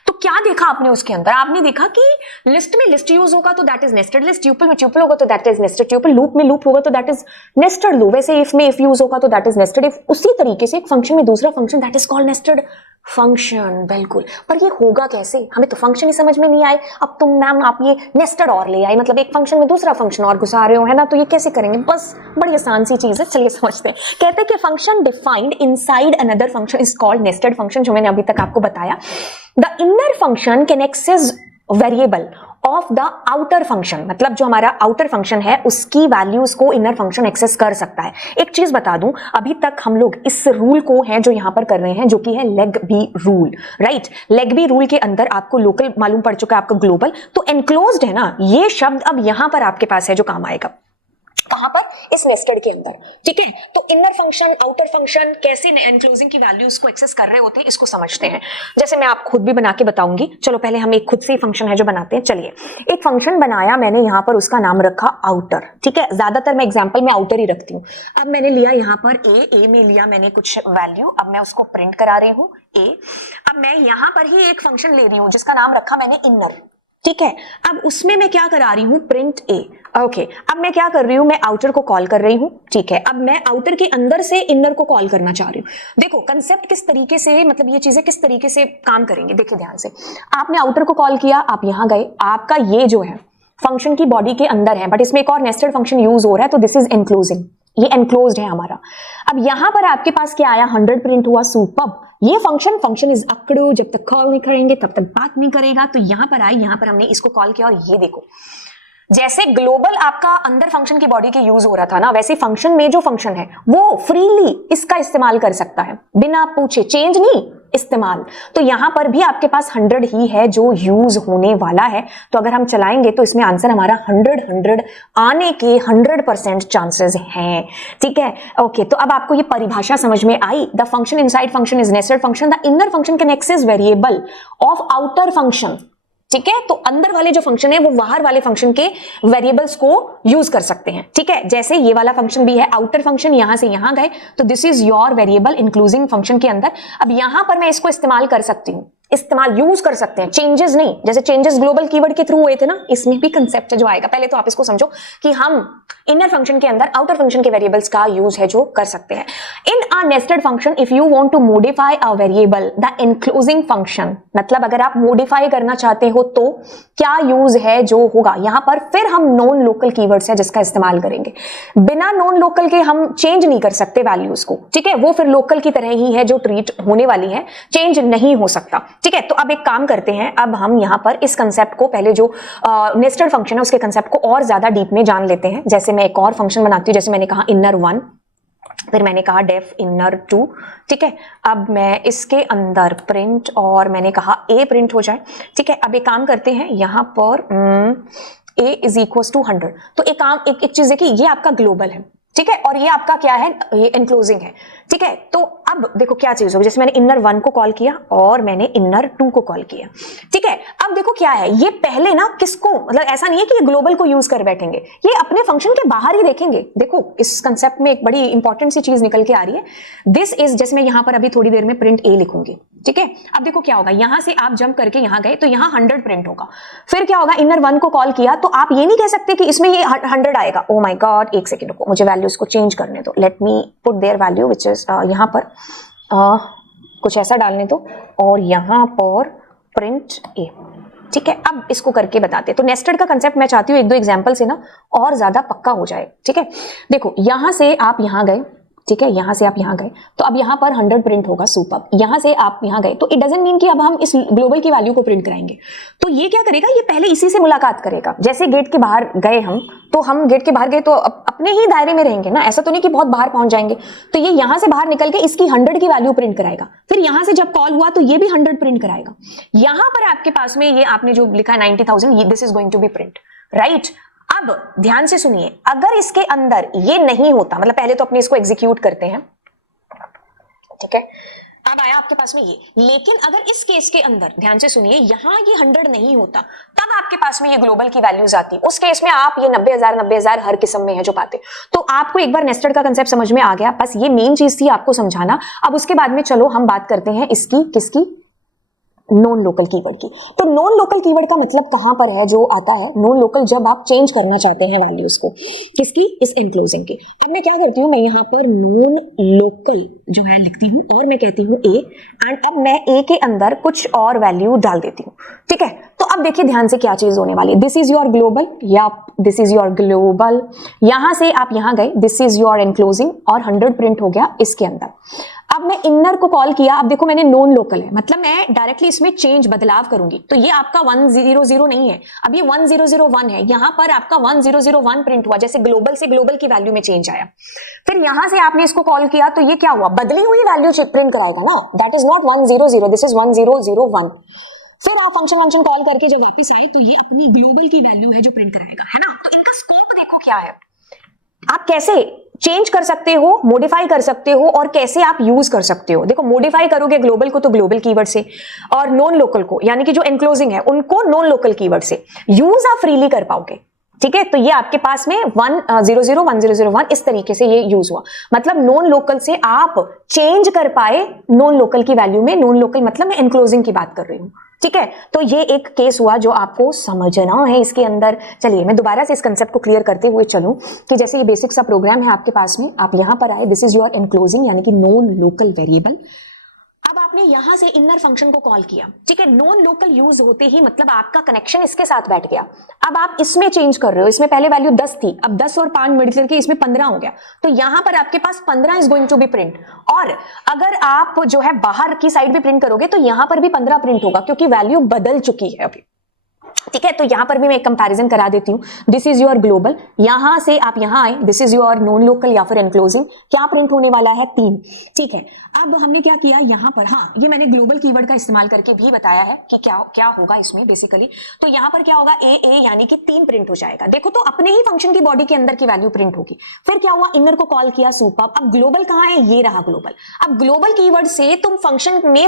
तो क्या देखा आपने उसके अंदर, आपने देखा कि लिस्ट में लिस्ट यूज होगा तो that is nested list, tuple में ट्यूपल होगा तो that is nested tuple, loop में लूप होगा तो दैट इज नेस्टेड लूप, वैसे इफ में इफ यूज होगा तो दैट इज नेस्टेड इफ। उसी तरीके से एक फंक्शन में दूसरा function, that is called nested function. बिल्कुल, पर ये होगा कैसे, हमें तो फंक्शन ही समझ में नहीं आए। अब तुम मैम आप ये नेस्टेड और ले आए, मतलब एक फंक्शन में दूसरा फंक्शन और घुसा रहे हो, है ना, तो ये कैसे करेंगे, बस बड़ी आसान सी चीज है, चलिए समझते हैं। कहते हैं कि function defined inside another function is called nested function, जो मैंने अभी तक आपको बताया। The inner function can access variable of the outer function, मतलब जो हमारा आउटर फंक्शन है उसकी वैल्यूज को इनर फंक्शन एक्सेस कर सकता है। एक चीज बता दूं, अभी तक हम लोग इस रूल को है जो यहां पर कर रहे हैं, जो कि है लेग्बी रूल, राइट। लेग्बी रूल के अंदर आपको लोकल मालूम पड़ चुका है, आपका ग्लोबल, तो एनक्लोज्ड है ना ये शब्द अब यहां पर आपके पास है जो काम आएगा। कहां पर, इस नेस्टेड के अंदर, ठीक है। तो इनर फंक्शन, आउटर फंक्शन कैसे एनक्लोजिंग की वैल्यूज को एक्सेस कर रहे होते हैं, इसको समझते हैं। जैसे मैं आप खुद भी बना के बताऊंगी। चलो पहले हम एक खुद से ही फंक्शन है जो बनाते हैं। चलिए, एक फंक्शन बनाया मैंने, यहां पर उसका नाम रखा आउटर, ठीक है। ज्यादातर मैं एग्जांपल में आउटर ही रखती हूँ। अब मैंने लिया यहां पर ए में लिया मैंने कुछ वैल्यू, अब मैं उसको प्रिंट करा रही हूँ ए। अब मैं यहां पर ही एक फंक्शन ले रही हूँ जिसका नाम रखा मैंने इनर, ठीक है। अब उसमें मैं क्या करा रही हूं, प्रिंट ए, ओके। अब मैं क्या कर रही हूं, मैं आउटर को कॉल कर रही हूं, ठीक है। अब मैं आउटर के अंदर से इनर को कॉल करना चाह रही हूं। देखो कंसेप्ट किस तरीके से, मतलब ये चीजें किस तरीके से काम करेंगे, देखिए ध्यान से। आपने आउटर को कॉल किया, आप यहां गए, आपका ये जो है फंक्शन की बॉडी के अंदर है, बट इसमें एक और नेस्टेड फंक्शन यूज हो रहा है, तो दिस इज एनक्लोजिंग, ये एनक्लोज्ड है हमारा। अब यहां पर आपके पास क्या आया, 100 प्रिंट हुआ, सुपर्ब। ये फंक्शन इज अकड़ो, जब तक कॉल नहीं करेंगे तब तक बात नहीं करेगा। तो यहां पर आई, यहां पर हमने इसको कॉल किया, और ये देखो जैसे ग्लोबल आपका अंदर फंक्शन की बॉडी के यूज हो रहा था ना, वैसे फंक्शन में जो फंक्शन है वो फ्रीली इसका इस्तेमाल कर सकता है, बिना पूछे, चेंज नहीं, इस्तेमाल। तो यहां पर भी आपके पास 100 ही है जो यूज होने वाला है। तो अगर हम चलाएंगे तो इसमें आंसर हमारा 100 आने के 100% चांसेस हैं, ठीक है। ओके, तो अब आपको ये परिभाषा समझ में आई। The function inside function is nested function, the inner function can access variable of outer function, ठीक है। तो अंदर वाले जो फंक्शन है वो बाहर वाले फंक्शन के वेरिएबल्स को यूज कर सकते हैं, ठीक है। जैसे ये वाला फंक्शन भी है, आउटर फंक्शन, यहां से यहां गए तो this is your variable including function के अंदर। अब यहां पर मैं इसको इस्तेमाल कर सकती हूं, इस्तेमाल यूज कर सकते हैं, चेंजेस नहीं। जैसे चेंजेस ग्लोबल कीवर्ड के थ्रू हुए थे ना, इसमें भी कंसेप्ट है जो आएगा। पहले तो आप इसको समझो कि हम इनर फंक्शन के अंदर आउटर फंक्शन के वेरिएबल्स का यूज है जो कर सकते हैं। In a nested function if you want to modify a variable the enclosing function, मतलब अगर आप मॉडिफाई करना चाहते हो तो क्या यूज है जो होगा यहां पर, फिर हम नॉन लोकल कीवर्ड्स है जिसका इस्तेमाल करेंगे। बिना नॉन लोकल के हम चेंज नहीं कर सकते वैल्यूज को, ठीक है। वो फिर लोकल की तरह ही है जो ट्रीट होने वाली है, चेंज नहीं हो सकता, ठीक है। तो अब एक काम करते हैं, अब हम यहां पर इस कंसेप्ट को, पहले जो नेस्टेड फंक्शन है उसके कंसेप्ट को और ज्यादा डीप में जान लेते हैं। जैसे मैं एक और फंक्शन बनाती हूं, जैसे मैंने कहा इनर 1, फिर मैंने कहा डेफ इनर 2, ठीक है। अब मैं इसके अंदर प्रिंट, और मैंने कहा ए प्रिंट हो जाए, ठीक है। अब एक काम करते हैं, यहां पर ए इज इक्वल टू 100। तो एक चीज देखिए, ये आपका ग्लोबल है, ठीक है, और ये आपका क्या है, ये एनक्लोजिंग है, ठीक है। तो अब देखो क्या चीज होगी, जैसे मैंने इनर 1 को कॉल किया और मैंने इनर 2 को कॉल किया, ठीक है। अब देखो क्या है, ये पहले ना किसको, मतलब ऐसा नहीं है कि ये ग्लोबल को यूज कर बैठेंगे, ये अपने फंक्शन के बाहर ही देखेंगे। देखो इस कंसेप्ट में एक बड़ी इंपॉर्टेंट सी चीज निकल के आ रही है, दिस इज, जैसे मैं यहां पर अभी थोड़ी देर में प्रिंट ए लिखूंगी, ठीक है। अब देखो क्या होगा, यहां से आप जंप करके यहां गए तो यहां 100 प्रिंट होगा। फिर क्या होगा, इनर 1 को कॉल किया तो आप ये नहीं कह सकते कि इसमें ये 100 आएगा। ओ माय गॉड, एक सेकंड रुको, मुझे वैल्यूज को चेंज करने दो। Let me put their value which is यहां पर कुछ ऐसा डालने दो, और यहां पर प्रिंट ए, ठीक है। अब इसको करके बताते हैं। तो नेस्टेड का कंसेप्ट मैं चाहती हूँ एक दो एग्जांपल से ना और ज्यादा पक्का हो जाए, ठीक है। देखो यहां से आप यहां गए, ठीक है, यहां से आप यहां गए तो अब यहां पर 100 प्रिंट होगा, सुपर। यहां से आप यहां गए तो इट डजंट मीन कि अब हम इस ग्लोबल की वैल्यू को प्रिंट कराएंगे। तो ये क्या करेगा, ये पहले इसी से मुलाकात करेगा। जैसे गेट के बाहर गए हम, तो हम गेट के बाहर गए तो अपने ही दायरे में रहेंगे ना, ऐसा तो नहीं कि बहुत बाहर पहुंच जाएंगे। तो ये यहां से बाहर निकल के इसकी 100 की वैल्यू प्रिंट कराएगा। फिर यहां से जब कॉल हुआ तो ये भी 100 प्रिंट कराएगा। यहां पर आपके पास में ये आपने जो लिखा है 90,000, this is going to be print, right. अब ध्यान से सुनिए, अगर इसके अंदर ये नहीं होता, मतलब पहले तो अपने इसको एग्जीक्यूट करते हैं, ठीक है। अब आया आपके पास में ये, लेकिन अगर इस केस के अंदर ध्यान से सुनिए, यहां ये 100 नहीं होता, तब आपके पास में ये ग्लोबल की वैल्यूज आती। उस केस में आप ये 90,000 हर किस्म में है जो पाते। तो आपको एक बार नेस्टेड का कंसेप्ट समझ में आ गया, बस ये मेन चीज थी आपको समझाना। अब उसके बाद में चलो हम बात करते हैं इसकी, किसकी, नॉन लोकल कीवर्ड की। तो नॉन लोकल कीवर्ड का मतलब कहां पर है जो आता है, नॉन लोकल जब आप चेंज करना चाहते हैं वैल्यूज को, किसकी, इस एनक्लोजिंग की। अब मैं क्या करती हूं, मैं यहां पर नॉन लोकल जो है लिखती हूं और मैं कहती हूं ए, एंड अब मैं ए के अंदर कुछ और वैल्यू डाल देती हूं, ठीक है। तो अब देखिए ध्यान से क्या चीज होने वाली है, दिस इज योर ग्लोबल, या दिस इज योर ग्लोबल। यहां से आप यहां गए, दिस इज योर एनक्लोजिंग, और 100 प्रिंट हो गया इसके अंदर। अब मैं इनर को कॉल किया, अब देखो मैंने नॉन लोकल है, मतलब मैं डायरेक्टली इसमें चेंज, बदलाव करूंगी। तो ये आपका 100 नहीं है, अब ये 1001 है। यहां पर आपका 1001 प्रिंट हुआ, जैसे ग्लोबल से ग्लोबल की वैल्यू में चेंज आया। फिर यहां से आपने इसको कॉल किया तो ये क्या हुआ, बदली हुई वैल्यू प्रिंट कराएगा ना, that is not 100, this is 1001। फिर आप फंक्शन कॉल करके जब वापस आए तो ये अपनी ग्लोबल की वैल्यू है जो प्रिंट कराएगा, है ना। तो इनका स्कोप देखो क्या है, आप कैसे चेंज कर सकते हो, मॉडिफाई कर सकते हो और कैसे आप यूज कर सकते हो। देखो मॉडिफाई करोगे ग्लोबल को तो ग्लोबल कीवर्ड से, और नॉन लोकल को यानी कि जो एनक्लोजिंग है उनको नॉन लोकल कीवर्ड से यूज आप फ्रीली कर पाओगे। ठीक है, तो ये आपके पास में 1001001 इस तरीके से ये यूज हुआ, मतलब नॉन लोकल से आप चेंज कर पाए नॉन लोकल की वैल्यू में। नॉन लोकल मतलब मैं एनक्लोजिंग की बात कर रही हूं। ठीक है, तो ये एक केस हुआ जो आपको समझना है इसके अंदर। चलिए मैं दोबारा से इस कंसेप्ट को क्लियर करते हुए चलूं कि जैसे ये बेसिक सा प्रोग्राम है आपके पास में, आप यहां पर आए, दिस इज योर एनक्लोजिंग यानी कि नॉन लोकल वेरिएबल। अब आपने यहां से इनर फंक्शन को कॉल किया। ठीक है, नॉन लोकल यूज होते ही मतलब आपका कनेक्शन इसके साथ बैठ गया। अब आप इसमें चेंज कर रहे हो, इसमें पहले वैल्यू 10 थी, अब 10 और 5 मिड करके इसमें 15 हो गया, तो यहां पर आपके पास 15 is going to be print. और अगर आप जो है बाहर की साइड भी प्रिंट करोगे तो यहां पर भी 15 प्रिंट होगा क्योंकि वैल्यू बदल चुकी है अभी। ठीक है, तो यहां पर भी मैं एक कंपैरिजन करा देती हूं। दिस इज योर ग्लोबल, यहां से आप यहां आए, this is your non local या फिर एनक्लोजिंग। क्या प्रिंट होने वाला है? 3। ठीक है, अब हमने क्या किया यहां पर, हाँ ये मैंने ग्लोबल कीवर्ड का इस्तेमाल करके भी बताया है कि क्या क्या होगा इसमें बेसिकली। तो यहां पर क्या होगा, ए यानी कि 3 प्रिंट हो जाएगा। देखो तो अपने ही फंक्शन की बॉडी के अंदर की वैल्यू प्रिंट होगी। फिर क्या हुआ, इनर को कॉल किया, सुपर। अब ग्लोबल कहां है? ये रहा ग्लोबल। अब ग्लोबल कीवर्ड से तुम फंक्शन में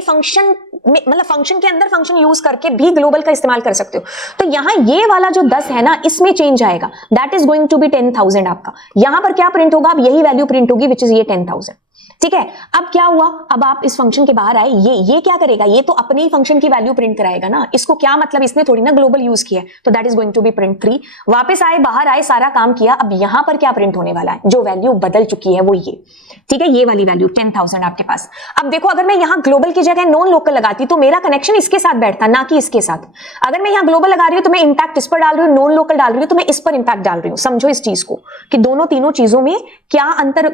मतलब फंक्शन के अंदर फंक्शन यूज करके भी ग्लोबल का इस्तेमाल कर सकते हो। तो यहां ये वाला जो 10 है ना, इसमें चेंज आएगा, that is going to be 10,000 आपका। यहां पर क्या प्रिंट होगा, अब यही वैल्यू प्रिंट होगी विच इज ये 10,000। ठीक है, अब क्या हुआ, अब आप इस फंक्शन के बाहर आए, ये क्या करेगा, ये तो अपने ही फंक्शन की वैल्यू प्रिंट कराएगा ना। इसको क्या मतलब, इसने थोड़ी ना ग्लोबल यूज किया है, तो that is going to be print 3। वापस आए, बाहर आए, सारा काम किया, अब यहां पर क्या प्रिंट होने वाला है, जो वैल्यू बदल चुकी है वो ये। ठीक है, ये वाली वैल्यू 10,000 आपके पास। अब देखो अगर मैं यहां ग्लोबल की जगह नॉन लोकल लगाती तो मेरा कनेक्शन इसके साथ बैठता, ना कि इसके साथ। अगर मैं यहां ग्लोबल लगा रही हूं तो मैं इंपैक्ट इस पर डाल रही हूं, नॉन लोकल डाल रही हूं तो मैं इस पर इंपैक्ट डाल रही हूं। समझो इस चीज को कि दोनों तीनों चीजों में क्या अंतर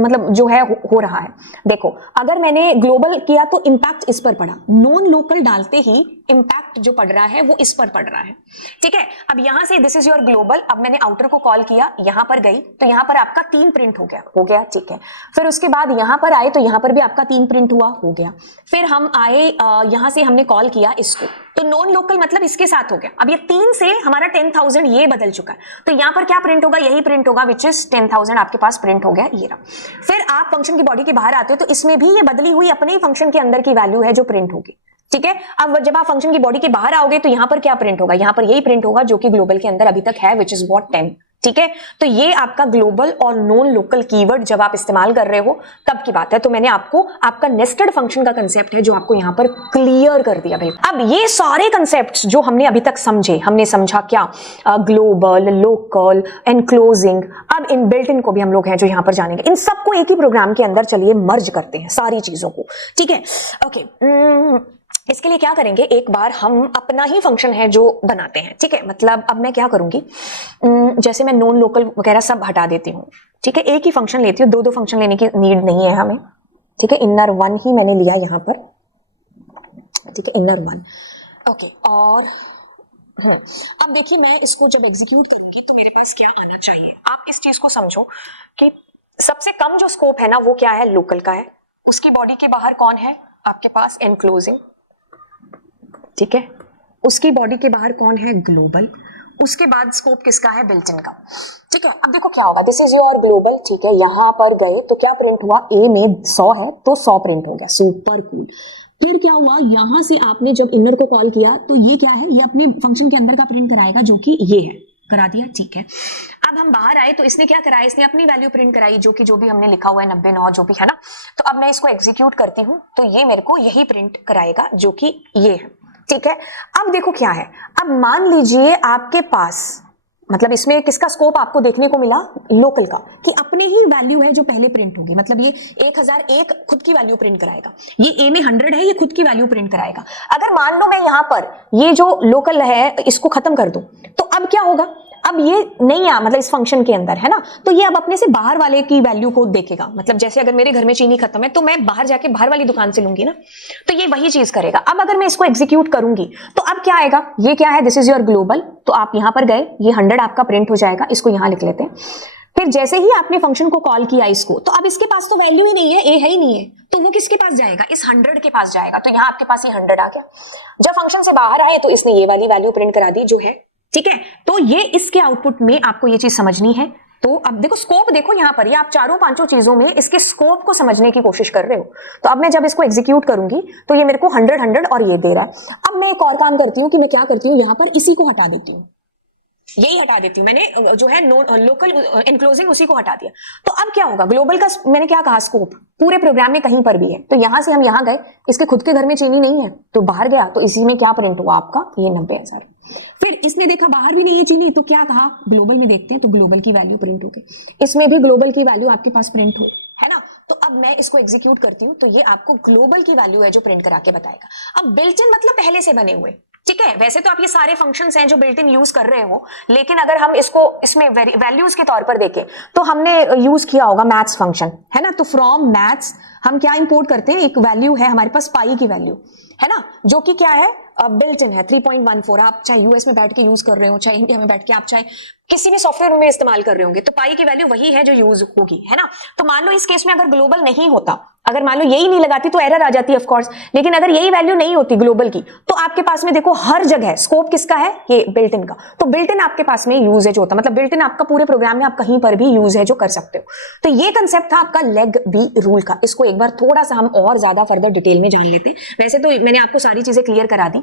मतलब जो है हो रहा है। देखो अगर मैंने ग्लोबल किया तो इंपैक्ट इस पर पड़ा, नॉन लोकल डालते ही इंपैक्ट जो पड़ रहा है वो इस पर पड़ रहा है। ठीक है, अब यहां से दिस इज योर ग्लोबल, अब मैंने आउटर को कॉल किया, यहां पर गई तो यहां पर आपका 3 प्रिंट हो गया। ठीक है, फिर उसके बाद यहां पर आए तो यहां पर भी आपका 3 प्रिंट हुआ, हो गया। फिर हम आए यहां से हमने कॉल किया इसको, तो नॉन लोकल मतलब इसके साथ हो गया। अब ये 3 से हमारा 10,000 ये बदल चुका है, तो यहां पर क्या प्रिंट होगा, यही प्रिंट होगा विच इज 10,000 आपके पास प्रिंट हो गया, ये रहा। फिर आप फंक्शन की बॉडी के बाहर आते हो तो इसमें भी ये बदली हुई अपने ही फंक्शन के अंदर की वैल्यू है जो प्रिंट होगी। ठीक है, अब जब आप फंक्शन की बॉडी के बाहर आओगे तो यहां पर क्या प्रिंट होगा, यहां पर यही प्रिंट होगा जो कि ग्लोबल के अंदर अभी तक है विच इज व्हाट 10। ठीक है, तो ये आपका ग्लोबल और नॉन लोकल कीवर्ड जब आप इस्तेमाल कर रहे हो तब की बात है। तो मैंने आपको आपका नेस्टेड फंक्शन का कंसेप्ट है जो आपको यहां पर क्लियर कर दिया। बिल्कुल, अब ये सारे कंसेप्ट्स जो हमने अभी तक समझे, हमने समझा क्या, ग्लोबल, लोकल, एनक्लोजिंग, अब इन बिल्ट इन को भी हम लोग हैं जो यहां पर जानेंगे। इन सबको एक ही प्रोग्राम के अंदर चलिए मर्ज करते हैं सारी चीजों को। ठीक है, ओके, इसके लिए क्या करेंगे, एक बार हम अपना ही फंक्शन है जो बनाते हैं। ठीक है, मतलब अब मैं क्या करूंगी, जैसे मैं नॉन लोकल वगैरह सब हटा देती हूँ। ठीक है, एक ही फंक्शन लेती हूँ, दो फंक्शन लेने की नीड नहीं है हमें। ठीक है, इनर 1 ही मैंने लिया यहाँ पर। ठीक है, इनर 1, ओके। और अब देखिए मैं इसको जब एग्जीक्यूट करूंगी तो मेरे पास क्या आना चाहिए। आप इस चीज को समझो कि सबसे कम जो स्कोप है ना वो क्या है, लोकल का है। उसकी बॉडी के बाहर कौन है आपके पास, एनक्लोजिंग। ठीक है, उसकी बॉडी के बाहर कौन है, ग्लोबल। उसके बाद स्कोप किसका है, बिल्ट इन का। ठीक है, अब देखो क्या होगा, दिस इज योर ग्लोबल। ठीक है, यहां पर गए तो क्या प्रिंट हुआ, ए में 100 है तो 100 प्रिंट हो गया, सुपर कूल। फिर क्या हुआ, यहां से आपने जब इनर को कॉल किया तो ये क्या है, ये अपने फंक्शन के अंदर का प्रिंट कराएगा जो कि ये है, करा दिया। ठीक है, अब हम बाहर आए तो इसने क्या कराया, इसने अपनी वैल्यू प्रिंट कराई जो भी हमने लिखा हुआ है 99 जो भी है ना। तो अब मैं इसको एग्जीक्यूट करती हूँ तो ये मेरे को यही प्रिंट कराएगा जो कि ये है। ठीक है, अब देखो क्या है, अब मान लीजिए आपके पास मतलब इसमें किसका स्कोप आपको देखने को मिला, लोकल का, कि अपने ही वैल्यू है जो पहले प्रिंट होगी। मतलब ये 1001 खुद की वैल्यू प्रिंट कराएगा, ये ए में 100 है, ये खुद की वैल्यू प्रिंट कराएगा। अगर मान लो मैं यहां पर ये जो लोकल है इसको खत्म कर दूं तो अब क्या होगा, अब ये नहीं आ मतलब इस फंक्शन के अंदर है ना, तो ये अब अपने से बाहर वाले की वैल्यू को देखेगा। मतलब जैसे अगर मेरे घर में चीनी खत्म है तो मैं बाहर जाके बाहर वाली दुकान से लूंगी ना, तो ये वही चीज करेगा। अब अगर मैं इसको एग्जीक्यूट करूंगी तो अब क्या आएगा, ये क्या है, दिस इज योर ग्लोबल। तो आप यहां पर गए, ये 100 आपका प्रिंट हो जाएगा, इसको यहां लिख लेते हैं। फिर जैसे ही आपने फंक्शन को कॉल किया इसको, तो अब इसके पास तो वैल्यू ही नहीं है, ए है ही नहीं है, तो वो किसके पास जाएगा, इस 100 के पास जाएगा। तो यहां आपके पास ये 100 आ गया। जब फंक्शन से बाहर आए तो इसने ये वाली वैल्यू प्रिंट करा दी जो है। ठीक है, तो ये इसके आउटपुट में आपको ये चीज समझनी है तो अब देखो स्कोप, देखो यहाँ पर ये आप चारों पांचों चीजों में इसके स्कोप को समझने की कोशिश कर रहे हो। तो अब मैं जब इसको एग्जीक्यूट करूंगी तो ये मेरे को 100 और ये दे रहा है। अब मैं एक और काम करती हूँ कि मैं क्या करती हूँ, यहाँ पर इसी को हटा देती हूँ, यही हटा देती हूँ मैंने, जो है लोकल एनक्लोजिंग उसी को हटा दिया। तो अब क्या होगा, ग्लोबल का मैंने क्या कहा, स्कोप पूरे प्रोग्राम में कहीं पर भी है। तो यहां से हम यहां गए, इसके खुद के घर में चीनी नहीं है तो बाहर गया, तो इसी में क्या प्रिंट हुआ आपका, ये 90,000। फिर इसने देखा बाहर भी नहीं है चीनी, तो क्या कहा, ग्लोबल में देखते हैं, तो ग्लोबल की वैल्यू प्रिंट हो गई, इसमें भी ग्लोबल की वैल्यू आपके पास प्रिंट हुई, है ना। तो अब मैं इसको एग्जीक्यूट करती हूँ तो ये आपको ग्लोबल की वैल्यू है जो प्रिंट करा के बताएगा। अब बिल्ट इन मतलब पहले से बने हुए, ठीक है। वैसे तो आप ये सारे फंक्शंस हैं जो बिल्ट इन यूज कर रहे हो, लेकिन अगर हम इसको इसमें वैल्यूज के तौर पर देखें तो हमने यूज किया होगा मैथ्स फंक्शन, है ना। तो फ्रॉम मैथ्स हम क्या इंपोर्ट करते हैं, एक वैल्यू है हमारे पास पाई की वैल्यू, है ना, जो कि क्या है, बिल्ट इन है 3.14। आप चाहे यूएस में बैठ के यूज कर रहे हो, चाहे इंडिया में बैठ के, आप चाहे किसी भी सॉफ्टवेयर में इस्तेमाल कर रहे होंगे, तो पाई की वैल्यू वही है जो यूज होगी, है ना। तो मान लो इस केस में अगर ग्लोबल नहीं होता, अगर मान लो यही नहीं लगाती तो एरर आ जाती है ऑफ कोर्स, लेकिन अगर यही वैल्यू नहीं होती ग्लोबल की, तो आपके पास में देखो हर जगह स्कोप किसका है, ये बिल्ट इन का। तो बिल्ट इन आपके पास में यूजेज होता, मतलब बिल्ट इन आपका पूरे प्रोग्राम में आप कहीं पर भी यूज है जो कर सकते हो। तो ये कंसेप्ट था आपका लेग बी रूल का। इसको एक बार थोड़ा सा हम और ज्यादा फर्दर डिटेल में जान लेते हैं। वैसे तो मैंने आपको सारी चीजें क्लियर करा दी,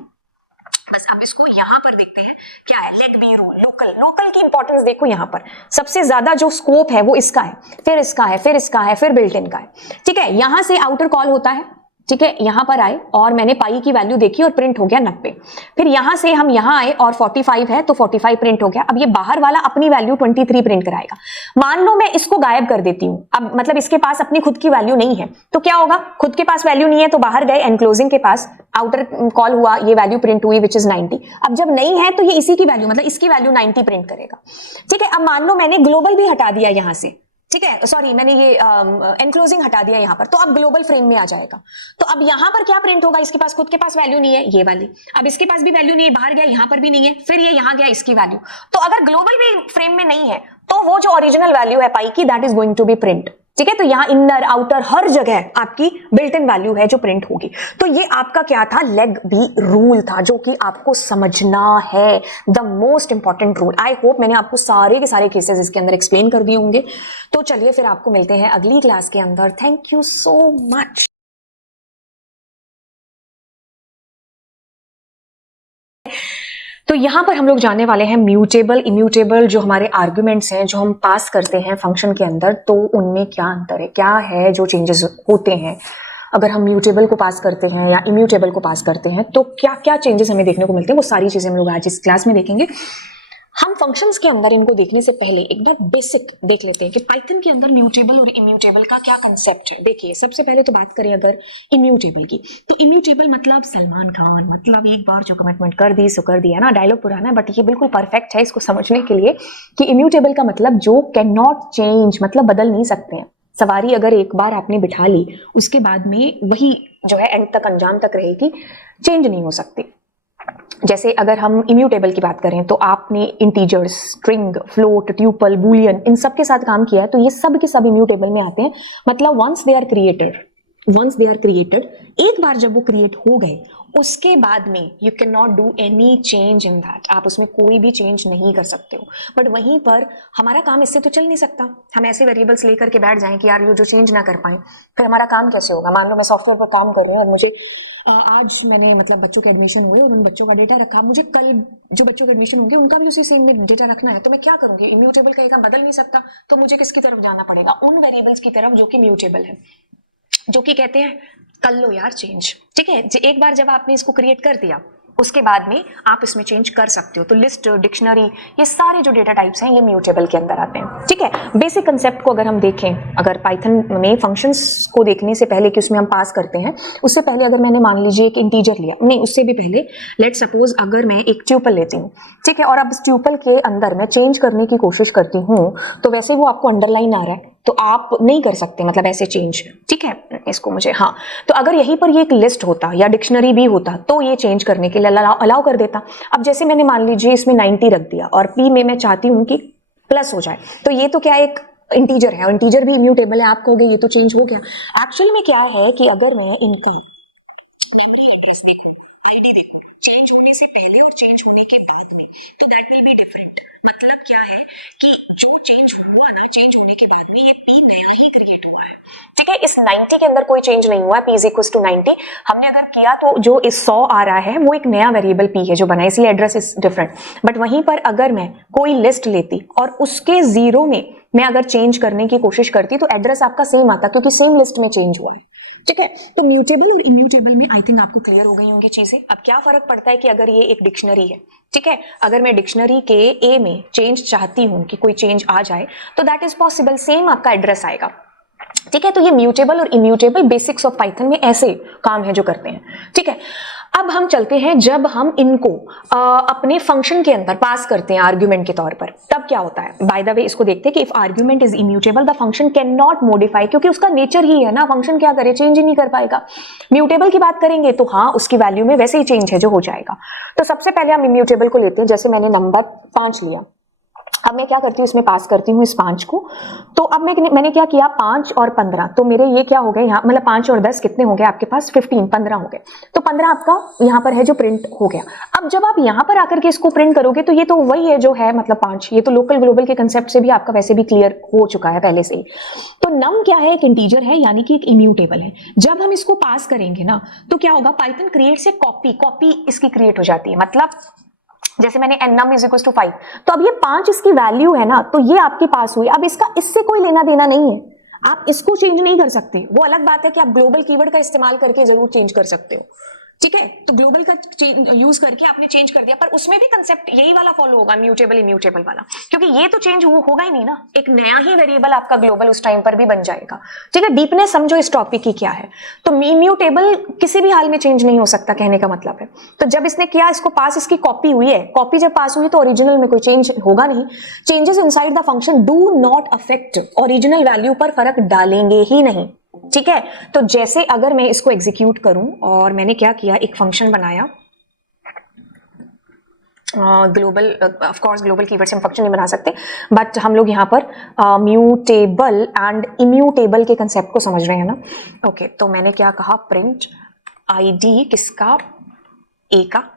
बस अब इसको यहां पर देखते हैं क्या है LEGB rule. Local, local की इंपॉर्टेंस देखो, यहां पर सबसे ज्यादा जो स्कोप है वो इसका है, फिर इसका है, फिर इसका है, फिर बिल्ट इन का है, ठीक है। यहां से आउटर कॉल होता है, ठीक है, यहां पर आए और मैंने पाई की वैल्यू देखी और प्रिंट हो गया 90। फिर यहां से हम यहां आए और 45 है तो 45 प्रिंट हो गया। अब ये बाहर वाला अपनी वैल्यू 23 प्रिंट कराएगा। मान लो मैं इसको गायब कर देती हूं, अब मतलब इसके पास अपनी खुद की वैल्यू नहीं है, तो क्या होगा, खुद के पास वैल्यू नहीं है तो बाहर गए एनक्लोजिंग के पास, आउटर कॉल हुआ, ये वैल्यू प्रिंट हुई विच इज 90। अब जब नहीं है तो ये इसी की वैल्यू, मतलब इसकी वैल्यू 90 प्रिंट करेगा, ठीक है। अब मान लो मैंने ग्लोबल भी हटा दिया यहां से, ठीक है, सॉरी मैंने ये एनक्लोजिंग हटा दिया यहां पर, तो अब ग्लोबल फ्रेम में आ जाएगा। तो अब यहां पर क्या प्रिंट होगा, इसके पास खुद के पास वैल्यू नहीं है, ये वाली, अब इसके पास भी वैल्यू नहीं है, बाहर गया यहां पर भी नहीं है, फिर ये यहां गया इसकी वैल्यू। तो अगर ग्लोबल भी फ्रेम में नहीं है तो वो जो ओरिजिनल वैल्यू है पाई की, that is going to be print, ठीक है। तो यहां इनर आउटर हर जगह आपकी बिल्ट इन वैल्यू है जो प्रिंट होगी। तो ये आपका क्या था, लेग बी रूल था, जो कि आपको समझना है, the most important rule. I hope मैंने आपको सारे के सारे केसेस इसके अंदर एक्सप्लेन कर दिए होंगे। तो चलिए फिर आपको मिलते हैं अगली क्लास के अंदर। Thank you so much. तो यहां पर हम लोग जानने वाले हैं म्यूटेबल, इम्यूटेबल, जो हमारे आर्ग्यूमेंट्स हैं जो हम पास करते हैं फंक्शन के अंदर, तो उनमें क्या अंतर है, क्या है जो चेंजेस होते हैं अगर हम म्यूटेबल को पास करते हैं या इम्यूटेबल को पास करते हैं, तो क्या क्या चेंजेस हमें देखने को मिलते हैं, वो सारी चीजें हम लोग आज इस क्लास में देखेंगे। हम फंक्शंस के अंदर इनको देखने से पहले एक बार बेसिक देख लेते हैं कि पाइथन के अंदर म्यूटेबल और इम्यूटेबल का क्या कंसेप्ट है। देखिए सबसे पहले तो बात करें अगर इम्यूटेबल की, तो इम्यूटेबल मतलब सलमान खान, मतलब एक बार जो कमिटमेंट कर दी सो कर दिया ना, डायलॉग पुराना है बट ये बिल्कुल परफेक्ट है इसको समझने के लिए कि इम्यूटेबल का मतलब जो कैन नॉट चेंज, मतलब बदल नहीं सकते हैं। सवारी अगर एक बार आपने बिठा ली उसके बाद में वही जो है एंड तक, अंजाम तक रहेगी, चेंज नहीं हो सकती। जैसे अगर हम इम्यूटेबल की बात करें तो आपने integers, string, float, tuple, boolean, इन सब के साथ काम किया है, तो ये सब के सब इम्यूटेबल में आते हैं। मतलब वंस दे आर क्रिएटेड, एक बार जब वो क्रिएट हो गए उसके बाद में you can not do any change in that, आप उसमें कोई भी चेंज नहीं कर सकते हो। बट वहीं पर हमारा काम इससे तो चल नहीं सकता, हम ऐसे वेरिएबल्स लेकर के बैठ जाएं कि यार ये जो चेंज ना कर पाए, फिर हमारा काम कैसे होगा। मान लो मैं सॉफ्टवेयर पर काम कर रही हूँ और मुझे आज मैंने मतलब बच्चों के एडमिशन हुए और उन बच्चों का डेटा रखा, मुझे कल जो बच्चों के एडमिशन होंगे उनका भी उसी सेम में डेटा रखना है, तो मैं क्या करूंगी, इम्यूटेबल कहेगा बदल नहीं सकता, तो मुझे किसकी तरफ जाना पड़ेगा, उन वेरिएबल्स की तरफ जो कि म्यूटेबल है, जो कि कहते हैं कर लो यार चेंज, ठीक है। एक बार जब आपने इसको क्रिएट कर दिया उसके बाद में आप इसमें चेंज कर सकते हो। तो लिस्ट, डिक्शनरी, ये सारे जो डेटा टाइप्स हैं ये म्यूटेबल के अंदर आते हैं, ठीक है। बेसिक कंसेप्ट को अगर हम देखें, अगर पाइथन में फंक्शंस को देखने से पहले कि उसमें हम पास करते हैं, उससे पहले अगर मैंने मान लीजिए एक इंटीजर लिया, नहीं उससे भी पहले लेट सपोज अगर मैं एक ट्यूपल लेती हूँ, ठीक है, और अब इस ट्यूपल के अंदर मैं चेंज करने की कोशिश करती हूँ, तो वैसे वो आपको अंडरलाइन आ रहा है तो आप नहीं कर सकते, मतलब ऐसे चेंज, ठीक है। इसको मुझे, हाँ, तो अगर यहीं पर ये एक लिस्ट होता या डिक्शनरी भी होता तो ये चेंज करने के लिए अलाउ कर देता। अब जैसे मैंने मान लीजिए इसमें 90 रख दिया और पी में मैं चाहती हूँ कि प्लस हो जाए, तो ये तो क्या एक इंटीजर है और इंटीजर भी इम्यूटेबल है, आप कहोगे ये तो चेंज हो गया। एक्चुअल में क्या है कि अगर मैं इनका मेमोरी एड्रेस देखूं, आईडी देखूं, चेंज होने से पहले और चेंज होने के बाद में, तो दैट विल बी डिफरेंट। मतलब क्या है कि जो चेंज हुआ ना, चेंज होने के बाद में ये p नया ही क्रिएट हुआ है, ठीक है। इस 90 के अंदर कोई चेंज नहीं हुआ, p इज इक्वल टू 90 हमने अगर किया तो जो इस 100 आ रहा है वो एक नया वेरिएबल p है जो बना है, इसलिए एड्रेस इज डिफरेंट। बट वहीं पर अगर मैं कोई लिस्ट लेती और उसके जीरो में मैं अगर चेंज करने की कोशिश करती तो एड्रेस आपका सेम आता, क्योंकि सेम लिस्ट में चेंज हुआ है, ठीक है। तो म्यूटेबल और इम्यूटेबल में आई थिंक आपको क्लियर हो गई होंगी चीजें। अब क्या फर्क पड़ता है कि अगर ये एक डिक्शनरी है, ठीक है, अगर मैं डिक्शनरी के ए में चेंज चाहती हूं कि कोई चेंज आ जाए तो दैट इज पॉसिबल, सेम आपका एड्रेस आएगा, ठीक है। तो ये म्यूटेबल और इम्यूटेबल बेसिक्स ऑफ पाइथन में ऐसे काम है जो करते हैं, ठीक है। अब हम चलते हैं, जब हम इनको अपने फंक्शन के अंदर पास करते हैं आर्ग्यूमेंट के तौर पर, तब क्या होता है। बाय द वे इसको देखते हैं कि if argument is immutable the function can not modify, क्योंकि उसका नेचर ही है ना, फंक्शन क्या करे, चेंज ही नहीं कर पाएगा। म्यूटेबल की बात करेंगे तो हाँ, उसकी वैल्यू में वैसे ही चेंज है जो हो जाएगा। तो सबसे पहले हम इम्यूटेबल को लेते हैं, जैसे मैंने नंबर 5 लिया, अब मैं क्या करती हूँ, इसमें पास करती हूँ इस 5 को। तो अब मैंने क्या किया, 5 और 15, तो मेरे ये क्या हो गए यहाँ, मतलब 5 और 10 कितने हो गए आपके पास, 15, 15 हो गए। तो 15 आपका यहाँ पर है जो प्रिंट हो गया। अब जब आप यहाँ पर आकर के इसको प्रिंट करोगे तो ये तो वही है जो है, मतलब 5, ये तो लोकल ग्लोबल के कंसेप्ट से भी आपका वैसे भी क्लियर हो चुका है पहले से ही। तो नम क्या है, एक इंटीजर है, यानी कि एक इम्यूटेबल है। जब हम इसको पास करेंगे ना तो क्या होगा, पाइथन क्रिएट्स ए कॉपी इसकी क्रिएट हो जाती है। मतलब जैसे मैंने num इज इक्वल टू 5, तो अब ये 5 इसकी वैल्यू है ना, तो ये आपके पास हुई। अब इसका इससे कोई लेना देना नहीं है, आप इसको चेंज नहीं कर सकते। वो अलग बात है कि आप ग्लोबल कीवर्ड का इस्तेमाल करके जरूर चेंज कर सकते हो, ठीक है। तो ग्लोबल का यूज करके आपने चेंज कर दिया, पर उसमें भी कंसेप्ट यही वाला फॉलो होगा, म्यूटेबल इम्यूटेबल वाला, क्योंकि ये तो चेंज होगा ही नहीं ना, एक नया ही वेरिएबल आपका ग्लोबल उस टाइम पर भी बन जाएगा, ठीक है। डीपनेस समझो इस टॉपिक की क्या है। तो इम्यूटेबल किसी भी हाल में चेंज नहीं हो सकता, कहने का मतलब है। तो जब इसने किया, इसको पास, इसकी कॉपी हुई है, कॉपी जब पास हुई तो ओरिजिनल में कोई चेंज होगा नहीं। Changes inside the function do not affect original value पर फर्क डालेंगे ही नहीं, ठीक है। तो जैसे अगर मैं इसको एग्जीक्यूट करूं और मैंने क्या किया, एक फंक्शन बनाया global, of course global keyword से हम फंक्शन नहीं बना सकते, बट हम लोग यहाँ पर म्यूटेबल एंड इम्यूटेबल के कंसेप्ट को समझ रहे हैं ना। ओके, तो मैंने क्या कहा, प्रिंट आईडी किसका, ए का,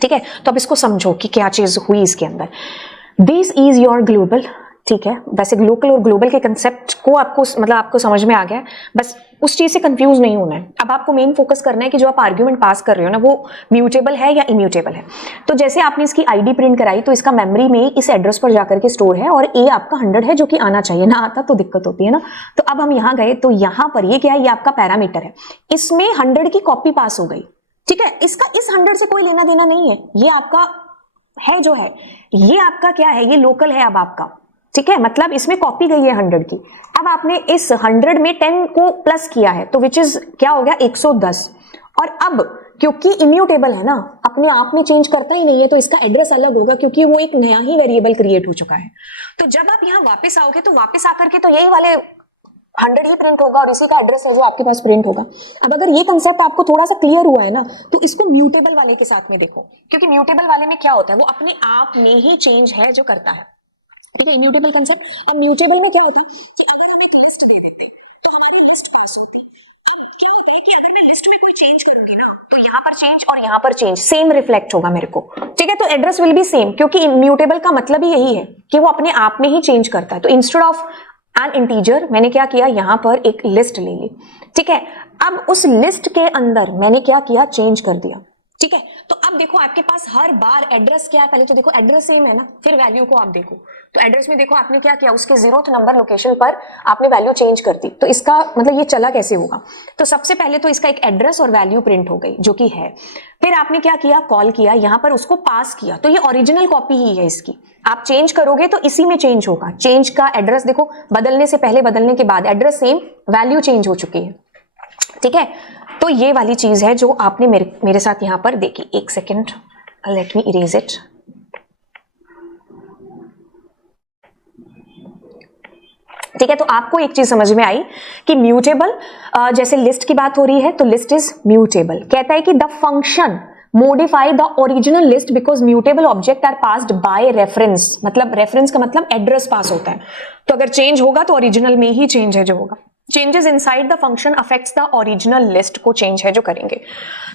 ठीक है। तो अब इसको समझो कि क्या चीज हुई इसके अंदर। दिस इज योर ग्लोबल, ठीक है। वैसे लोकल और ग्लोबल के कंसेप्ट को आपको, मतलब आपको समझ में आ गया, बस उस चीज से कंफ्यूज नहीं होना है। अब आपको मेन फोकस करना है कि जो आप आर्ग्यूमेंट पास कर रहे हो ना, वो म्यूटेबल है या इम्यूटेबल है। तो जैसे आपने इसकी आईडी प्रिंट कराई, तो इसका मेमोरी में इस एड्रेस पर जाकर के स्टोर है, और ए आपका 100 है, जो कि आना चाहिए, ना आता तो दिक्कत होती है ना। तो अब हम यहाँ गए, तो यहाँ पर ये क्या है, ये आपका पैरामीटर है, इसमें 100 की कॉपी पास हो गई, ठीक है। इसका इस 100 से कोई लेना देना नहीं है, ये आपका है जो है, ये आपका क्या है, ये लोकल है अब आपका, ठीक है। मतलब इसमें कॉपी गई है 100 की। अब आपने इस 100 में 10 को प्लस किया है, तो विच इज क्या हो गया, 110। और अब क्योंकि इम्यूटेबल है ना, अपने आप में चेंज करता ही नहीं है, तो इसका एड्रेस अलग होगा, क्योंकि वो एक नया ही वेरिएबल क्रिएट हो चुका है। तो जब आप यहाँ वापस आओगे, तो वापस आकर के तो यही वाले 100 ही प्रिंट होगा, और इसी का एड्रेस है जो आपके पास प्रिंट होगा। अब अगर ये कंसेप्ट आपको थोड़ा सा क्लियर हुआ है ना, तो इसको म्यूटेबल वाले के साथ में देखो, क्योंकि म्यूटेबल वाले में क्या होता है, वो अपने आप में ही चेंज है जो करता है, ठीक है, इम्यूटेबल कंसेप्ट। अब म्यूटेबल में क्या होता है कि अगर हम एक लिस्ट दे देते हैं तो हमारी लिस्ट पास होती है। अब क्या होता है कि अगर मैं लिस्ट में कोई चेंज करूंगी ना, तो यहाँ पर चेंज और यहाँ पर चेंज सेम रिफ्लेक्ट होगा मेरे को, ठीक है। तो एड्रेस विल बी सेम, क्योंकि इम्यूटेबल का मतलब ही यही है कि वो अपने आप में ही चेंज करता है। तो इंस्टेड ऑफ एन इंटीजर मैंने क्या किया, यहां पर एक लिस्ट ले ली, ठीक है। अब उस लिस्ट के अंदर मैंने क्या किया, चेंज कर दिया, ठीक है। तो अब देखो आपके पास हर बार एड्रेस क्या है, पहले तो देखो एड्रेस सेम है ना, फिर वैल्यू को आप देखो, तो एड्रेस में देखो आपने क्या किया, उसके 0th नंबर लोकेशन पर आपने वैल्यू चेंज कर दी। तो इसका मतलब ये चला कैसे होगा, तो सबसे पहले तो इसका एक एड्रेस और वैल्यू प्रिंट हो गई, जो कि है। फिर आपने क्या किया, कॉल किया, यहां पर उसको पास किया, तो ये ओरिजिनल कॉपी ही है इसकी। आप चेंज करोगे तो इसी में चेंज होगा। चेंज का एड्रेस देखो, बदलने से पहले, बदलने के बाद एड्रेस सेम, वैल्यू चेंज हो चुकी है, ठीक है। तो ये वाली चीज है जो आपने मेरे साथ यहां पर देखी। एक second, let me erase it. ठीक है, तो आपको एक चीज समझ में आई कि म्यूटेबल, जैसे लिस्ट की बात हो रही है तो लिस्ट इज म्यूटेबल। कहता है कि the function modify the original list because mutable object are passed by reference, मतलब रेफरेंस का मतलब एड्रेस पास होता है, तो अगर चेंज होगा तो ओरिजिनल में ही चेंज है जो होगा। Changes inside the function affects the original list को चेंज है जो करेंगे।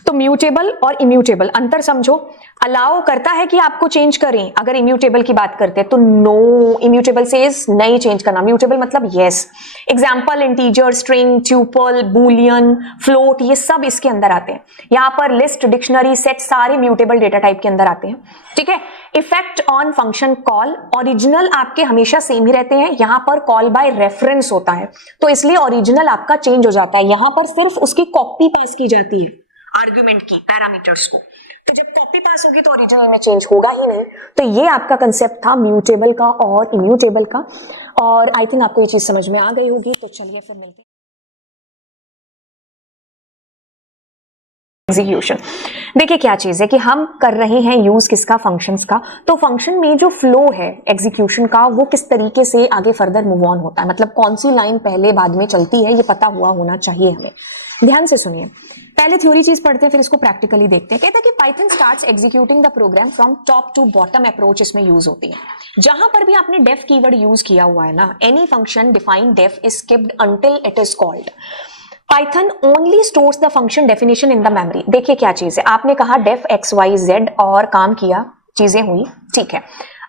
तो म्यूटेबल और इम्यूटेबल अंतर समझो। अलाउ करता है कि आपको चेंज करें, अगर इम्यूटेबल की बात करते हैं तो नो, इम्यूटेबल सेज नहीं चेंज करना, म्यूटेबल मतलब yes. Example integer, string, tuple, Boolean, float, ये सब इसके अंदर आते हैं। यहाँ पर लिस्ट, डिक्शनरी, सेट सारे म्यूटेबल डेटा टाइप के अंदर आते हैं। ठीक है, effect on function call, original आपके हमेशा सेम ही रहते हैं, यहाँ पर कॉल बाय रेफरेंस होता है तो इसलिए ओरिजिनल आपका चेंज हो जाता है। यहाँ पर सिर्फ उसकी कॉपी पास की जाती है आर्ग्यूमेंट की, पैरामीटर्स को, तो जब कॉपी पास होगी तो ओरिजिनल में चेंज होगा ही नहीं। तो ये आपका कंसेप्ट था म्यूटेबल का और इम्यूटेबल का, और आई थिंक आपको ये चीज समझ में आ गई होगी। तो चलिए फिर मिलते हैं एग्जीक्यूशन। देखिए क्या चीज है कि हम कर रहे हैं यूज किसका, फंक्शंस का। तो फंक्शन में जो फ्लो है एग्जीक्यूशन का वो किस तरीके से आगे फर्दर मूव ऑन होता है, मतलब कौन सी लाइन पहले बाद में चलती है, ये पता हुआ होना चाहिए हमें। ध्यान से सुनिए, पहले थ्योरी चीज पढ़ते हैं फिर इसको प्रैक्टिकली देखते हैं। कहता है कि Python starts executing the program from top to bottom approach इसमें यूज होती है। जहां पर भी आपने डेफ कीवर्ड यूज किया हुआ है ना, any function defined def is skipped until it is called. Python only stores the function definition in the memory. देखिए क्या चीज है, आपने कहा डेफ एक्स वाई जेड और काम किया, चीजें हुई, ठीक है,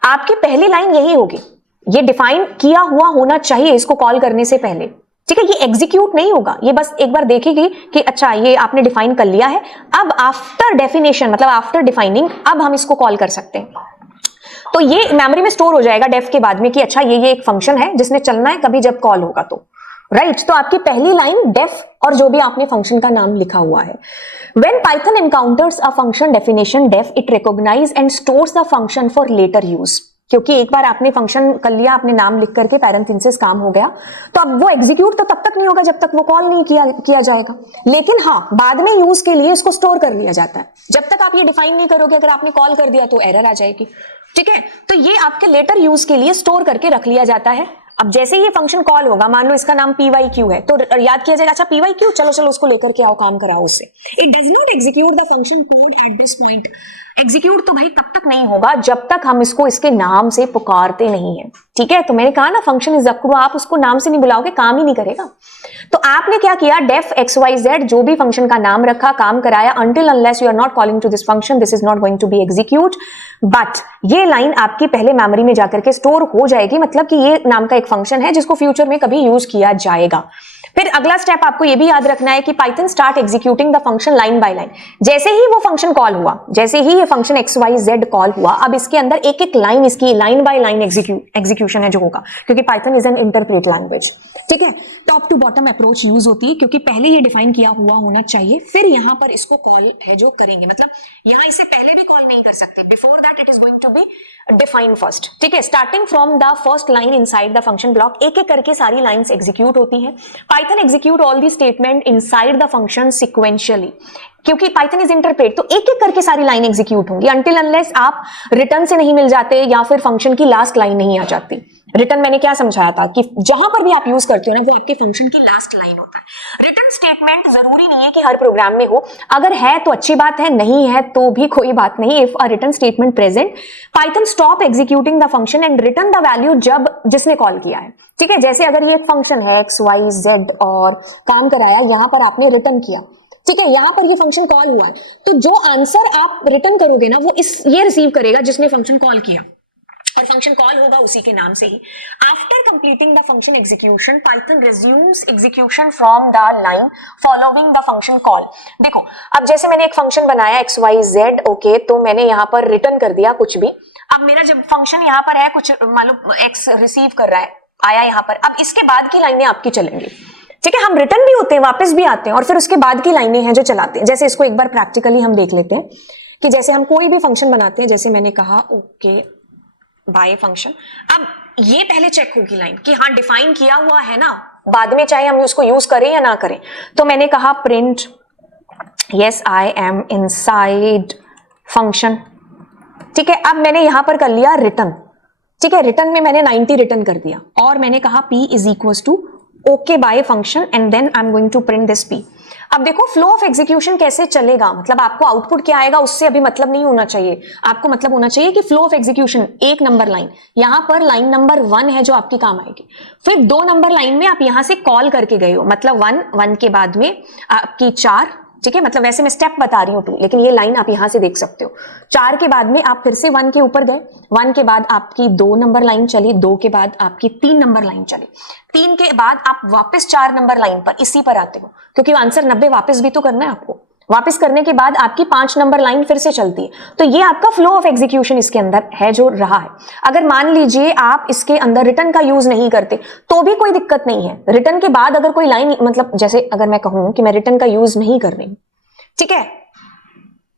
आपकी पहली लाइन यही होगी, ये डिफाइन किया हुआ होना चाहिए इसको कॉल करने से पहले। ठीक है, ये एग्जीक्यूट नहीं होगा, ये बस एक बार देखेगी कि अच्छा ये आपने डिफाइन कर लिया है, अब आफ्टर डेफिनेशन मतलब आफ्टर डिफाइनिंग अब हम इसको कॉल कर सकते हैं। तो ये मेमोरी में स्टोर हो जाएगा डेफ के बाद में कि अच्छा ये एक फंक्शन है जिसने चलना है कभी जब कॉल होगा तो, राइट। तो आपकी पहली लाइन डेफ और जो भी आपने फंक्शन का नाम लिखा हुआ है। When Python encounters a function definition def, it recognize and stores the function for later use। क्योंकि एक बार आपने फंक्शन कर लिया, आपने नाम लिख करके पैरेंथेसिस काम हो गया, तो अब वो एग्जीक्यूट तो तब तक नहीं होगा जब तक वो कॉल नहीं किया जाएगा, लेकिन हाँ बाद में यूज के लिए इसको स्टोर कर लिया जाता है। जब तक आप ये डिफाइन नहीं करोगे, अगर आपने कॉल कर दिया तो एरर आ जाएगी। ठीक है, तो ये आपके लेटर यूज के लिए स्टोर करके रख लिया जाता है। अब जैसे ये फंक्शन कॉल होगा, मान लो इसका नाम pyq है, तो याद किया जाएगा अच्छा pyq, चलो उसको लेकर के आओ, काम कराओ उससे। It does not execute the function called at this point. Execute तो भाई तब तक नहीं होगा जब तक हम इसको इसके नाम से पुकारते नहीं है। ठीक है, तो मैंने कहा ना फंक्शन इज अप, आप उसको नाम से नहीं बुलाओगे काम ही नहीं करेगा। तो आपने क्या किया, डेफ एक्स वाई जेड जो भी फंक्शन का नाम रखा, काम कराया, until unless you are not calling to this function this is not going to be execute। But ये लाइन आपकी पहले मेमोरी में जाकर के स्टोर हो जाएगी, मतलब कि ये नाम का एक फंक्शन है जिसको फ्यूचर में कभी यूज किया जाएगा। फिर अगला स्टेप आपको ये भी याद रखना है कि Python start executing the function line by line. जैसे ही वो फंक्शन कॉल हुआ, जैसे ही ये function X Y Z call हुआ, अब इसके अंदर एक एक लाइन इसकी लाइन बाय लाइन एग्जीक्यूशन है जो होगा, क्योंकि Python is an interpret language. ठीक है, top to bottom approach use होती है क्योंकि पहले ये डिफाइन किया हुआ होना चाहिए, फिर यहाँ पर इसको कॉल है जो करेंगे, मतलब यहाँ इसे पहले भी कॉल नहीं कर सकते, before that it is going to be define first. ठीक है, starting from the first line inside the function block, एक एक करके सारी लाइंस एग्जीक्यूट होती हैं। Python execute all the statement inside the function sequentially, क्योंकि पाइथन इज इंटरप्रेट, तो एक एक करके सारी लाइन एग्जीक्यूट होंगी until unless आप रिटर्न से नहीं मिल जाते या फिर फंक्शन की लास्ट लाइन नहीं आ जाती। रिटर्न मैंने क्या समझाया था कि जहां पर भी आप यूज करते हो ना वो आपके फंक्शन की लास्ट लाइन होता है। रिटर्न स्टेटमेंट जरूरी नहीं है कि हर प्रोग्राम में हो, अगर है तो अच्छी बात है, नहीं है तो भी कोई बात नहीं। If a return statement present, Python stop executing the function and return the value जब जिसने कॉल किया है। ठीक है, जैसे अगर ये एक फंक्शन है एक्स वाई जेड और काम कराया, यहां पर आपने रिटर्न किया, ठीक है, यहां पर ये फंक्शन कॉल हुआ है, तो जो आंसर आप रिटर्न करोगे ना वो ये रिसीव करेगा जिसने फंक्शन कॉल किया, और फंक्शन कॉल होगा उसी के नाम से ही। After completing the function execution, Python resumes execution from the line following the function call. देखो अब जैसे मैंने एक फंक्शन बनाया एक्स वाई जेड, ओके, तो मैंने यहाँ पर रिटर्न कर दिया कुछ भी। अब मेरा जब फंक्शन यहाँ पर है, कुछ मान लो एक्स रिसीव कर रहा है, आया यहाँ पर, अब इसके बाद की लाइनें आपकी चलेंगी। ठीक है, हम रिटर्न भी होते हैं, वापस भी आते हैं, और फिर उसके बाद की लाइनें हैं जो चलाते हैं। जैसे इसको एक बार प्रैक्टिकली हम देख लेते हैं कि जैसे हम कोई भी फंक्शन बनाते हैं, जैसे मैंने कहा ओके बाय फंक्शन, अब ये पहले चेक होगी लाइन कि हाँ डिफाइन किया हुआ है ना, बाद में चाहे हम उसको यूज करें या ना करें। तो मैंने कहा print yes I am inside function. ठीक है, अब मैंने यहां पर कर लिया रिटर्न। ठीक है, रिटर्न में मैंने 90 रिटर्न कर दिया और मैंने कहा p is equal to okay by function and then I am going to print this p। अब देखो फ्लो ऑफ एग्जीक्यूशन कैसे चलेगा, मतलब आपको आउटपुट क्या आएगा उससे अभी मतलब नहीं होना चाहिए, आपको मतलब होना चाहिए कि फ्लो ऑफ एग्जीक्यूशन एक नंबर लाइन, यहां पर लाइन नंबर 1 है जो आपकी काम आएगी, फिर 2 नंबर लाइन में आप यहां से कॉल करके गए हो, मतलब 1 के बाद में आपकी 4, ठीक है, मतलब वैसे मैं स्टेप बता रही हूं 2, लेकिन ये लाइन आप यहां से देख सकते हो। 4 के बाद में आप फिर से 1 के ऊपर गए, 1 के बाद आपकी 2 नंबर लाइन चली, 2 के बाद आपकी 3 नंबर लाइन चली, 3 के बाद आप वापस 4 नंबर लाइन पर इसी पर आते हो, क्योंकि आंसर 90 वापस भी तो करना है आपको। वापस करने के बाद आपकी 5 नंबर लाइन फिर से चलती है, तो ये आपका फ्लो ऑफ एग्जीक्यूशन इसके अंदर है जो रहा है। अगर मान लीजिए आप इसके अंदर रिटर्न का यूज नहीं करते तो भी कोई दिक्कत नहीं है, रिटर्न के बाद अगर कोई लाइन, मतलब जैसे अगर मैं कहूं कि मैं रिटर्न का यूज नहीं कर रही, ठीक है,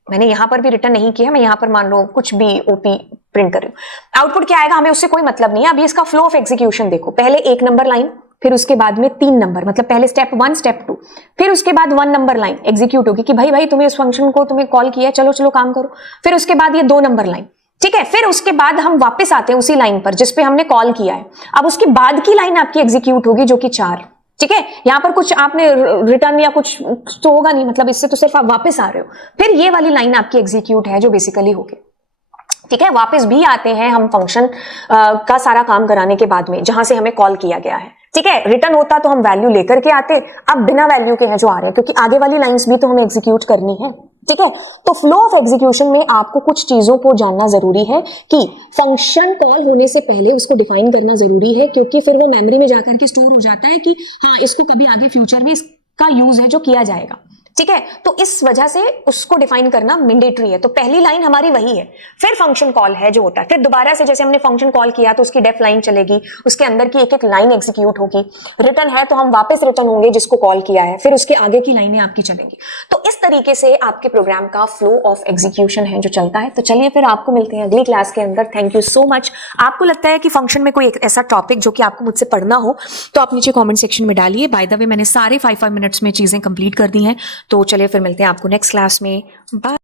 मैंने यहां पर भी रिटर्न नहीं किया, मैं यहां पर मान लो कुछ भी ओपी प्रिंट कर रही हूं, आउटपुट क्या आएगा हमें उससे कोई मतलब नहीं है। अभी इसका फ्लो ऑफ एग्जीक्यूशन देखो, पहले 1 नंबर लाइन, फिर उसके बाद में 3 नंबर, मतलब पहले स्टेप 1 स्टेप 2, फिर उसके बाद 1 नंबर लाइन एग्जीक्यूट होगी कि भाई तुम्हें इस फंक्शन को तुम्हें कॉल किया है, चलो काम करो, फिर उसके बाद ये 2 नंबर लाइन, ठीक है, फिर उसके बाद हम वापस आते हैं उसी लाइन पर जिसपे हमने कॉल किया है। अब उसके बाद की लाइन आपकी एग्जीक्यूट होगी जो कि 4, ठीक है, यहां पर कुछ आपने रिटर्न या कुछ तो होगा नहीं, मतलब इससे तो सिर्फ आप वापस आ रहे हो, फिर ये वाली लाइन आपकी एग्जीक्यूट है जो बेसिकली होगी, ठीक है। वापस भी आते हैं हम फंक्शन का सारा काम कराने के बाद में जहां से हमें कॉल किया गया है, ठीक है, रिटर्न होता तो हम वैल्यू लेकर के आते, अब बिना वैल्यू के हैं जो आ रहे हैं, क्योंकि आगे वाली लाइंस भी तो हमें एग्जीक्यूट करनी है, ठीक है। तो फ्लो ऑफ एग्जीक्यूशन में आपको कुछ चीजों को जानना जरूरी है कि फंक्शन कॉल होने से पहले उसको डिफाइन करना जरूरी है, क्योंकि फिर वो मेमोरी में जाकर के स्टोर हो जाता है कि हाँ इसको कभी आगे फ्यूचर में इसका यूज है जो किया जाएगा, ठीक है। तो इस वजह से उसको डिफाइन करना मैंडेटरी है। तो पहली लाइन हमारी वही है, फिर फंक्शन कॉल है जो होता है, फिर दोबारा से जैसे हमने फंक्शन कॉल किया तो उसकी डेफ लाइन चलेगी, उसके अंदर की एक एक लाइन एग्जीक्यूट होगी, रिटर्न है तो हम वापस रिटर्न होंगे जिसको कॉल किया है, फिर उसके आगे की लाइनें आपकी चलेंगी। तो इस तरीके से आपके प्रोग्राम का फ्लो ऑफ एग्जीक्यूशन है जो चलता है। तो चलिए फिर आपको मिलते हैं अगली क्लास के अंदर। Thank you so much. आपको लगता है कि फंक्शन में कोई एक ऐसा टॉपिक जो कि आपको मुझसे पढ़ना हो तो आप नीचे कॉमेंट सेक्शन में डालिए। बाय द वे मैंने सारे 5 मिनट्स में चीजें कंप्लीट कर दी हैं। तो चलिए फिर मिलते हैं आपको नेक्स्ट क्लास में। बाय।